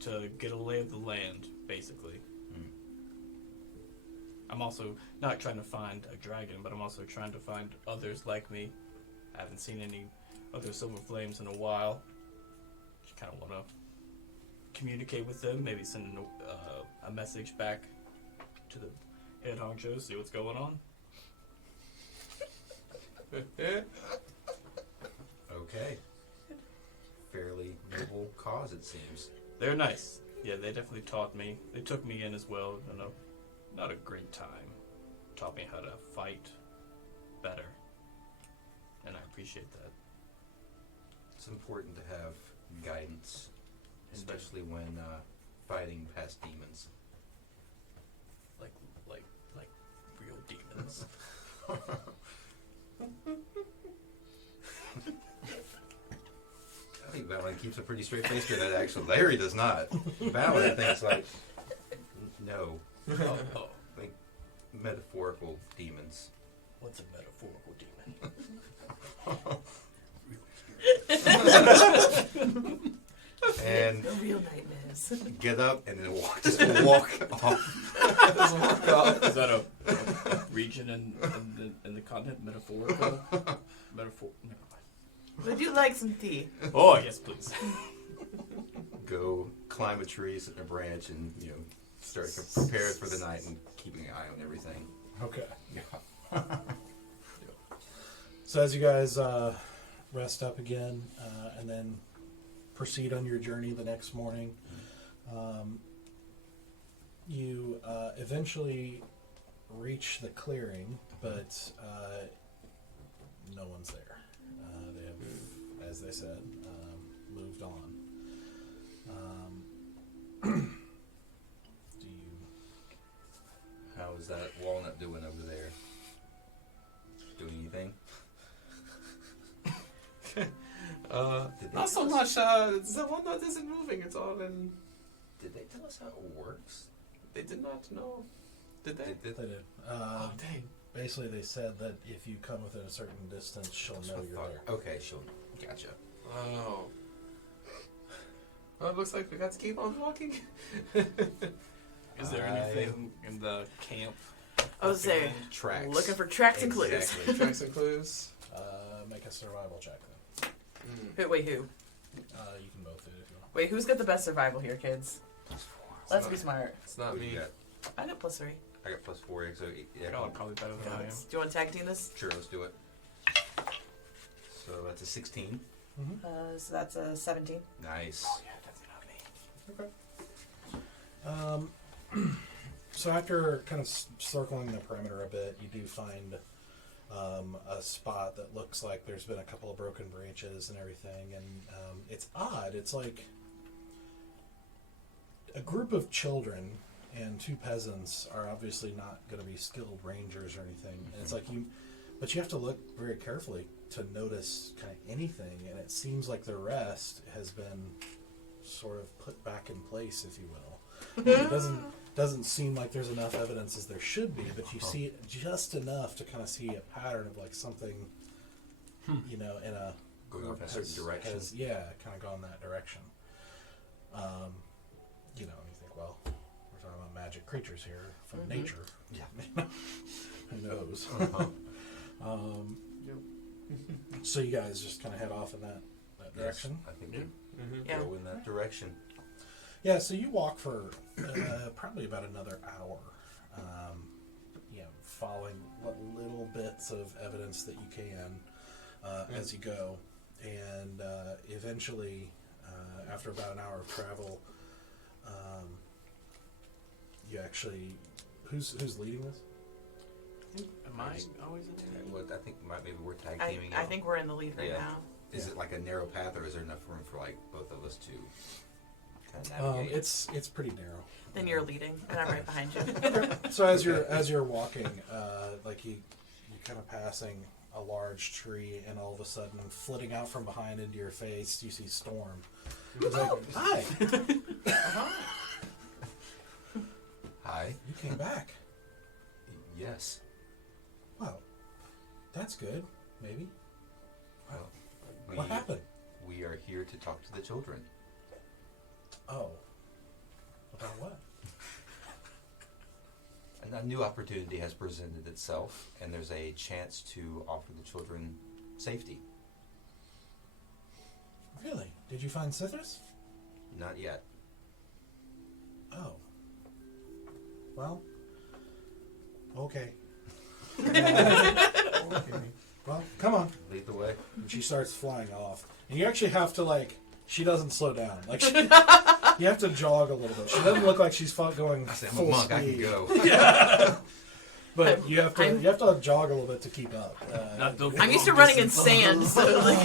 to get a lay of the land, basically. Mm. I'm also not trying to find a dragon, but I'm also trying to find others like me. I haven't seen any other Silver Flames in a while. Just kind of want to communicate with them, maybe send a message back to the head honcho, see what's going on. Okay. Fairly noble cause, it seems. They're nice. Yeah, they definitely taught me. They took me in as well. Not a great time. Taught me how to fight better. And I appreciate that. It's important to have guidance, especially when fighting past demons. Like real demons. I think Valin keeps a pretty straight face to that, actually. Larry does not. Valin thinks like, no, Oh, like metaphorical demons. what's a metaphorical demon? And The real nightmares. get up and then just walk off. Just walk off. Is that a region in the continent? Metaphorical? Metaphor. Never mind. Would you like some tea? Oh yes, please. Go climb a tree, sit in a branch, and start prepared for the night and keeping an eye on everything. okay. Yeah. So as you guys rest up again, and then proceed on your journey the next morning, you eventually reach the clearing, but no one's there. They have, as they said, moved on. Do you? How is that walnut doing over there? Doing anything? Did they Not so tell much. us- The walnut isn't moving at all, and Did they tell us how it works? they did not know. Did they? Did They did. Oh dang! Basically, they said that if you come within a certain distance, she'll know you're there. Okay, she'll. Gotcha. Oh. Well, it looks like we got to keep on walking. Is there anything in the camp? Oh, say, Tracks. looking for tracks and clues. Exactly. Tracks and clues. Make a survival check then. Wait, who? You can both do it if you want. Wait, who's got the best survival here, kids? Let's be smart. It's not What do me. you got? I got +3. I got +4, so yeah. Y'all are probably better than I am. Do you want to tag team this? Sure, let's do it. So that's a 16. So that's a 17. Nice. Oh, yeah, definitely not me. So after kind of circling the perimeter a bit, you do find a spot that looks like there's been a couple of broken branches and everything, and it's odd. It's like a group of children and 2 peasants are obviously not going to be skilled rangers or anything. And it's like but you have to look very carefully to notice kind of anything, and it seems like the rest has been sort of put back in place, if you will. It doesn't seem like there's enough evidence as there should be, but you see it just enough to kind of see a pattern of like something, in a Going off in a certain direction. kind of gone that direction. You think, well, we're talking about magic creatures here from nature. Yeah. Who knows? So you guys just kind of head off in that direction. Yes, I think we Yeah. go in that direction. Yeah, so you walk for probably about another hour, following what little bits of evidence that you can as you go. and eventually, after about an hour of travel, you actually, who's leading this? Am I always in there? Well, I think maybe we're tag I, teaming. I think we're in the lead right Yeah. now. Is it like a narrow path, or is there enough room for like both of us to kind of navigate? It's pretty narrow. Then you're leading, and I'm right behind you. So as you're walking, like you're kind of passing a large tree, and all of a sudden, flitting out from behind into your face, you see Storm. He's like, "Hi, Hi. you came back. Yes. Well, that's good. Maybe. Well, What happened? we are here to talk to the children. Oh, about what? And a new opportunity has presented itself, and there's a chance to offer the children safety. Really? Did you find Cithras? Not yet. Oh. Well. Okay. Well, come on. Lead the way. And she starts flying off, and you actually have to like. She doesn't slow down. Like she, you have to jog a little bit. She doesn't look like she's going I say, I'm full a monk. speed. I can go. But you have to jog a little bit to keep up. Not the I'm used to long running in distance. sand, so like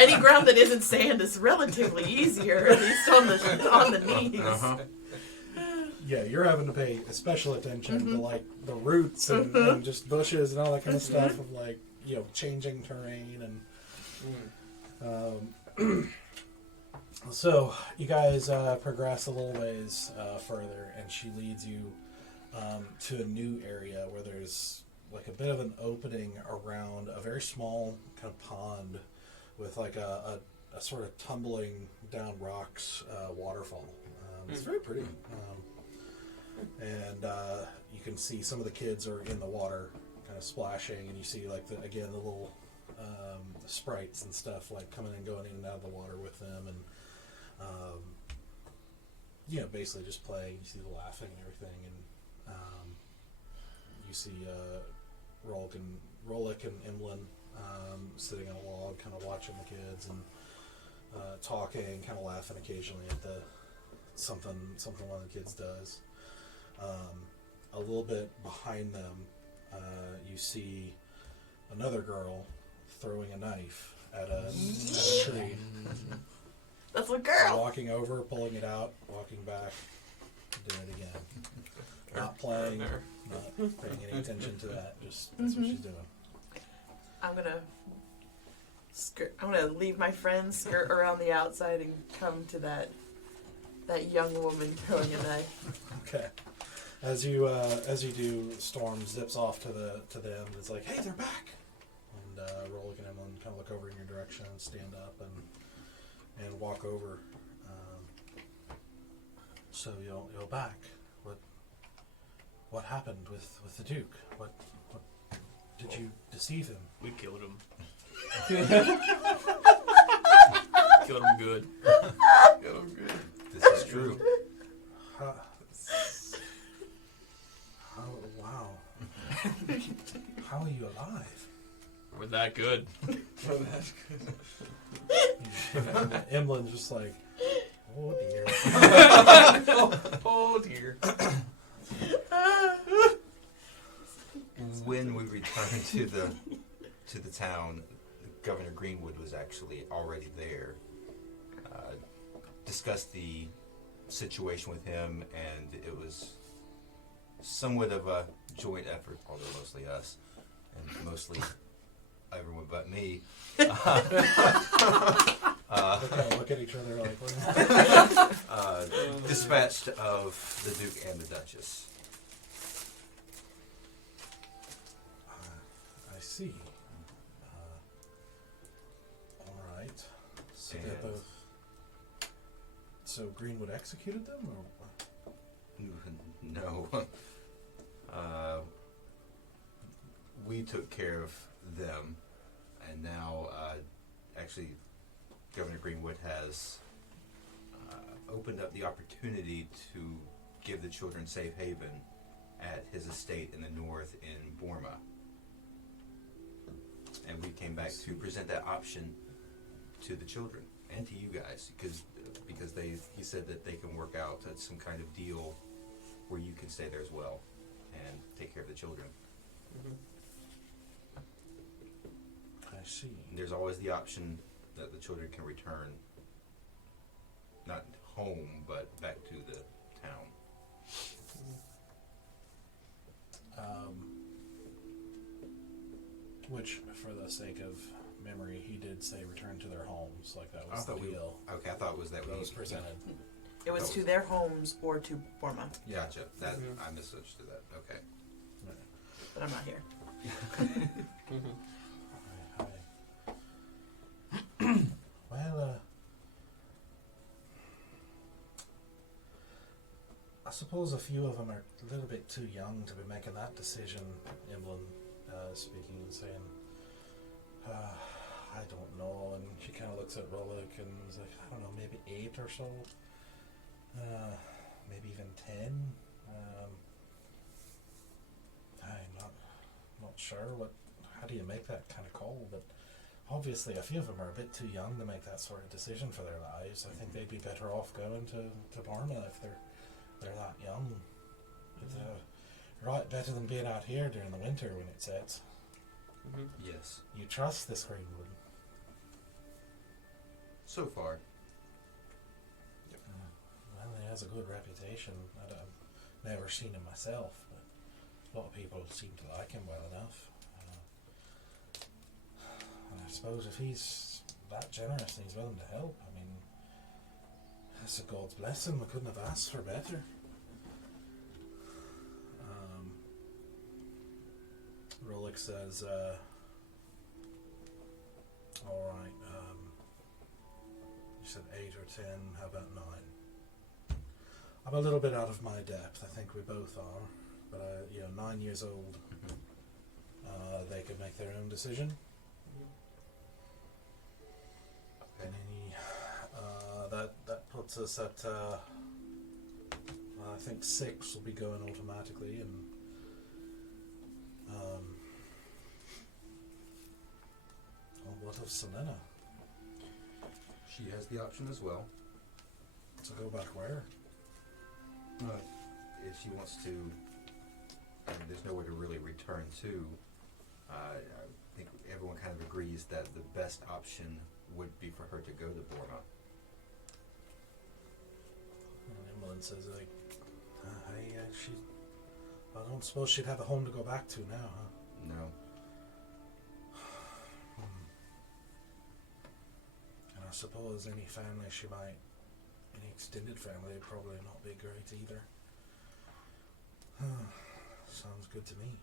any ground that isn't sand is relatively easier, at least on the knees. Uh-huh. Yeah, you're having to pay special attention Mm-hmm. to like the roots and just bushes and all that kind of stuff of like changing terrain and. So you guys progress a little ways further, and she leads you to a new area where there's like a bit of an opening around a very small kind of pond with like a sort of tumbling down rocks waterfall. It's very pretty. And you can see some of the kids are in the water kind of splashing, and you see like the little sprites and stuff like coming and going in and out of the water with them, and basically just playing. You see the laughing and everything, and you see Rolik and Imlin sitting on a log, kind of watching the kids and talking, kind of laughing occasionally at something one of the kids does. A little bit behind them, you see another girl throwing a knife at a tree. That's a girl. Walking over, pulling it out, walking back, doing it again. Not playing, not paying any attention to that. Just that's what she's doing. I'm gonna leave my friend, skirt around the outside, and come to that young woman throwing a knife. Okay. As you do, Storm zips off to them. It's like, hey, they're back. And Rolik and Emlyn kind of look over in your direction and stand up and walk over. So you're back. What happened with the Duke? What did you deceive him? We killed him. Killed him good. This is true. Wow. How are you alive? We're that good. Emlyn's just like, oh dear. Oh dear. When we returned to the town, Governor Greenwood was actually already there. Discussed the situation with him, and it was somewhat of a joint effort, although mostly us, and mostly everyone but me. Look at each other like, what? Dispatched of the Duke and the Duchess. I see. All right. So, And- so Greenwood executed them, or what? No. We took care of them, and now actually Governor Greenwood has opened up the opportunity to give the children safe haven at his estate in the north in Borma. And we came back to present that option to the children and to you guys, because he said that they can work out some kind of deal where you can stay there as well and take care of the children. I see. And there's always the option that the children can return, not home, but back to the town. Which, for the sake of memory, he did say return to their homes, like that was the deal Okay, I thought it was that that was we presented. It was to their homes or to Borma, Gotcha. That I misunderstood that. Okay. but I'm not here. Well, I suppose a few of them are a little bit too young to be making that decision. Emblem speaking and saying, I don't know. And she kind of looks at Rolik and is like, I don't know, maybe 8 or so. Maybe even 10. I'm not sure how do you make that kind of call, but obviously a few of them are a bit too young to make that sort of decision for their lives. I think they'd be better off going to Burma if they're that young. It's right better than being out here during the winter when it sets. Yes. You trust this Greenwood? So far. Well, he has a good reputation. I've never seen him myself, but a lot of people seem to like him well enough. And I suppose if he's that generous and he's willing to help, I mean, that's a God's blessing. We couldn't have asked for better. Rolik says, all right, you said 8 or 10, how about 9? I'm a little bit out of my depth, I think we both are, but 9 years old, they could make their own decision. Okay. And that puts us at, I think 6 will be going automatically, and what of Selena? She has the option as well. To go back where? If she wants to, I mean, there's nowhere to really return to. I think everyone kind of agrees that the best option would be for her to go to Borma. And Emlyn says, like, I don't suppose she'd have a home to go back to now, huh? No. And I suppose any family any extended family would probably not be great either. Sounds good to me.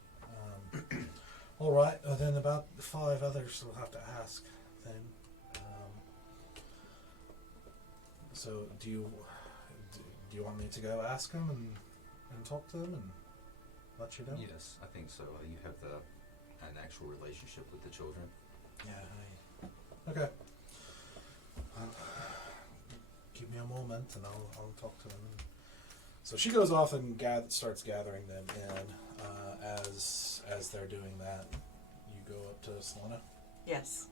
All right, then about 5 others we'll have to ask then. So do you want me to go ask them and talk to them and let you know? Yes, I think so. You have an actual relationship with the children. Yeah. Okay. Give me a moment and I'll talk to them. So she goes off and starts gathering them in. As they're doing that, you go up to Selena. Yes.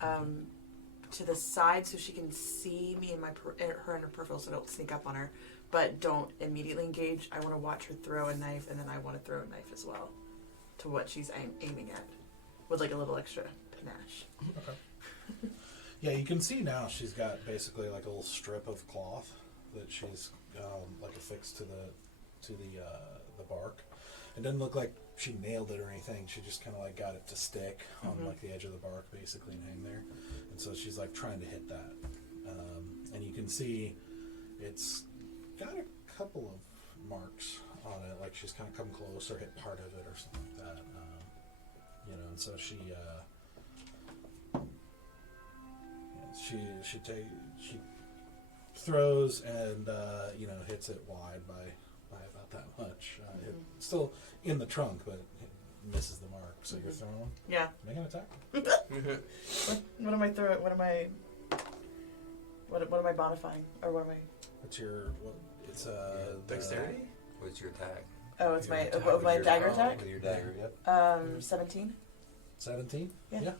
To the side so she can see me and her in her peripheral, so don't sneak up on her, but don't immediately engage. I want to watch her throw a knife, and then I want to throw a knife as well to what she's aiming at, with like a little extra panache. Okay. Yeah, you can see now she's got basically like a little strip of cloth that she's like affixed to the bark. It doesn't look like she nailed it or anything. She just kind of like got it to stick on like the edge of the bark basically and hang there. And so she's like trying to hit that. And you can see it's got a couple of marks on it, like she's kind of come close or hit part of it or something like that. And so she throws and hits it wide by about that much. It's still in the trunk, but it misses the mark. So you're throwing. Yeah. Make an attack. What am I throwing? What am I bonifying? Or what am I? What's your It's Dexterity? What's your attack? Oh, it's Your my attack what, with my your- dagger attack. With your dagger, yep. 17. 17. Yeah.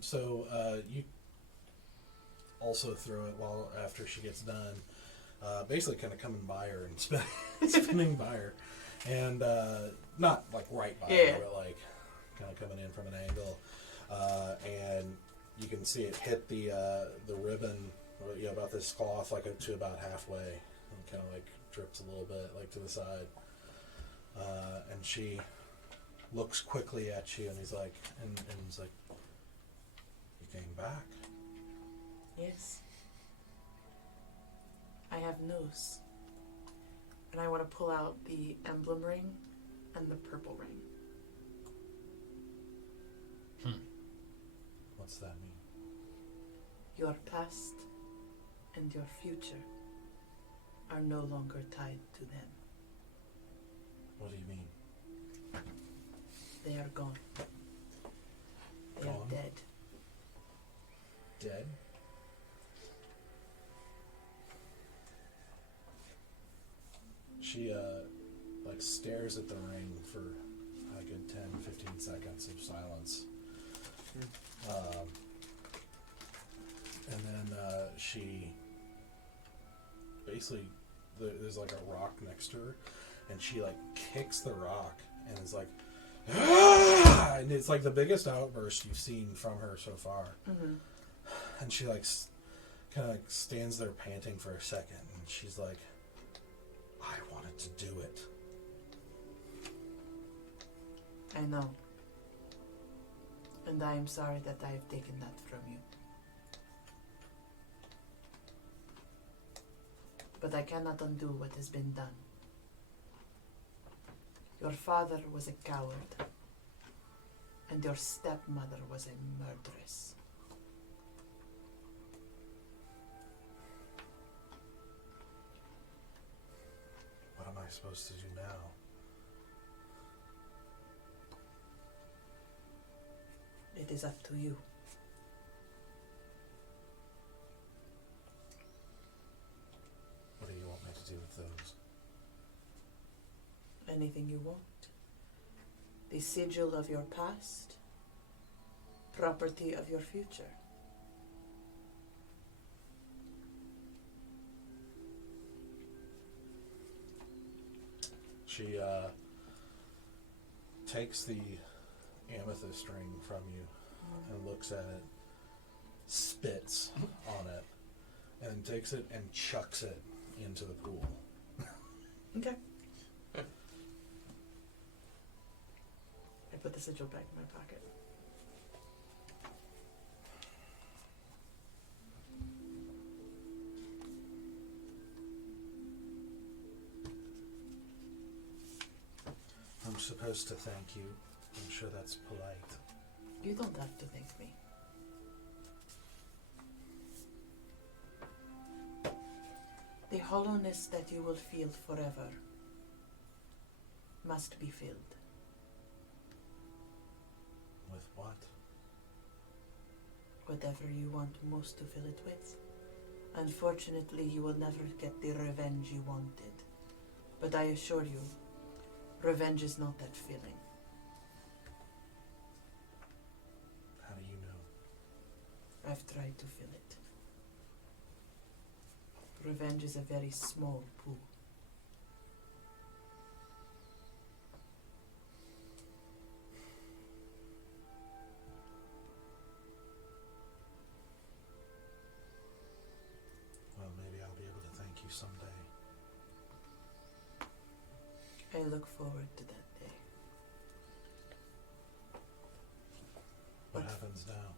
So you also throw it after she gets done, basically kind of coming by her and spinning by her, and not like right by Yeah. her, but like kind of coming in from an angle, and you can see it hit the ribbon, or, about this cloth, like to about halfway, and kind of like drips a little bit, like to the side, and she looks quickly at you, and he's like, and he's like, "You came back." Yes. I have news. And I want to pull out the emblem ring and the purple ring. What's that mean? Your past and your future are no longer tied to them. What do you mean? They are gone. They Gone? are dead. Dead? She like stares at the ring for a good 10-15 seconds of silence. And then she basically, there's like a rock next to her, and she like kicks the rock and is like, "Ah!" And it's like the biggest outburst you've seen from her so far. Mm-hmm. And she like kind of like stands there panting for a second, and she's like, "I wanted to do it." I know. And I am sorry that I have taken that from you. But I cannot undo what has been done. Your father was a coward, and your stepmother was a murderess. What am I supposed to do now? It is up to you. What do you want me to do with those? Anything you want. The sigil of your past, property of your future. She takes the amethyst ring from you and looks at it, spits on it, and takes it and chucks it into the pool. Okay. I put the sigil back in my pocket. I'm supposed to thank you. I'm sure that's polite. You don't have to thank me. The hollowness that you will feel forever must be filled. With what? Whatever you want most to fill it with. Unfortunately, you will never get the revenge you wanted. But I assure you, revenge is not that feeling. How do you know? I've tried to fill it. Revenge is a very small pool. Well, maybe I'll be able to thank you someday. I look forward to that day. What But happens now?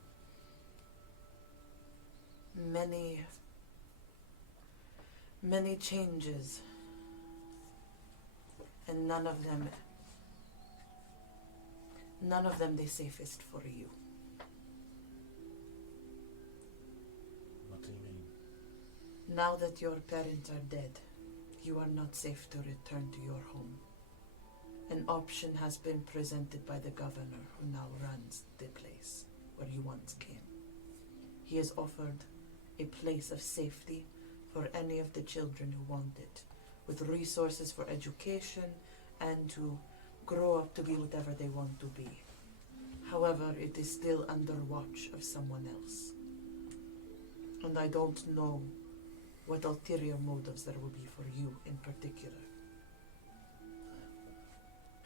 many changes, and none of them the safest for you. What do you mean? Now that your parents are dead, you are not safe to return to your home. An option has been presented by the governor, who now runs the place where you once came. He has offered a place of safety for any of the children who want it, with resources for education and to grow up to be whatever they want to be. However, it is still under watch of someone else. And I don't know what ulterior motives there will be for you in particular.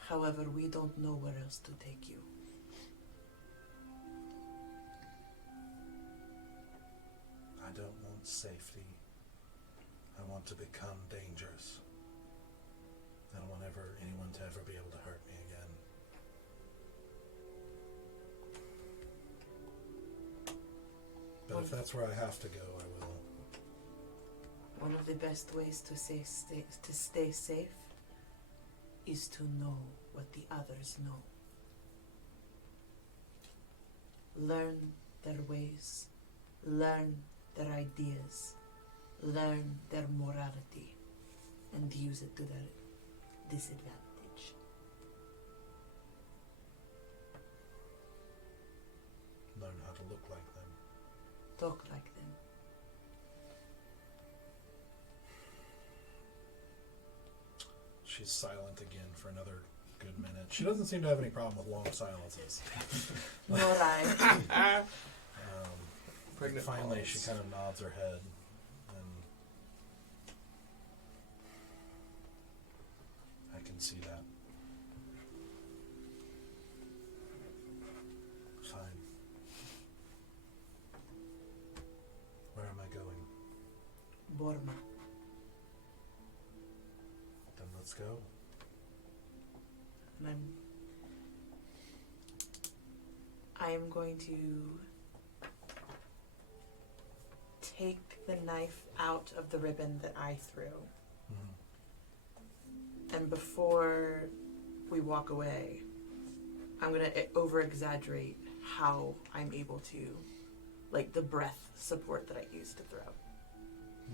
However, we don't know where else to take you. I don't want safety. I want to become dangerous. I don't want anyone to ever be able to hurt me again. But if that's where I have to go, I will. One of the best ways to stay safe is to know what the others know. Learn their ways, learn their ideas, learn their morality, and use it to their disadvantage. Learn how to look like them. Talk like them. She's silent again for another good minute. She doesn't seem to have any problem with long silences. Nor I. Pregnant Finally, pause. she kind of nods her head, and I can see that. Fine. Where am I going? Borma. Then let's go. And I am going to take the knife out of the ribbon that I threw. Mm-hmm. And before we walk away, I'm going to over-exaggerate how I'm able to, like the breath support that I use to throw.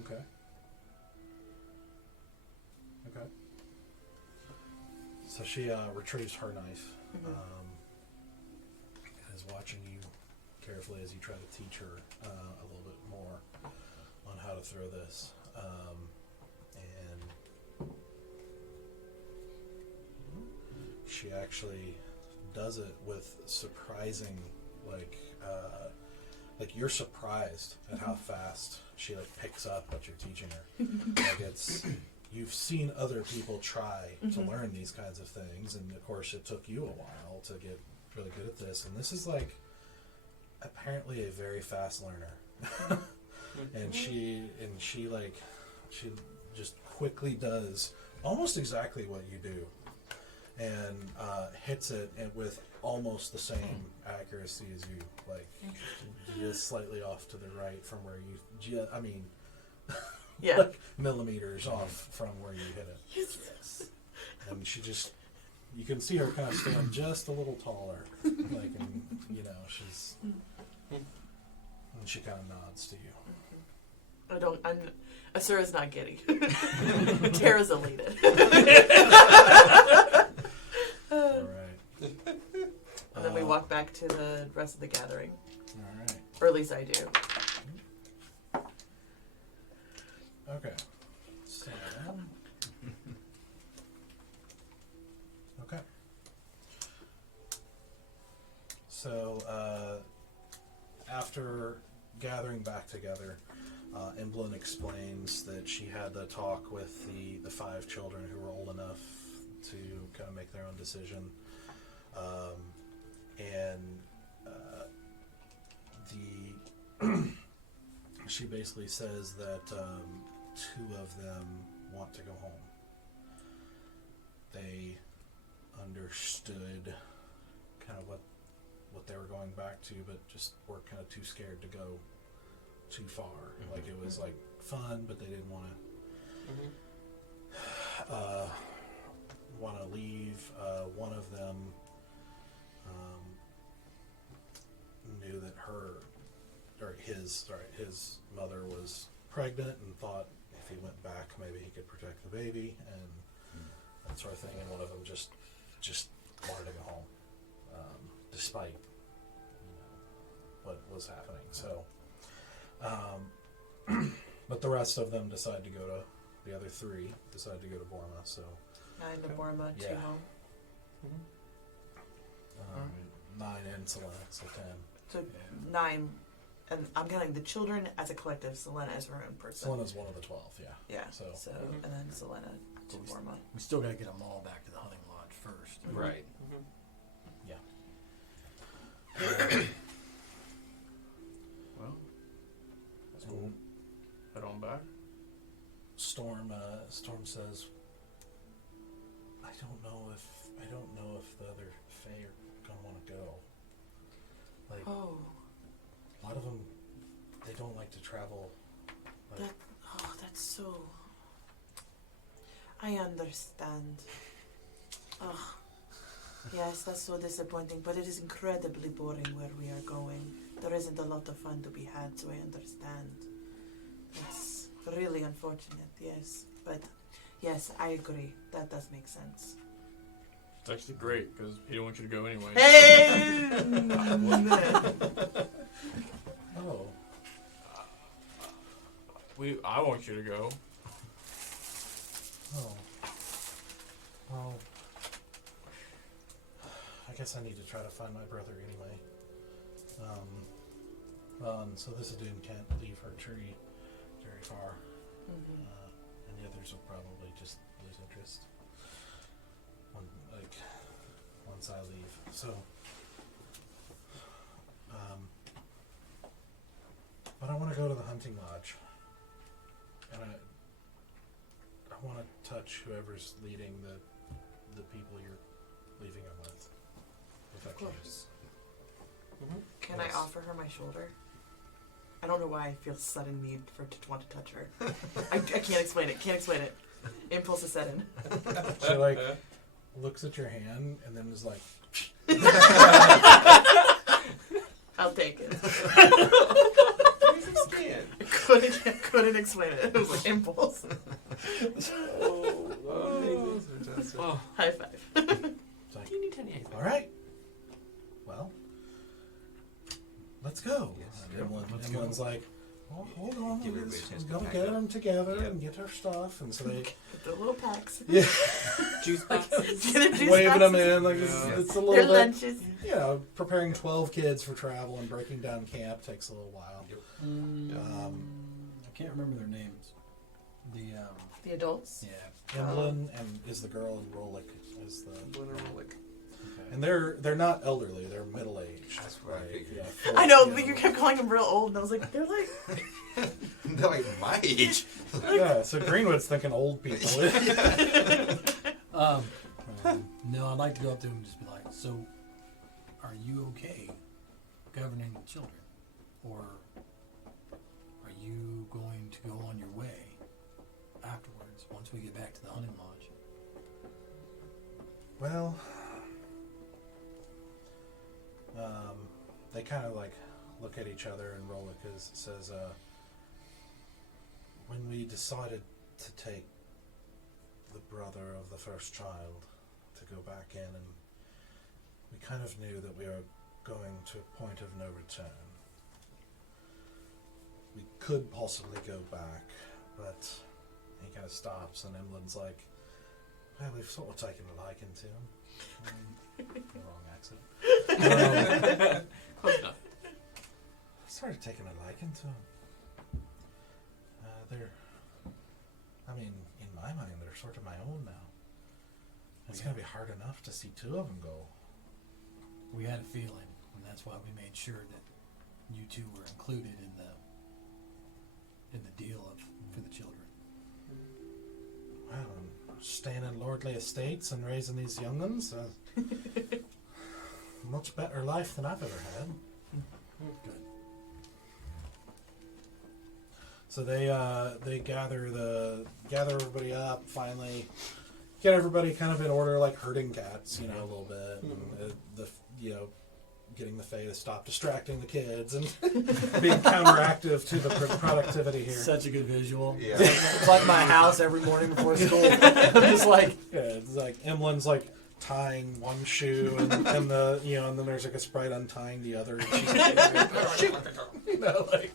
Okay. Okay. So she retrieves her knife, Mhm. and is watching you carefully as you try to teach her a little bit more on how to throw this. And she actually does it with surprising, like you're surprised at how fast she picks up what you're teaching her. Like you've seen other people try to learn these kinds of things, and of course it took you a while to get really good at this, and this is apparently a very fast learner. and she just quickly does almost exactly what you do, and hits it with almost the same accuracy as you, just slightly off to the right from where you Yeah. like millimeters off from where you hit it. Yes. And she just, you can see her kind of stand just a little taller, she's, and she kind of nods to you. Asura's not giddy. Tara's elated. All right. And then we walk back to the rest of the gathering. All right. Or at least I do. Okay. So. Okay. So, after gathering back together, Emblem explains that she had the talk with the 5 children who were old enough to kind of make their own decision. She basically says that 2 of them want to go home. They understood kind of what they were going back to, but just were kind of too scared to go too far. Mm-hmm. Like it was fun, but they didn't want to leave. One of them knew that his mother was pregnant and thought if he went back maybe he could protect the baby and that sort of thing, and one of them just wanted to go home, despite what was happening. So but the rest of them decided to go to, the other 3 decided to go to Borma. So 9 to Borma, 2 Yeah. home. 9 and Selena, so 10. So 9, and I'm counting the children as a collective, Selena as her own person. Selena's one of the 12, yeah. Yeah. So- And then Selena to form a. We still got to get them all back to the hunting lodge first. Right. Well, let's go And head on back. Storm says, I don't know if the other Fae are gonna want to go. Like, Oh, a lot of them, they don't like to travel. Like, that's so. I understand. Oh, yes, that's so disappointing, but it is incredibly boring where we are going. There isn't a lot of fun to be had, so I understand. It's really unfortunate, yes. But, yes, I agree. That does make sense. It's actually great because he didn't want you to go anyway. Hey! oh, I want you to go. oh. Well, I guess I need to try to find my brother anyway. And so this Doom can't leave her tree very far. Mhm. And the others will probably just lose interest once I leave. So, but I want to go to the hunting lodge, and I want to touch whoever's leading the people you're leaving them with. If I Of can. course. Mm-hmm. Can Yes. I offer her my shoulder? I don't know why I feel sudden need to want to touch her. I can't explain it. Can't explain it. Impulse is set in. She like looks at your hand and then is like, I'll take it. Here's some skin. Couldn't explain it. It was like impulse. Fantastic. Oh, High five. it's like, do you need any? all right, well, let's go. Yes. And Let's Emlyn's go. like, oh, hold on, Give we're everybody a chance to gonna pack get up. them together Yep. and get our stuff. And so they, The little packs. yeah, Juice boxes. Get a juice waving them boxes. in like Yeah. it's a Their little bit. lunches. You know, preparing 12 kids for travel and breaking down camp takes a little while. Yep. I can't remember their names. The adults. Yeah. Emlyn and is the girl, and Rolik is the. Linerolic. And they're not elderly; they're middle aged. That's what I figured. Yeah, I know, you but you kept calling them real old, and I was like, they're like. They're like my age. Yeah, so Greenwood's thinking old people. No, I'd like to go up to him and just be like, so, are you okay governing the children? Or are you going to go on your way afterwards, once we get back to the hunting lodge? Well, they kind of like look at each other, and Rolik says, when we decided to take the brother of the first child to go back in, and we kind of knew that we were going to a point of no return. We could possibly go back, but he kind of stops, and Emlyn's like, well, we've sort of taken a liking to him. The wrong accent. Close enough. Started taking a liking to him. In my mind, they're sort of my own now. It's going to be hard enough to see 2 of them go. We had a feeling, and that's why we made sure that you two were included in the deal for the children. Well, and staying in lordly estates and raising these young'uns, much better life than I've ever had. Good. So they gather everybody up, finally get everybody kind of in order, like herding cats, a little bit, and getting the Fae to stop distracting the kids and being counteractive to the productivity here. Such a good visual. Yeah. It's like my house every morning before school. I'm just like, Yeah, it's like Emlyn's like tying one shoe, and then there's like a sprite untying the other. And she's like,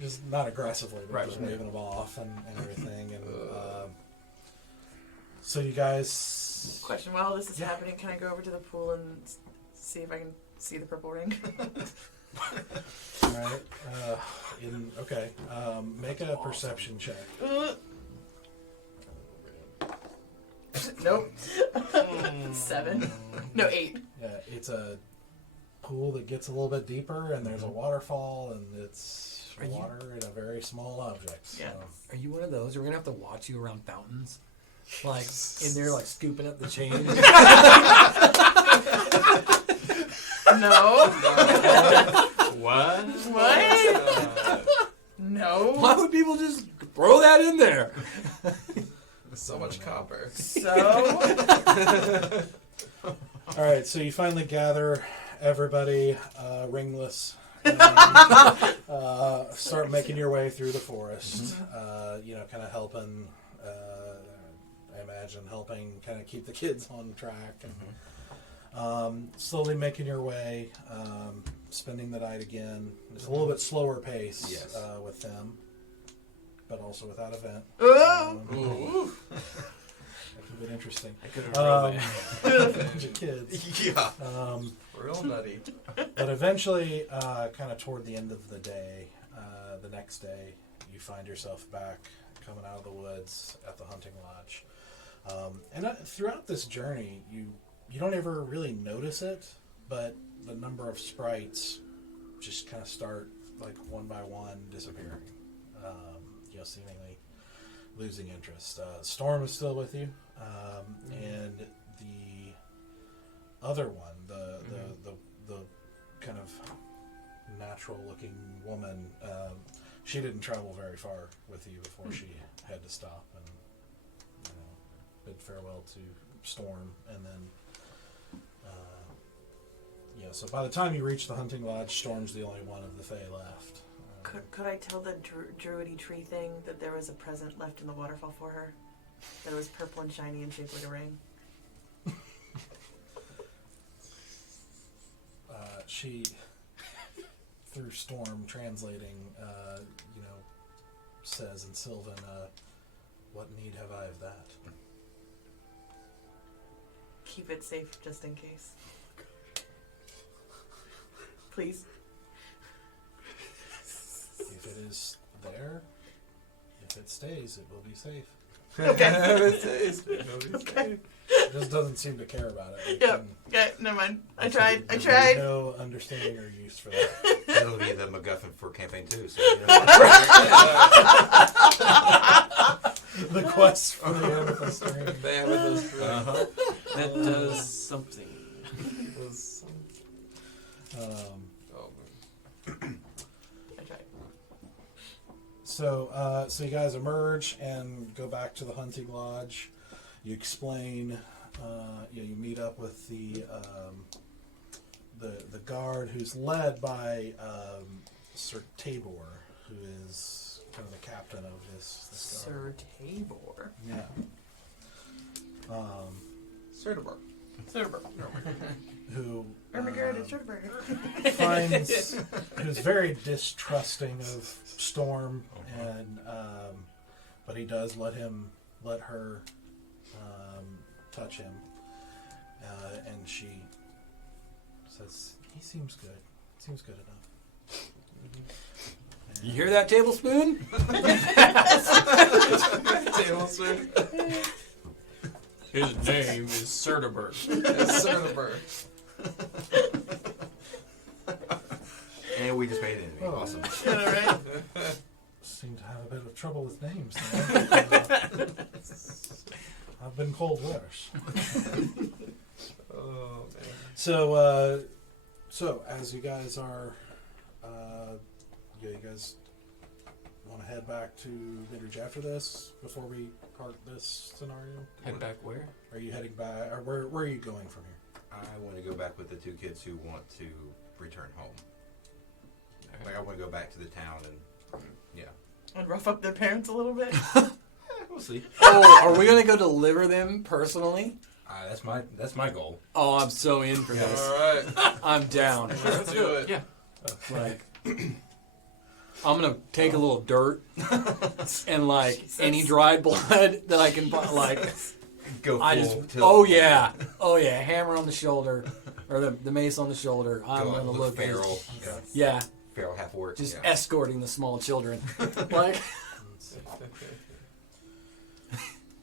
just not aggressively, but Right. just waving them off and everything. And so you guys, Question: while this is Yeah. happening, can I go over to the pool and see if I can see the purple ring. All right. Okay. Make a perception check. Nope. 7. No, 8. Yeah, it's a pool that gets a little bit deeper, and there's a waterfall, and it's water in a very small object. So. Yeah. Are you one of those? We're gonna have to watch you around fountains, like in there, like scooping up the change. No. What? What? No. Why would people just throw that in there? So much copper. So. All right, so you finally gather everybody ringless. And, start making your way through the forest. Kind of helping. I imagine helping kind of keep the kids on track, and slowly making your way, spending the night again. It's a little bit slower pace Yes. with them, but also without event. Ooh. That could have been interesting. I could have A bunch of kids. Yeah. Real nutty. But eventually, kind of toward the end of the day, the next day, you find yourself back coming out of the woods at the hunting lodge. And throughout this journey, you don't ever really notice it, but the number of sprites just kind of start, like, one by one disappearing. Seemingly losing interest. Storm is still with you, and the other one, the kind of natural-looking woman, she didn't travel very far with you before she had to stop and bid farewell to Storm, and then so by the time you reach the hunting lodge, Storm's the only one of the Fae left. Could I tell the druidy tree thing that there was a present left in the waterfall for her? That it was purple and shiny and shaped like a ring? She, through Storm translating, says in Sylvan, what need have I of that? Keep it safe just in case. Please. If it is there, if it stays, it will be safe. Okay. It just doesn't seem to care about it. Yep. Okay, never mind. I tried. There's no understanding or use for that. That'll be the MacGuffin for campaign 2. So, The quest for the amethyst ring. The amethyst ring. That does something. I tried. So you guys emerge and go back to the hunting lodge. You explain. You meet up with the guard, who's led by Sir Tabor, who is kind of the captain of this guard. Sir Tabor. Yeah. Sertiber. Serber. Who Finds. who's very distrusting of Storm, and but he does let her touch him, and she says he seems good. Seems good enough. You hear that, Tablespoon? Tablespoon. His name is Sertiber. Sertiber. and we just made it enemy. Oh. Awesome. Yeah, right? Seem to have a bit of trouble with names. I've been called worse. Oh man. So as you guys are, you guys want to head back to Midreach after this before we part this scenario? Head back where? Are you heading back, or where are you going from here? I want to go back with the 2 kids who want to return home. Like I want to go back to the town and And rough up their parents a little bit. we'll see. Oh, are we gonna go deliver them personally? That's my goal. Oh, I'm so in for this. All right. I'm down. Let's do it. Yeah. Like, I'm gonna take a little dirt and like any dried blood that I can find. Like, Go full I just. tilt. Oh yeah. Hammer on the shoulder. or the mace on the shoulder. I'm Go going on, to look look at feral. Yeah, Feral half orc. just yeah. escorting the small children. Like,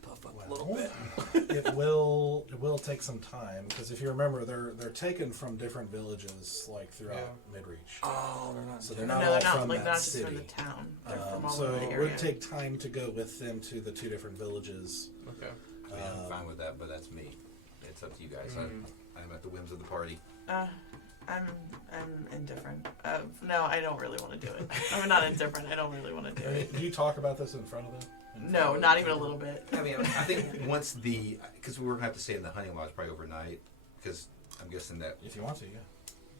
puff up a little bit. It will take some time because if you remember, they're taken from different villages like throughout Midreach. Oh, they're not. So they're No, not they're all not from like that not just city. from the town. They're from all So over the it area. would take time to go with them to the two different villages. Okay. I mean, I'm fine with that, but that's me. It's up to you guys. I'm at the whims of the party. I'm indifferent. No, I don't really want to do it. I'm not indifferent. I don't really want to do it. Do you talk about this in front of them? No, not even a little bit. I mean, I think once because we're gonna have to stay in the hunting lodge probably overnight, because I'm guessing that If you want to, yeah.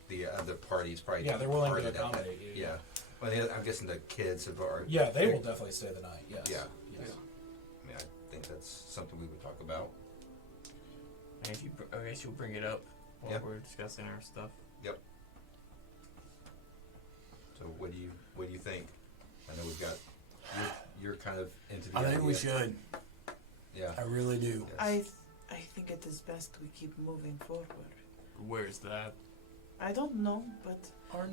the other party's probably Yeah, they're willing to already done that. accommodate you. Yeah, well, I'm guessing the kids have already. Yeah, they will definitely stay the night. Yes. Yeah. Yes. I mean, I think that's something we would talk about. And if you, I guess you'll bring it up while Yep. we're discussing our stuff. Yep. So what do you think? I know we've got you're kind of into the I think we idea. should. Yeah. I really do. Yes. I think it is best we keep moving forward. Where's that? I don't know, but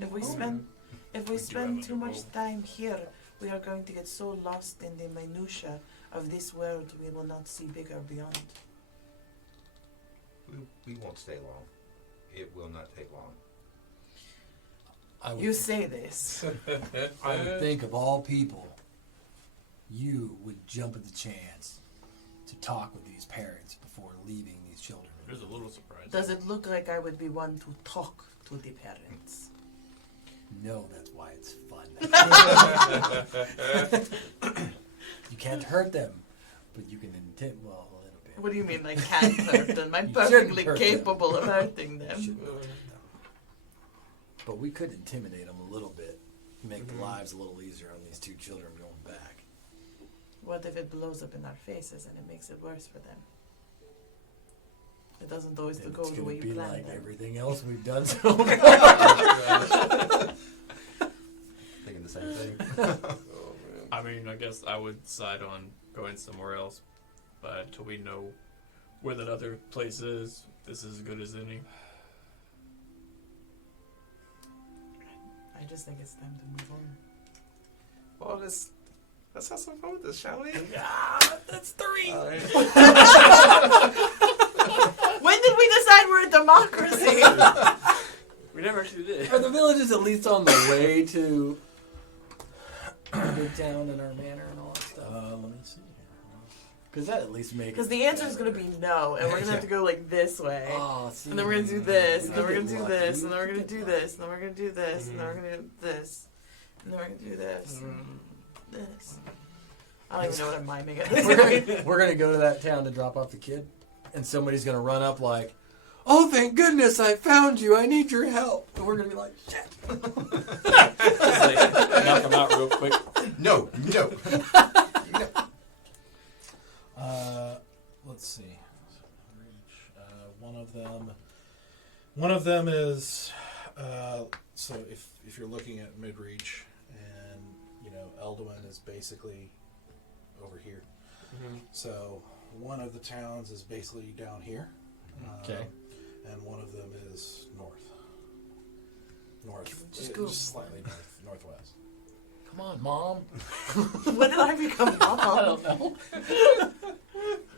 if we home. spend We do spend have a too new much home. time here, we are going to get so lost in the minutia of this world we will not see bigger beyond. We won't stay long. It will not take long. I would, You say this. I would think of all people, you would jump at the chance to talk with these parents before leaving these children. It was a little surprising. Does it look like I would be one to talk to the parents? No, that's why it's fun. You can't hurt them, but you can intimidate. Well, a little bit. What do you mean I can't hurt them? I'm You perfectly shouldn't hurt them. capable of hurting You them. shouldn't hurt them. But we could intimidate them a little bit, make the lives a little easier on these two children going back. What if it blows up in our faces and it makes it worse for them? It doesn't always Then go it's the going way to you be planned like them. everything else we've done so far. Thinking the same thing. Oh, man. I mean, I guess I would side on going somewhere else, but until we know where that other place is, this is as good as any. I just think it's time to move on. Well, let's have some fun with this, shall we? That's three. When did we decide we're a democracy? We never actually did. Are the villages at least on the way to the big town and our manor and all that stuff? Let me see. Because that at least makes. Because the answer is going to be no, and we're going to have to go like this way. Oh, see, And then we're going to do this, we and then we're could going to get do lucky. this, and then we're We going could to do get this, and then we're going to do this, and then we're Mhm. going to do this, and then we're going to do this, and this. I don't even know what I'm miming at this We're point. gonna, we're gonna go to that town to drop off the kid, and somebody's gonna run up like, "Oh, thank goodness I found you! I need your help!" And we're gonna be like, "Shit!" Just like, knock them out real quick. No. Let's see. One of them is. So if you're looking at Midreach, and Eldowyn is basically over here. So one of the towns is basically down here. Okay. And one of them is north. Just go. Just slightly northwest. Come on, Mom. When did I become I mom? don't know.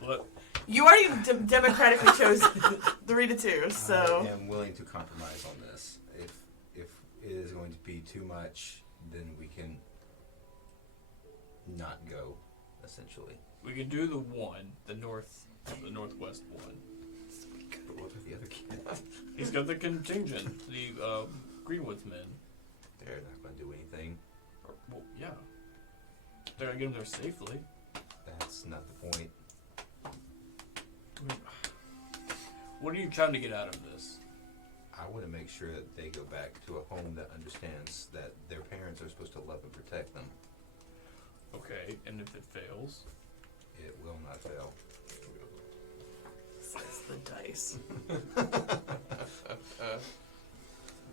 What? You already democratically chose 3-2, so. I am willing to compromise on this. If it is going to be too much, then we can not go. Essentially, We can do the northwest one. but what about the other kid? He's got the contingent, the Greenwood's men. They're not going to do anything. Well, yeah. They're gonna get him there safely. That's not the point. What are you trying to get out of this? I want to make sure that they go back to a home that understands that their parents are supposed to love and protect them. Okay, and if it fails? It will not fail. It's the dice.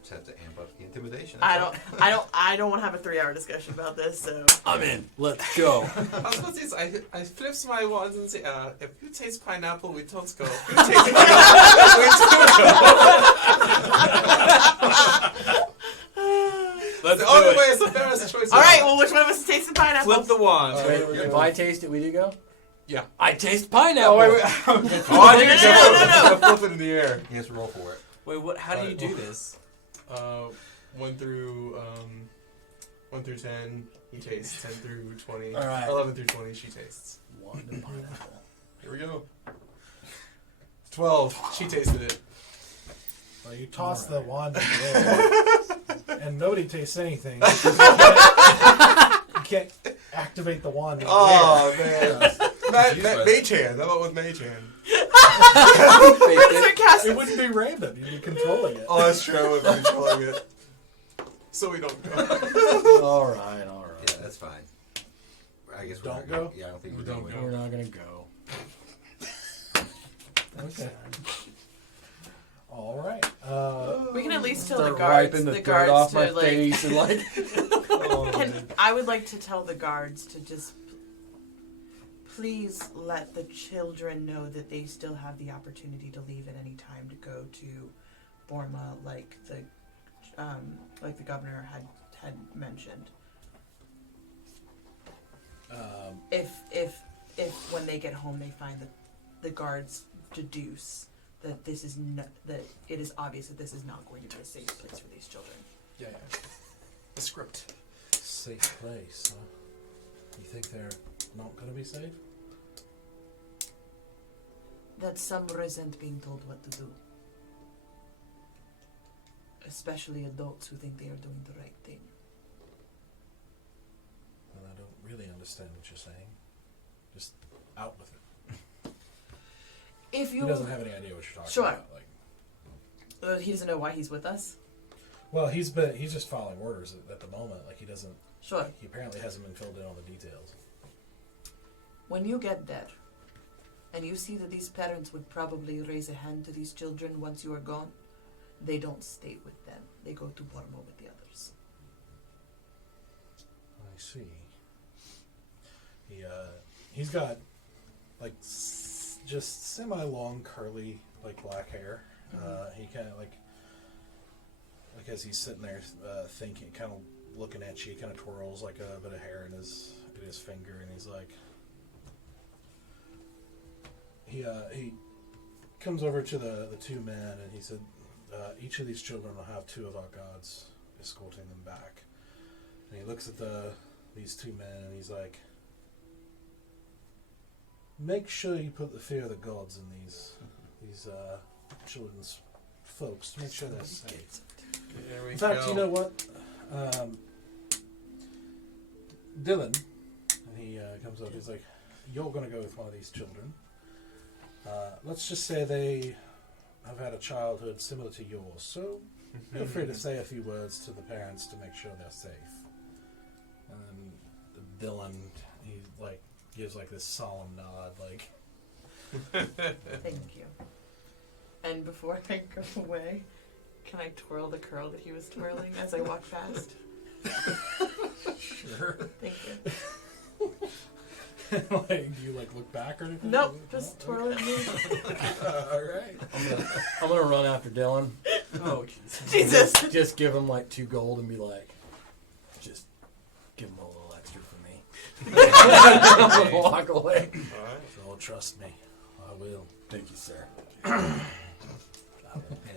Just have to amp up the intimidation. I that's don't want to have a 3-hour discussion about this, so. I'm in. Let's go. I was going to say, I flips my wands and say, if you taste pineapple, we don't go. If you taste pineapple, we don't go. has a choice. All right. Well, which one of us is tasting pineapple? Flip the wand. Wait, if I taste it, we do go? Yeah. I taste pineapple. Oh, wait. Oh, I didn't No. Flip it in the air. He has to roll for it. Wait, what? How do you do this? 1 through 10, he tastes. 10 through 20. All right. 11 through 20, she tastes. Wand of pineapple. Here we go. 12, she tasted it. Well, you toss the Alright. wand in the air, and nobody tastes anything. because you can't activate the wand in the Oh, air. man. Useless. Mage hand. How about with Mage hand? Sarcastic. It wouldn't be random. You'd be controlling it. Oh, that's true. I would be controlling it. So we don't go. All right. Yeah, that's fine. I guess we're Don't not gonna, go? Yeah, I don't think We we're don't going. go. We're not gonna go. Okay. All right. We can at least tell the Start guards. wiping the The dirt guards off to my like. face and like. I would like to tell the guards to just please let the children know that they still have the opportunity to leave at any time to go to Borma, like the governor had mentioned. If when they get home they find that the guards deduce that this is that it is obvious that this is not going to be a safe place for these children. Yeah. The script. Safe place. Huh? You think they're not going to be safe? That some resent being told what to do. Especially adults who think they are doing the right thing. Well, I don't really understand what you're saying. Just out with it. If you He doesn't have any idea what you're talking Sure. about. Like, he doesn't know why he's with us. well, he's just following orders at the moment. Like he doesn't. Sure. He apparently hasn't been filled in on the details. When you get there, and you see that these parents would probably raise a hand to these children once you are gone, they don't stay with them. They go to Bormo with the others. I see. He's got like just semi-long, curly, like black hair. He kind of like as he's sitting there thinking, kind of looking at you, kind of twirls like a bit of hair in his finger, and he's like, he comes over to the two men, and he said, each of these children will have 2 of our guards escorting them back. And he looks at these 2 men, and he's like, make sure you put the fear of the gods in these children's folks to make sure they're safe. There we In fact, go. you know what? Dylan, and he comes up, he's like, you're going to go with one of these children. Let's just say they have had a childhood similar to yours, so feel free to say a few words to the parents to make sure they're safe. And Dylan, he like gives like this solemn nod, like, Thank you. And before I go away, can I twirl the curl that he was twirling as I walk past? sure. Thank you. Like, do you like look back or anything? Nope, just twirl it and move. All right. I'm gonna run after Dylan. Oh, Jesus. Jesus. Just give him like 2 gold and be like, just give him a little extra for me. I'm gonna walk away. Alright. Oh, trust me, I will. Thank you, sir. And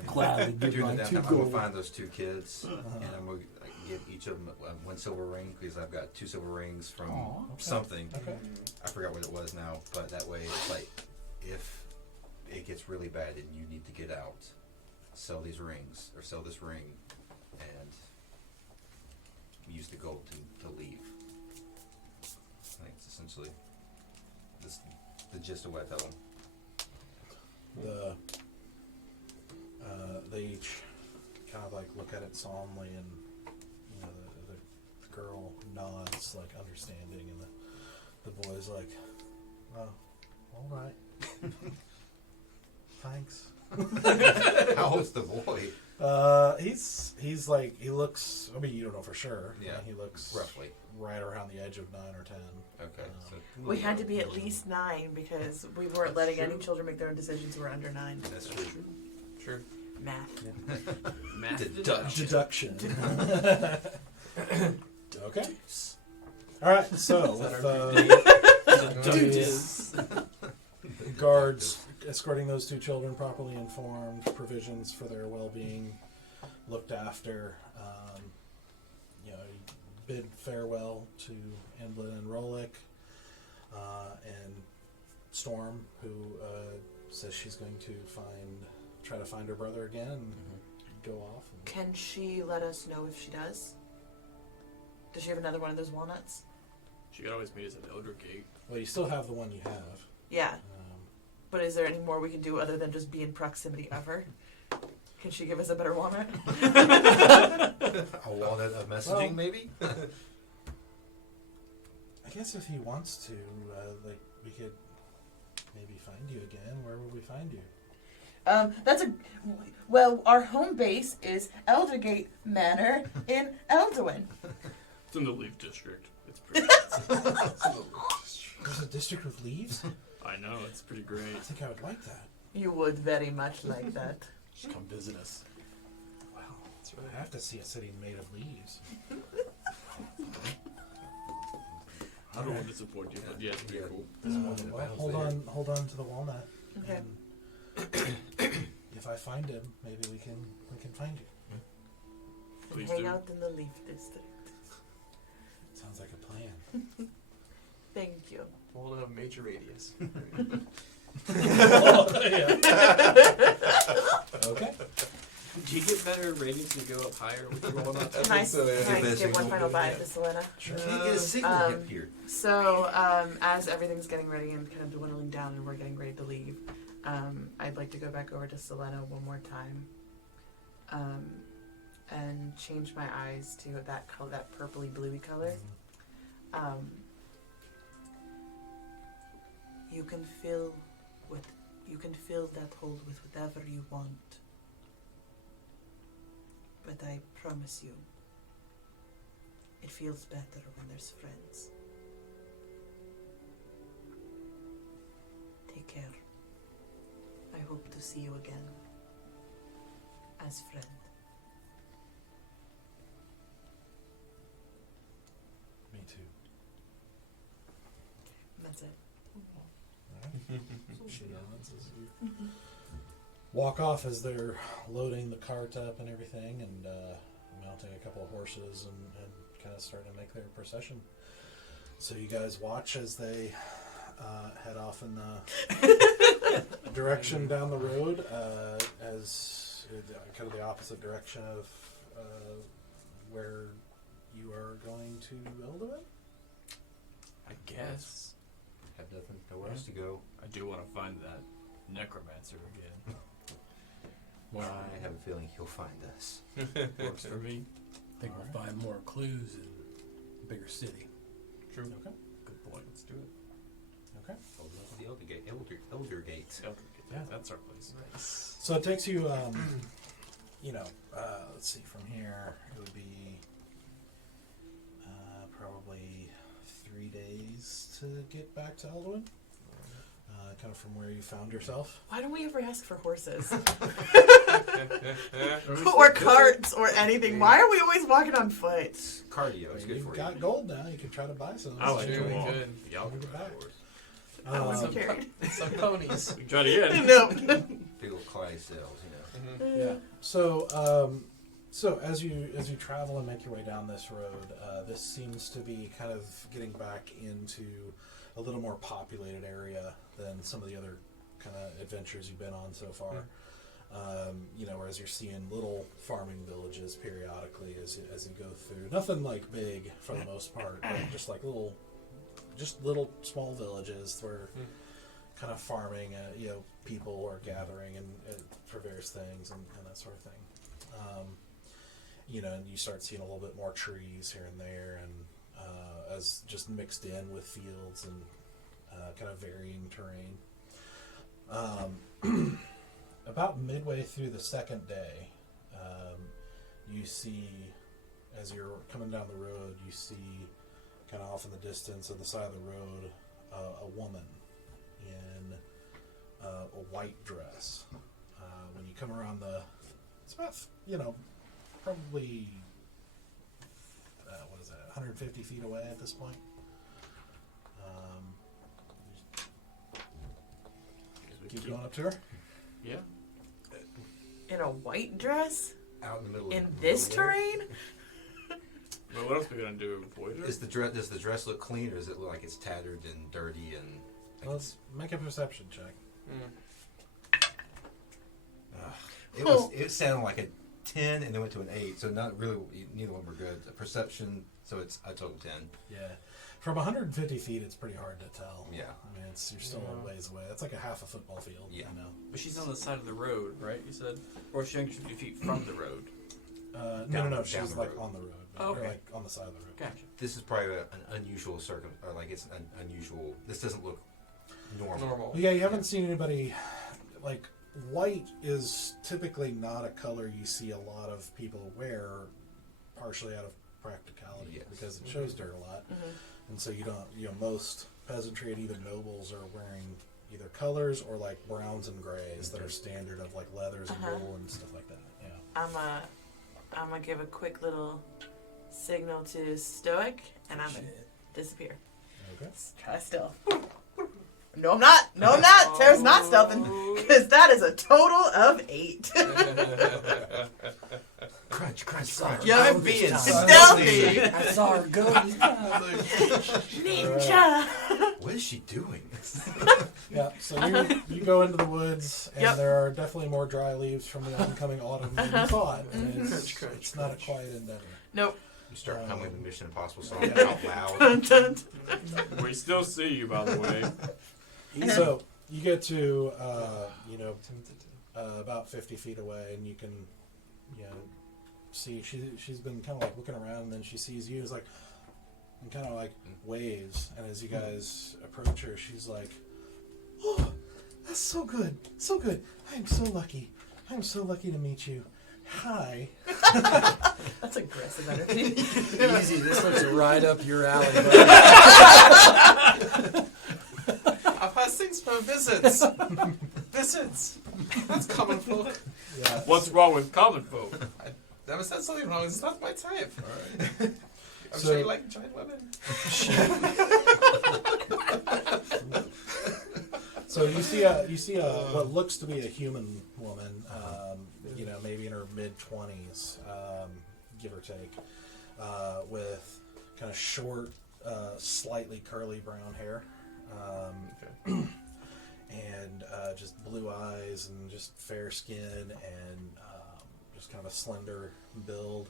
Gladly give during my the 2 downtime, I'm gonna gold. find those 2 kids, and I'm gonna give each of them 1 silver ring, because I've got 2 silver rings from Aw, okay. something. Okay. I forgot what it was now, but that way it's like, if it gets really bad and you need to get out, sell these rings, or sell this ring, and use the gold to leave. I think it's essentially the gist of what I tell them. They each kind of like look at it solemnly, and you know the girl nods like understanding, and the boy's like, "Oh, all right, thanks." How old's the boy? He's like, he looks. I mean, you don't know for sure. Yeah. He looks Roughly. right around the edge of 9 or 10. Okay. So We had to be at least 9 because we weren't letting any children make their own decisions who were under 9. that's true. True. Math. Math Deduction. Deduction. Okay. All right. So with the guards escorting those two children properly informed, provisions for their well-being looked after. You bid farewell to Emblin and Rolick, and Storm, who says she's going to try to find her brother again and go off. Can she let us know if she does? Does she have another one of those walnuts? She could always meet us at the Elder Gate. Well, you still have the one you have. Yeah. But is there any more we can do other than just be in proximity of her? Can she give us a better walnut? A walnut of messaging, Well, maybe? I guess if he wants to, we could maybe find you again. Where would we find you? Our home base is Eldergate Manor in Eldowyn. It's in the Leaf District. It's pretty. There's a district with leaves? I know, it's pretty great. I think I would like that. You would very much like that. Just come visit us. Well, I have to see a city made of leaves. I don't want to disappoint you, but yeah, it's pretty cool. Hold on to the walnut. Okay. And if I find him, maybe we can find you. Please Hang do. out in the Leaf District. Sounds like a plan. Thank you. All of major radius. Okay. Do you get better ratings when you go up higher with your walnuts? Can I, so, yeah. can I Give us give one signal. final bite to Selena? Sure. Can you get a signal Um, here? So, as everything's getting ready and kind of dwindling down and we're getting ready to leave, I'd like to go back over to Selena one more time, and change my eyes to that color, that purpley bluey color. You can fill that hole with whatever you want, but I promise you, it feels better when there's friends. Take care. I hope to see you again as friend. Me too. That's it. She nods as you walk off as they're loading the cart up and everything, and mounting a couple of horses and kind of starting to make their procession. So you guys watch as they head off in the direction down the road, as kind of the opposite direction of where you are going to Eldowyn. I guess. Have nothing, nowhere else to go. I do want to find that necromancer again. I have a feeling he'll find us. Works for me. I think we'll find more clues in a bigger city. True. Okay. Good point. Let's do it. Okay. The Elder Gate. Elder Gate. Yeah, that's our place. So it takes you, let's see, from here, it would be probably 3 days to get back to Eldowyn. Kind of from where you found yourself. Why don't we ever ask for horses? Or carts or anything? Why are we always walking on foot? It's cardio. It's good You've for got you. gold now. You can try to buy some. I like Very to walk. good. Y'all Bring can it ride back. horse. I wasn't Um, carried. Some ponies. We can try it again. No. Big old Clydesdales, Yeah. So as you travel and make your way down this road, this seems to be kind of getting back into a little more populated area than some of the other kind of adventures you've been on so far. Whereas you're seeing little farming villages periodically as you go through. Nothing like big for the most part, but just like little small villages where kind of farming, people are gathering and for various things and that sort of thing. And you start seeing a little bit more trees here and there, and as just mixed in with fields and kind of varying terrain. About midway through the second day, you see, as you're coming down the road, you see kind of off in the distance on the side of the road a woman in a white dress. When you come around it's about, probably, what is that, 150 feet away at this point. Keep going up to her. Yeah. In a white dress? Out in the middle In of this nowhere. terrain? Well, what else are we gonna do? Avoid her? Does the dress look clean, or does it look like it's tattered and dirty and? Like Let's make a perception check. it sounded like a 10 and then went to an 8, so not really. Neither one were good. A perception, so it's a total 10. Yeah. From 150 feet, it's pretty hard to tell. Yeah. I mean, you're still a ways away. That's like a half a football field. Yeah. You know. But she's on the side of the road, right? You said, or she's 50 feet from the road. No. down She's the like road. on the road. Oh, okay. Or like on the side of the road. Gotcha. This is probably an unusual or like it's an unusual. This doesn't look normal. Well, yeah, you haven't seen anybody like white is typically not a color you see a lot of people wear, partially out of practicality Yes. because it shows dirt a lot, and so you don't. Most peasantry and even nobles are wearing either colors or like browns and grays that are standard of like leathers and wool and stuff like that. Yeah. I'm gonna give a quick little signal to Stoic, and I'm gonna disappear. Okay. Try stealth. No, I'm not. No, I'm not. Tara's not stealthing, because that is a total of 8. Crunch, crunch, crunch. crunch. Yeah, I'm being stealthy. I saw her go. Ninja. What is she doing? Yeah, so you go into the woods, and Yep. there are definitely more dry leaves from the oncoming autumn than you thought. And it's, Crunch, it's not a quiet endeavor. Nope. You start humming the Mission Impossible song Yeah. out loud. Dun, dun. We still see you, by the way. So you get to about 50 feet away, and you can see she's been kind of like looking around, and then she sees you. It's like and kind of like waves, and as you guys approach her, she's like, "Oh, that's so good, so good. I'm so lucky. I'm so lucky to meet you. Hi." That's aggressive energy. Easy. This looks right up your alley. I've had things for visits. Visits. That's common folk. Yeah. What's wrong with common folk? Never said something wrong. It's not my type. I'm So- sure you like giant women. So you see what looks to be a human woman, maybe in her mid-20s, give or take, with kind of short, slightly curly brown hair, and just blue eyes and just fair skin and just kind of a slender build.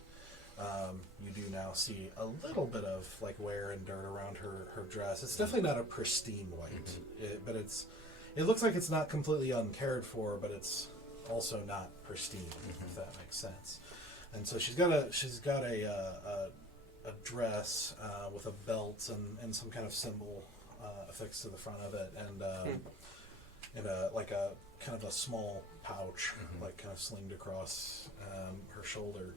You do now see a little bit of like wear and dirt around her dress. It's definitely not a pristine white, but it looks like it's not completely uncared for, but it's also not pristine, if that makes sense. And so she's got a dress with a belt and some kind of symbol affixed to the front of it, and a kind of a small pouch, like kind of slinged across her shoulder.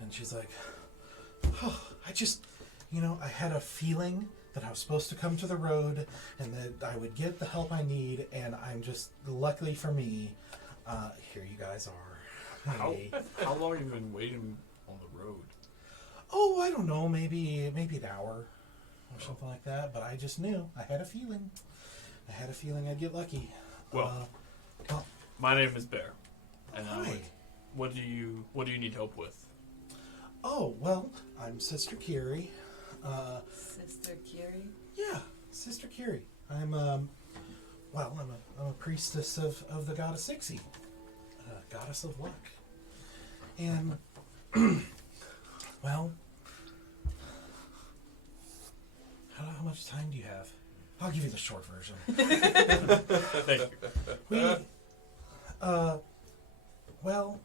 And she's like, "Oh, I had a feeling that I was supposed to come to the road and that I would get the help I need, and I'm just, luckily for me, here you guys are." Hey. How long have you been waiting on the road? Oh, I don't know, maybe an hour or something like that, but I just knew. I had a feeling. I'd get lucky. Well, oh, my name is Bear, and hi. what do you need help with? Oh, well, I'm Sister Kiri. Sister Kiri. Yeah, Sister Kiri. I'm a priestess of the goddess Ixie, goddess of luck. And, well, how much time do you have? I'll give you the short version. Thank you. Well,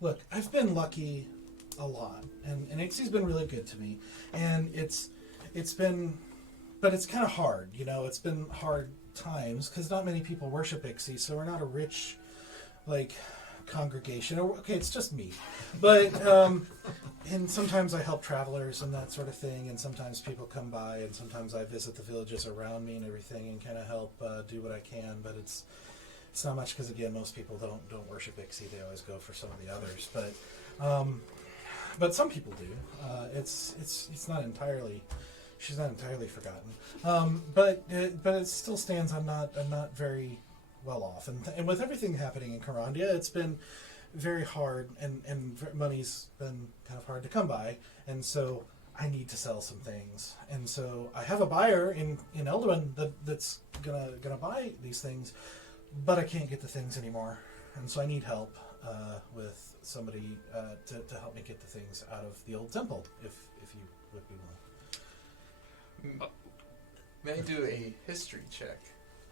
look, I've been lucky a lot, and Ixie's been really good to me, and it's been, but it's kind of hard, it's been hard times, because not many people worship Ixie, so we're not a rich, congregation. Okay, it's just me, but, and sometimes I help travelers and that sort of thing, and sometimes people come by, and sometimes I visit the villages around me and everything, and kind of help do what I can, but it's not much, because again, most people don't worship Ixie. They always go for some of the others, but but some people do. It's not entirely. She's not entirely forgotten. But it still stands. I'm not very well off, and with everything happening in Carandia, it's been very hard, and money's been kind of hard to come by, and so I need to sell some things, and so I have a buyer in Eldowyn that's gonna buy these things, but I can't get the things anymore, and so I need help with somebody to help me get the things out of the old temple, if you would be willing. May I do a history check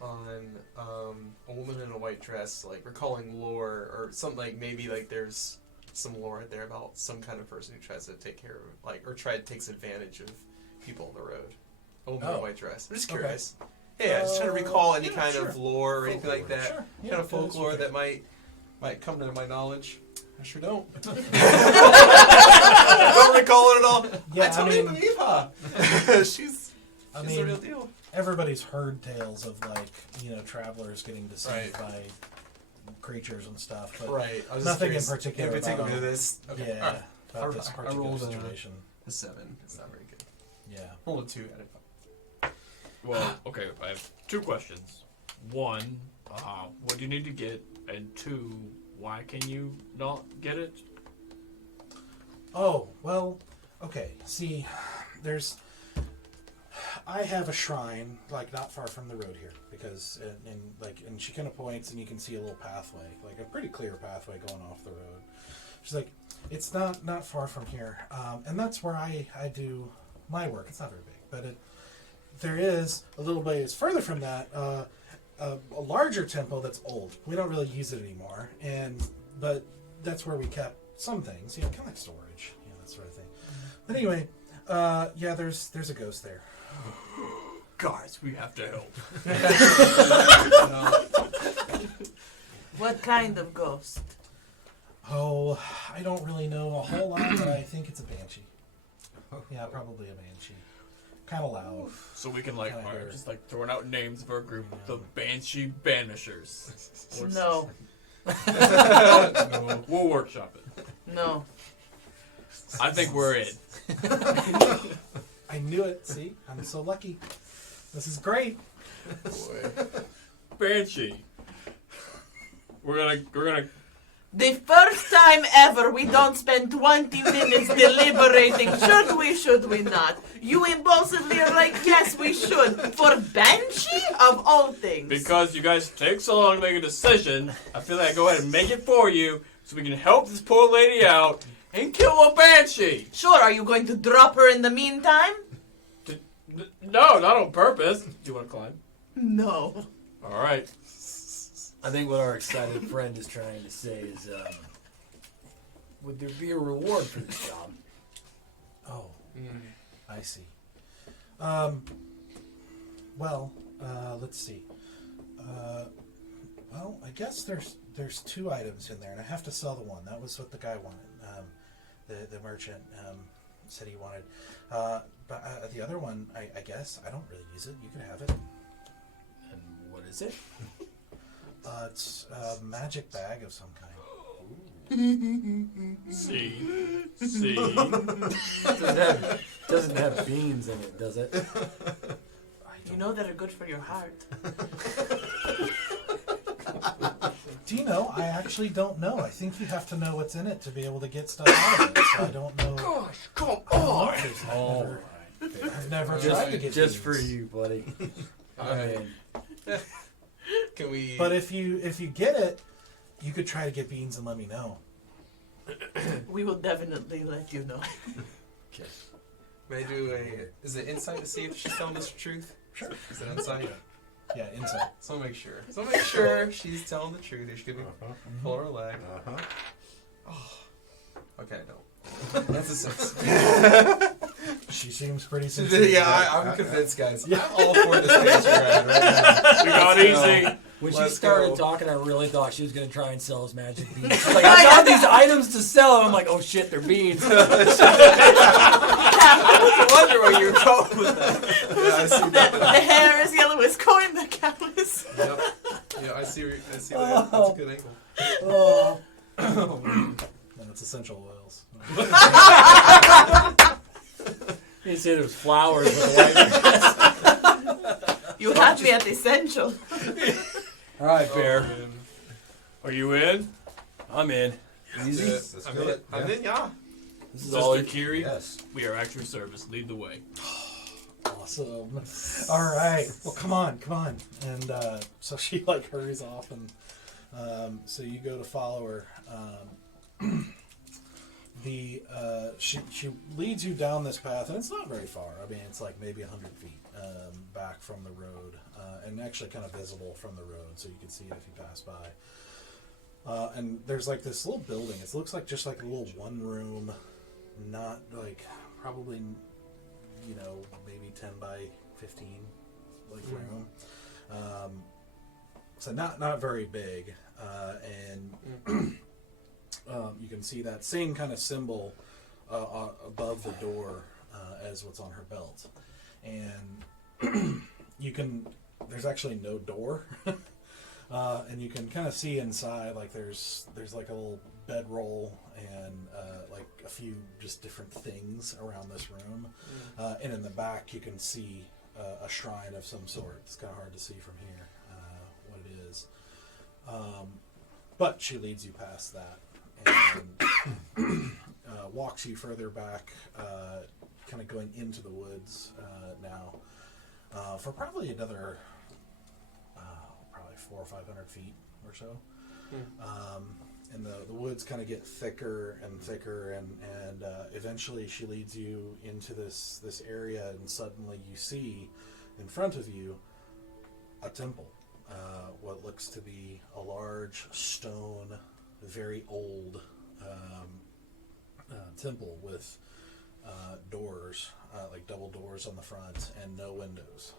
on a woman in a white dress, like recalling lore or something, like maybe like there's some lore out there about some kind of person who tries to take care of, like, or takes advantage of people on the road. A woman in a white dress. I'm just curious. Yeah, just trying to recall any kind of lore or anything like that. Sure. Kind of folklore that might come to my knowledge. I sure don't. Don't recall it at all. Yeah, I totally believe her. She's the real deal. Everybody's heard tales of, like, travelers getting deceived Right. by creatures and stuff, but Right. I was nothing in just curious. particular. In particular about this. Okay. Yeah, All right. about this I particular rolled situation. a 7. It's not very good. Yeah. Rolled a 2 out of 5. Well, okay, I have 2 questions. 1, what do you need to get? And 2, why can you not get it? Oh, well, okay. See, I have a shrine, like, not far from the road here, because, and she kind of points, and you can see a little pathway, like a pretty clear pathway going off the road. She's like, it's not far from here, and that's where I do my work. It's not very big, but there is a little ways further from that, a larger temple that's old. We don't really use it anymore, but that's where we kept some things, kind of like storage, that sort of thing. But anyway, yeah, there's a ghost there. Guys, we have to help. What kind of ghost? Oh, I don't really know a whole lot, but I think it's a banshee. Yeah, probably a banshee. Kind of loud. So we can, like, Kinda alright, heard. just like throwing out names of our group. The Banshee Banishers. No. No, we'll workshop it. No. I think we're in. I knew it. See, I'm so lucky. This is great. Boy. Banshee. We're gonna. The first time ever we don't spend 20 minutes deliberating should we not? You impulsively are like, yes, we should. For Banshee, of all things. Because you guys take so long to make a decision, I feel like I go ahead and make it for you so we can help this poor lady out and kill a banshee. Sure, are you going to drop her in the meantime? No, not on purpose. Do you want to climb? No. All right. I think what our excited friend is trying to say is, would there be a reward for this job? Oh, I see. Well, let's see. Well, I guess there's 2 items in there, and I have to sell the one. That was what the guy wanted. The merchant said he wanted. But the other one, I guess, I don't really use it. You can have it. And what is it? It's a magic bag of some kind. See. Doesn't have beans in it, does it? You know that are good for your heart. Do you know? I actually don't know. I think you have to know what's in it to be able to get stuff out of it. So I don't know. Gosh, come I don't know on. if there's- All I've never right. tried to get Just beans. for you, buddy. I mean, Can we? But if you get it, you could try to get beans and let me know. We will definitely let you know. okay. May I do a? Is it insight to see if she's telling us the truth? Sure. Is it insight? Yeah, inside. So make sure. So make sure she's telling the truth. She could be pull her leg. Okay, no. That's a 6. She seems pretty sincere. Yeah, I'm convinced, guys. I'm all for this next round right now. We got easy. When she Let's started go. talking, I really thought she was going to try and sell us magic beans. She's like, I got these items to sell. And I'm like, oh shit, they're beans. I wonder where you're going with that. Yeah, I see The that. hair is yellow as corn, the cow is. Yep. Yeah, I see that. That's a good angle. oh. No, It's essential oils. You say there's flowers with the white. You had me at essential. All right, Bear. Are you in? I'm in. Easy. Let's I'm do in. it. I'm in, yeah. This is all. Sister Kiri, Yes. we are at your service. Lead the way. Awesome. All right. Well, come on. And so she like hurries off, and so you go to follow her. She leads you down this path, and it's not very far. I mean, it's like maybe 100 feet back from the road, and actually kind of visible from the road, so you can see it if you pass by. And there's like this little building. It looks like just like a little one room, not like probably, you know, maybe 10 by 15 like room. So not very big, and you can see that same kind of symbol above the door as what's on her belt, and there's actually no door. And you can kind of see inside, like there's like a little bedroll and like a few just different things around this room. And in the back, you can see a shrine of some sort. It's kind of hard to see from here what it is. But she leads you past that and walks you further back, kind of going into the woods now for probably another 400 or 500 feet or so. And the woods kind of get thicker and thicker, and eventually she leads you into this area, and suddenly you see in front of you a temple, what looks to be a large stone, very old temple with doors, like double doors on the front, and no windows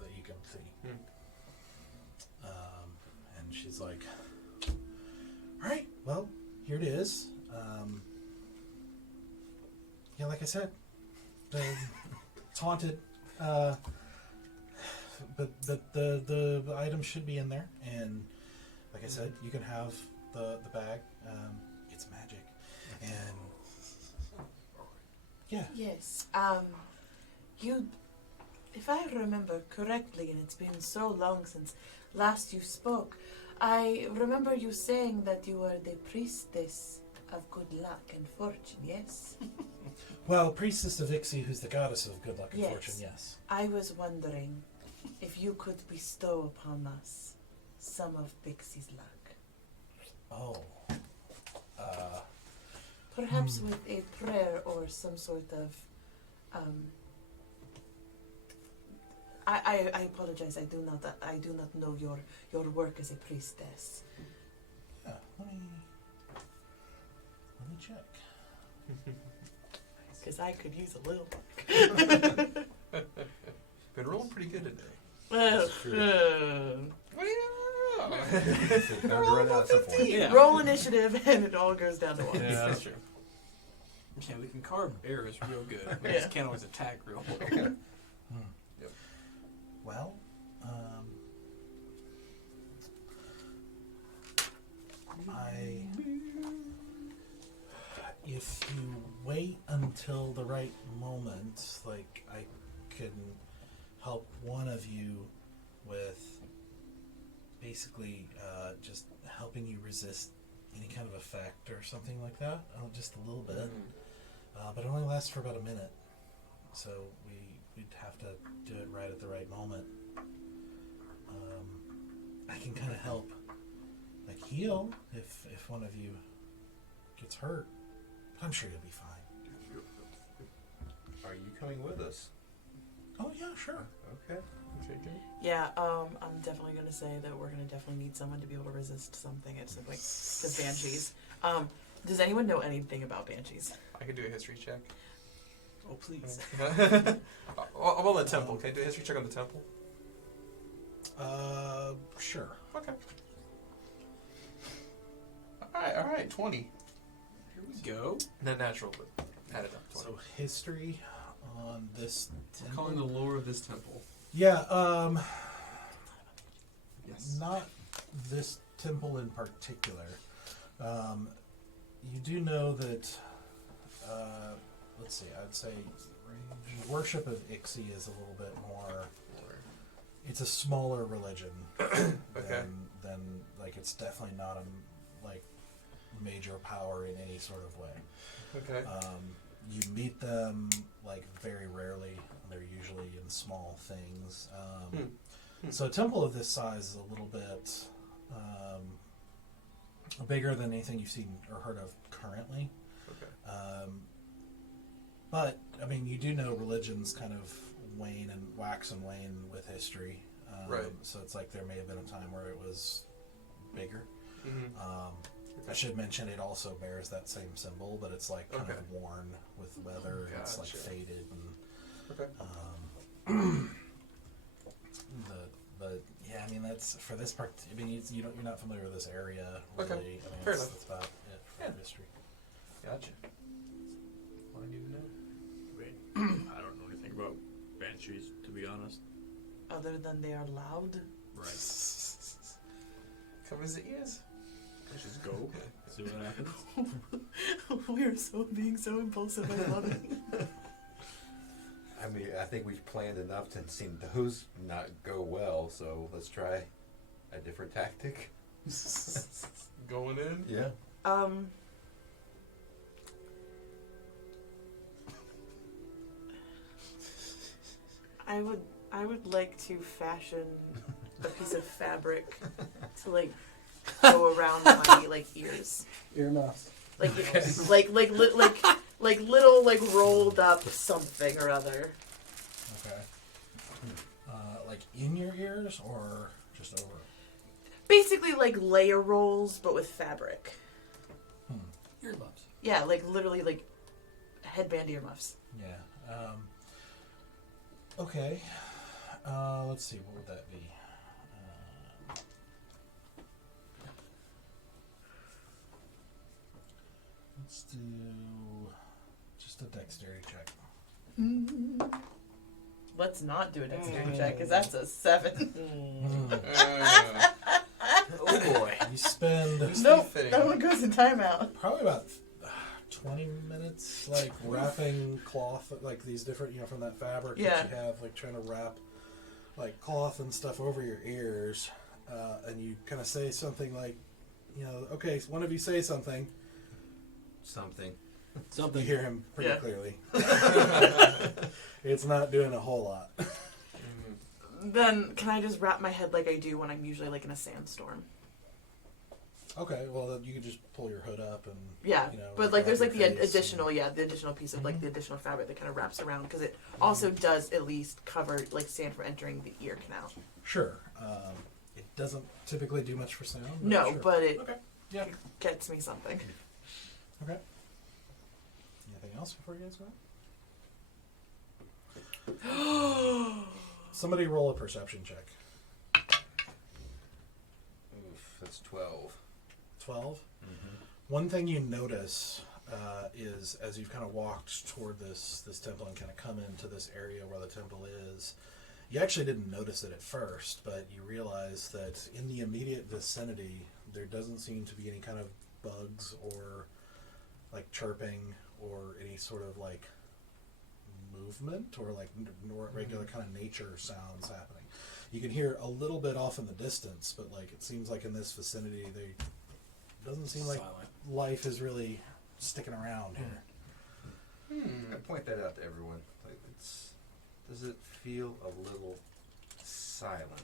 that you can see. And she's like, all right, well, here it is. Yeah, like I said, it's haunted. But the items should be in there. And like I said, you can have the bag. It's magic. And yeah. Yes. If I remember correctly, and it's been so long since last you spoke, I remember you saying that you were the priestess of good luck and fortune, yes? Well, Priestess of Ixie, who's the goddess of good luck and Yes. fortune, yes. I was wondering if you could bestow upon us some of Bixie's luck. Oh. Perhaps with a prayer or some sort of I apologize. I do not know your work as a priestess. Yeah, let me check. Because I could use a little. Been rolling pretty good today. Well, Bound to run out at some point. Yeah. roll initiative, and it all goes down to one. Yeah, that's true. Yeah, we can carve bears real good. We just can't always attack real well. Well, if you wait until the right moment, like I can help one of you with basically just helping you resist any kind of effect or something like that, just a little bit. But it only lasts for about a minute, so we'd have to do it right at the right moment. I can kind of help, like heal if one of you gets hurt, but I'm sure you'll be fine. Are you coming with us? Oh yeah, sure. Okay. Yeah, I'm definitely gonna say that we're gonna definitely need someone to be able to resist something at some point. Because banshees. Does anyone know anything about banshees? I can do a history check. Oh please. I'm on the temple. Can I do a history check on the temple? Sure. Okay. All right, 20. Here we go. Not natural, but add it up. 20. So history on this temple. Calling the lore of this temple. Yeah, Yes. not this temple in particular. you do know that, let's see, I'd say worship of Ixie is a little bit more, it's a smaller religion Okay. than, like, it's definitely not a, like, major power in any sort of way. Okay. You meet them, like, very rarely. They're usually in small things. So a temple of this size is a little bit bigger than anything you've seen or heard of currently. Okay. But, I mean, you do know religions kind of wane and wax and wane with history. Right. So it's like there may have been a time where it was bigger. Mm-hmm. I should mention it also bears that same symbol, but it's like kind Okay. of worn with weather. And it's like Gotcha. faded and Okay. but yeah, I mean that's for this part. I mean you're not familiar with this area, really. Okay. I mean, Fair that's, enough. that's about it for Yeah. history. Gotcha. What do you know? Wait, I don't know anything about banshees, to be honest. Other than they are loud. Right. Covers the ears. Let's just go. See what happens. We are being so impulsive. I love it. I mean, I think we've planned enough to seen those not go well, so let's try a different tactic. Going in. Yeah. I would like to fashion a piece of fabric to like go around my like ears, Earmuffs. like like little like rolled up something or other. Okay. Like in your ears or just over? Basically like layer rolls, but with fabric. Earmuffs. Yeah, like literally like headband earmuffs. Yeah. Okay. Let's see. What would that be? Let's do just a dexterity check. Let's not do a dexterity check because that's a 7. Oh boy. You spend Nope, fitting. that one goes in timeout. probably about 20 minutes, like wrapping cloth, like these different, from that fabric Yeah. that you have, like trying to wrap like cloth and stuff over your ears, and you kind of say something like, okay, so one of you say something. Something. You hear him pretty Yeah. clearly. It's not doing a whole lot. Then can I just wrap my head like I do when I'm usually like in a sandstorm? Okay, well then you can just pull your hood up and Yeah, but like wrap there's like your the face additional, the additional piece of like the additional fabric that kind of wraps around because it also does at least cover like sand from entering the ear canal. Sure. It doesn't typically do much for sound. No, sure. but it Okay. Yeah. gets me something. Okay. Anything else before you guys go? Somebody roll a perception check. Oof, that's 12. 12. Mm-hmm. One thing you notice is as you've kind of walked toward this temple and kind of come into this area where the temple is, you actually didn't notice it at first, but you realize that in the immediate vicinity there doesn't seem to be any kind of bugs or like chirping or any sort of like movement or like regular kind of nature sounds happening. You can hear a little bit off in the distance, but like it seems like in this vicinity doesn't seem like Silent. life is really sticking around here. I point that out to everyone. Like, does it feel a little silent?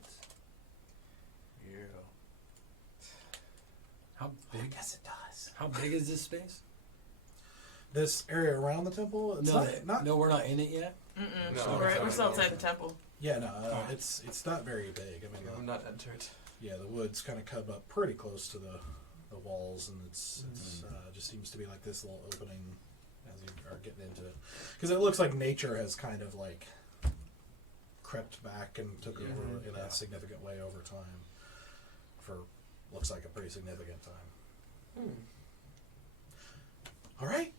Yeah. How big? I guess it does. How big is this space? This area around the temple, it's not No, we're not in it yet. No, We're still outside the temple. yeah, no, it's not very big. I mean, I'm not entered. yeah, the woods kind of come up pretty close to the walls, and it's just seems to be like this little opening as you are getting into it, because it looks like nature has kind of like crept back and took over in a significant way over time. For looks like a pretty significant time. All right,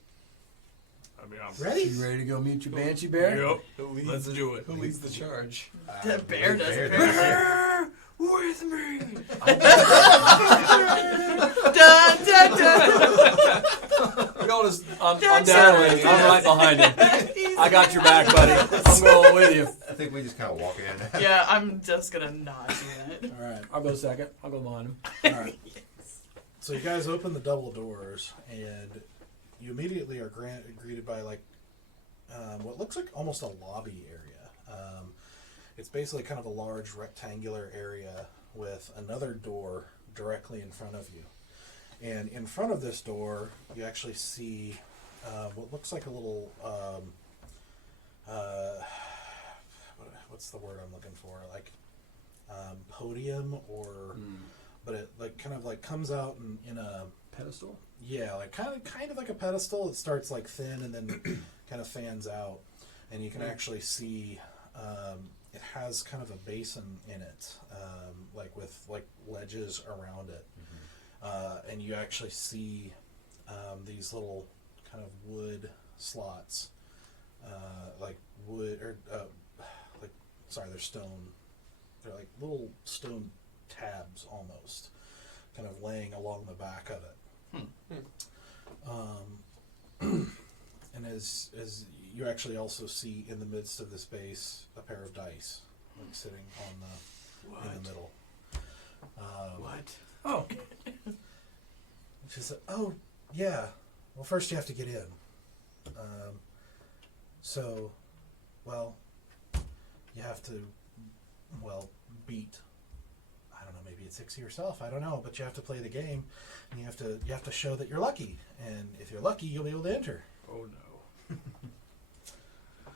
I mean, I'm ready? You ready to go meet your banshee bear? Yep. Let's do it. Who leads the charge? The bear does it. Bear with me. Dun, dun, dun. was. I'm That's down so with you. I'm right behind him. He's- I got your back, buddy. I'm going with you. I think we just kind of walk in. Yeah, I'm just gonna not do that. All right. I'll go second. I'll go behind him. All right. So you guys open the double doors, and you immediately are greeted by like what looks like almost a lobby area. It's basically kind of a large rectangular area with another door directly in front of you. And in front of this door, you actually see what looks like a little what's the word I'm looking for? Like podium or. But it like kind of like comes out in a Pedestal? yeah, like kind of like a pedestal. It starts like thin and then kind of fans out, and you can actually see it has kind of a basin in it, like with like ledges around it, and you actually see these little kind of wood slots, like wood or like sorry, they're stone. They're like little stone tabs almost, kind of laying along the back of it. And as you actually also see in the midst of the space a pair of dice, like sitting on in the middle. What? Oh. She said, "Oh, yeah. Well, first you have to get in. So, well, you have to, beat. I don't know. Maybe it's 60 yourself. I don't know. But you have to play the game, and you have to show that you're lucky. And if you're lucky, you'll be able to enter. Oh no.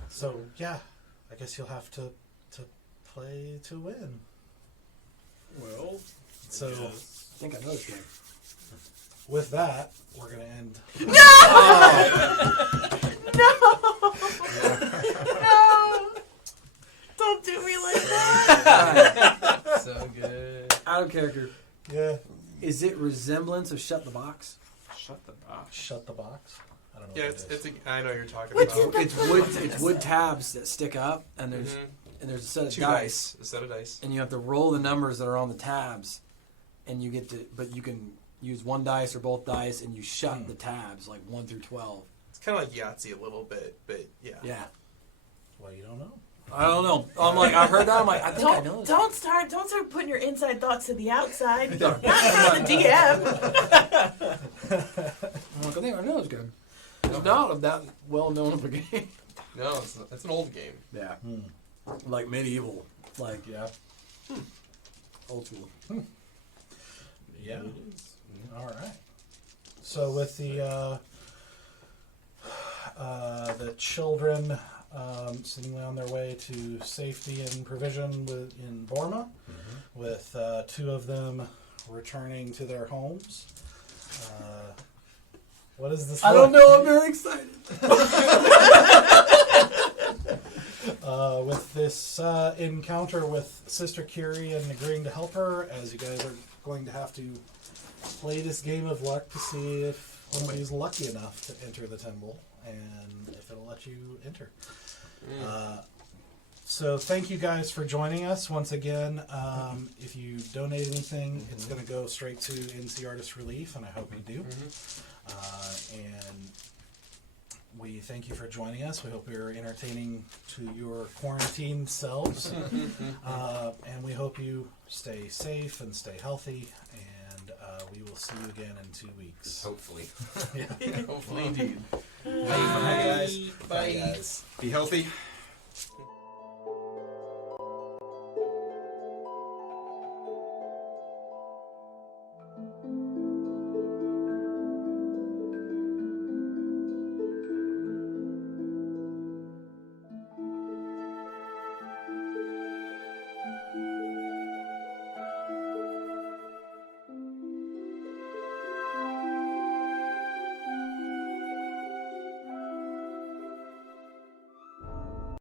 So, yeah, I guess you'll have to play to win. Well. So, I think I know this game. with that, we're gonna end. No! Don't do me like that! So good. Out of character. Yeah. Is it resemblance of Shut the Box? Shut the box. Shut the box. I don't know. Yeah, what it is. I know what you're talking What's about. in It's wood tabs that stick up, and there's a set of Two dice, dice. A set of dice. and you have to roll the numbers that are on the tabs, and you get to, but you can use one dice or both dice, and you shut the tabs like 1 through 12. It's kind of like Yahtzee a little bit, but yeah. Yeah. Well, you don't know. I don't know. I'm like, I heard that. I'm like, I think I know this. Don't start putting your inside thoughts to the outside. Not in front of the DM. I'm like, I think I know this game. It's not that well known of a game. No, it's an old game. Yeah. Like medieval. Like, Yeah. old school. Yeah. All right. So with the children seemingly on their way to safety and provision in Borma, with 2 of them returning to their homes. What is this? I don't know. I'm very excited. With this encounter with Sister Curie and agreeing to help her, as you guys are going to have to play this game of luck to see if somebody's lucky enough to enter the temple and if it'll let you enter. So thank you guys for joining us once again. If you donate anything, it's going to go straight to NC Artist Relief, and I hope you do. And we thank you for joining us. We hope you're entertaining to your quarantined selves. And we hope you stay safe and stay healthy. And we will see you again in 2 weeks. Hopefully. Yeah. Hopefully, indeed. Bye, guys. Bye. Be healthy.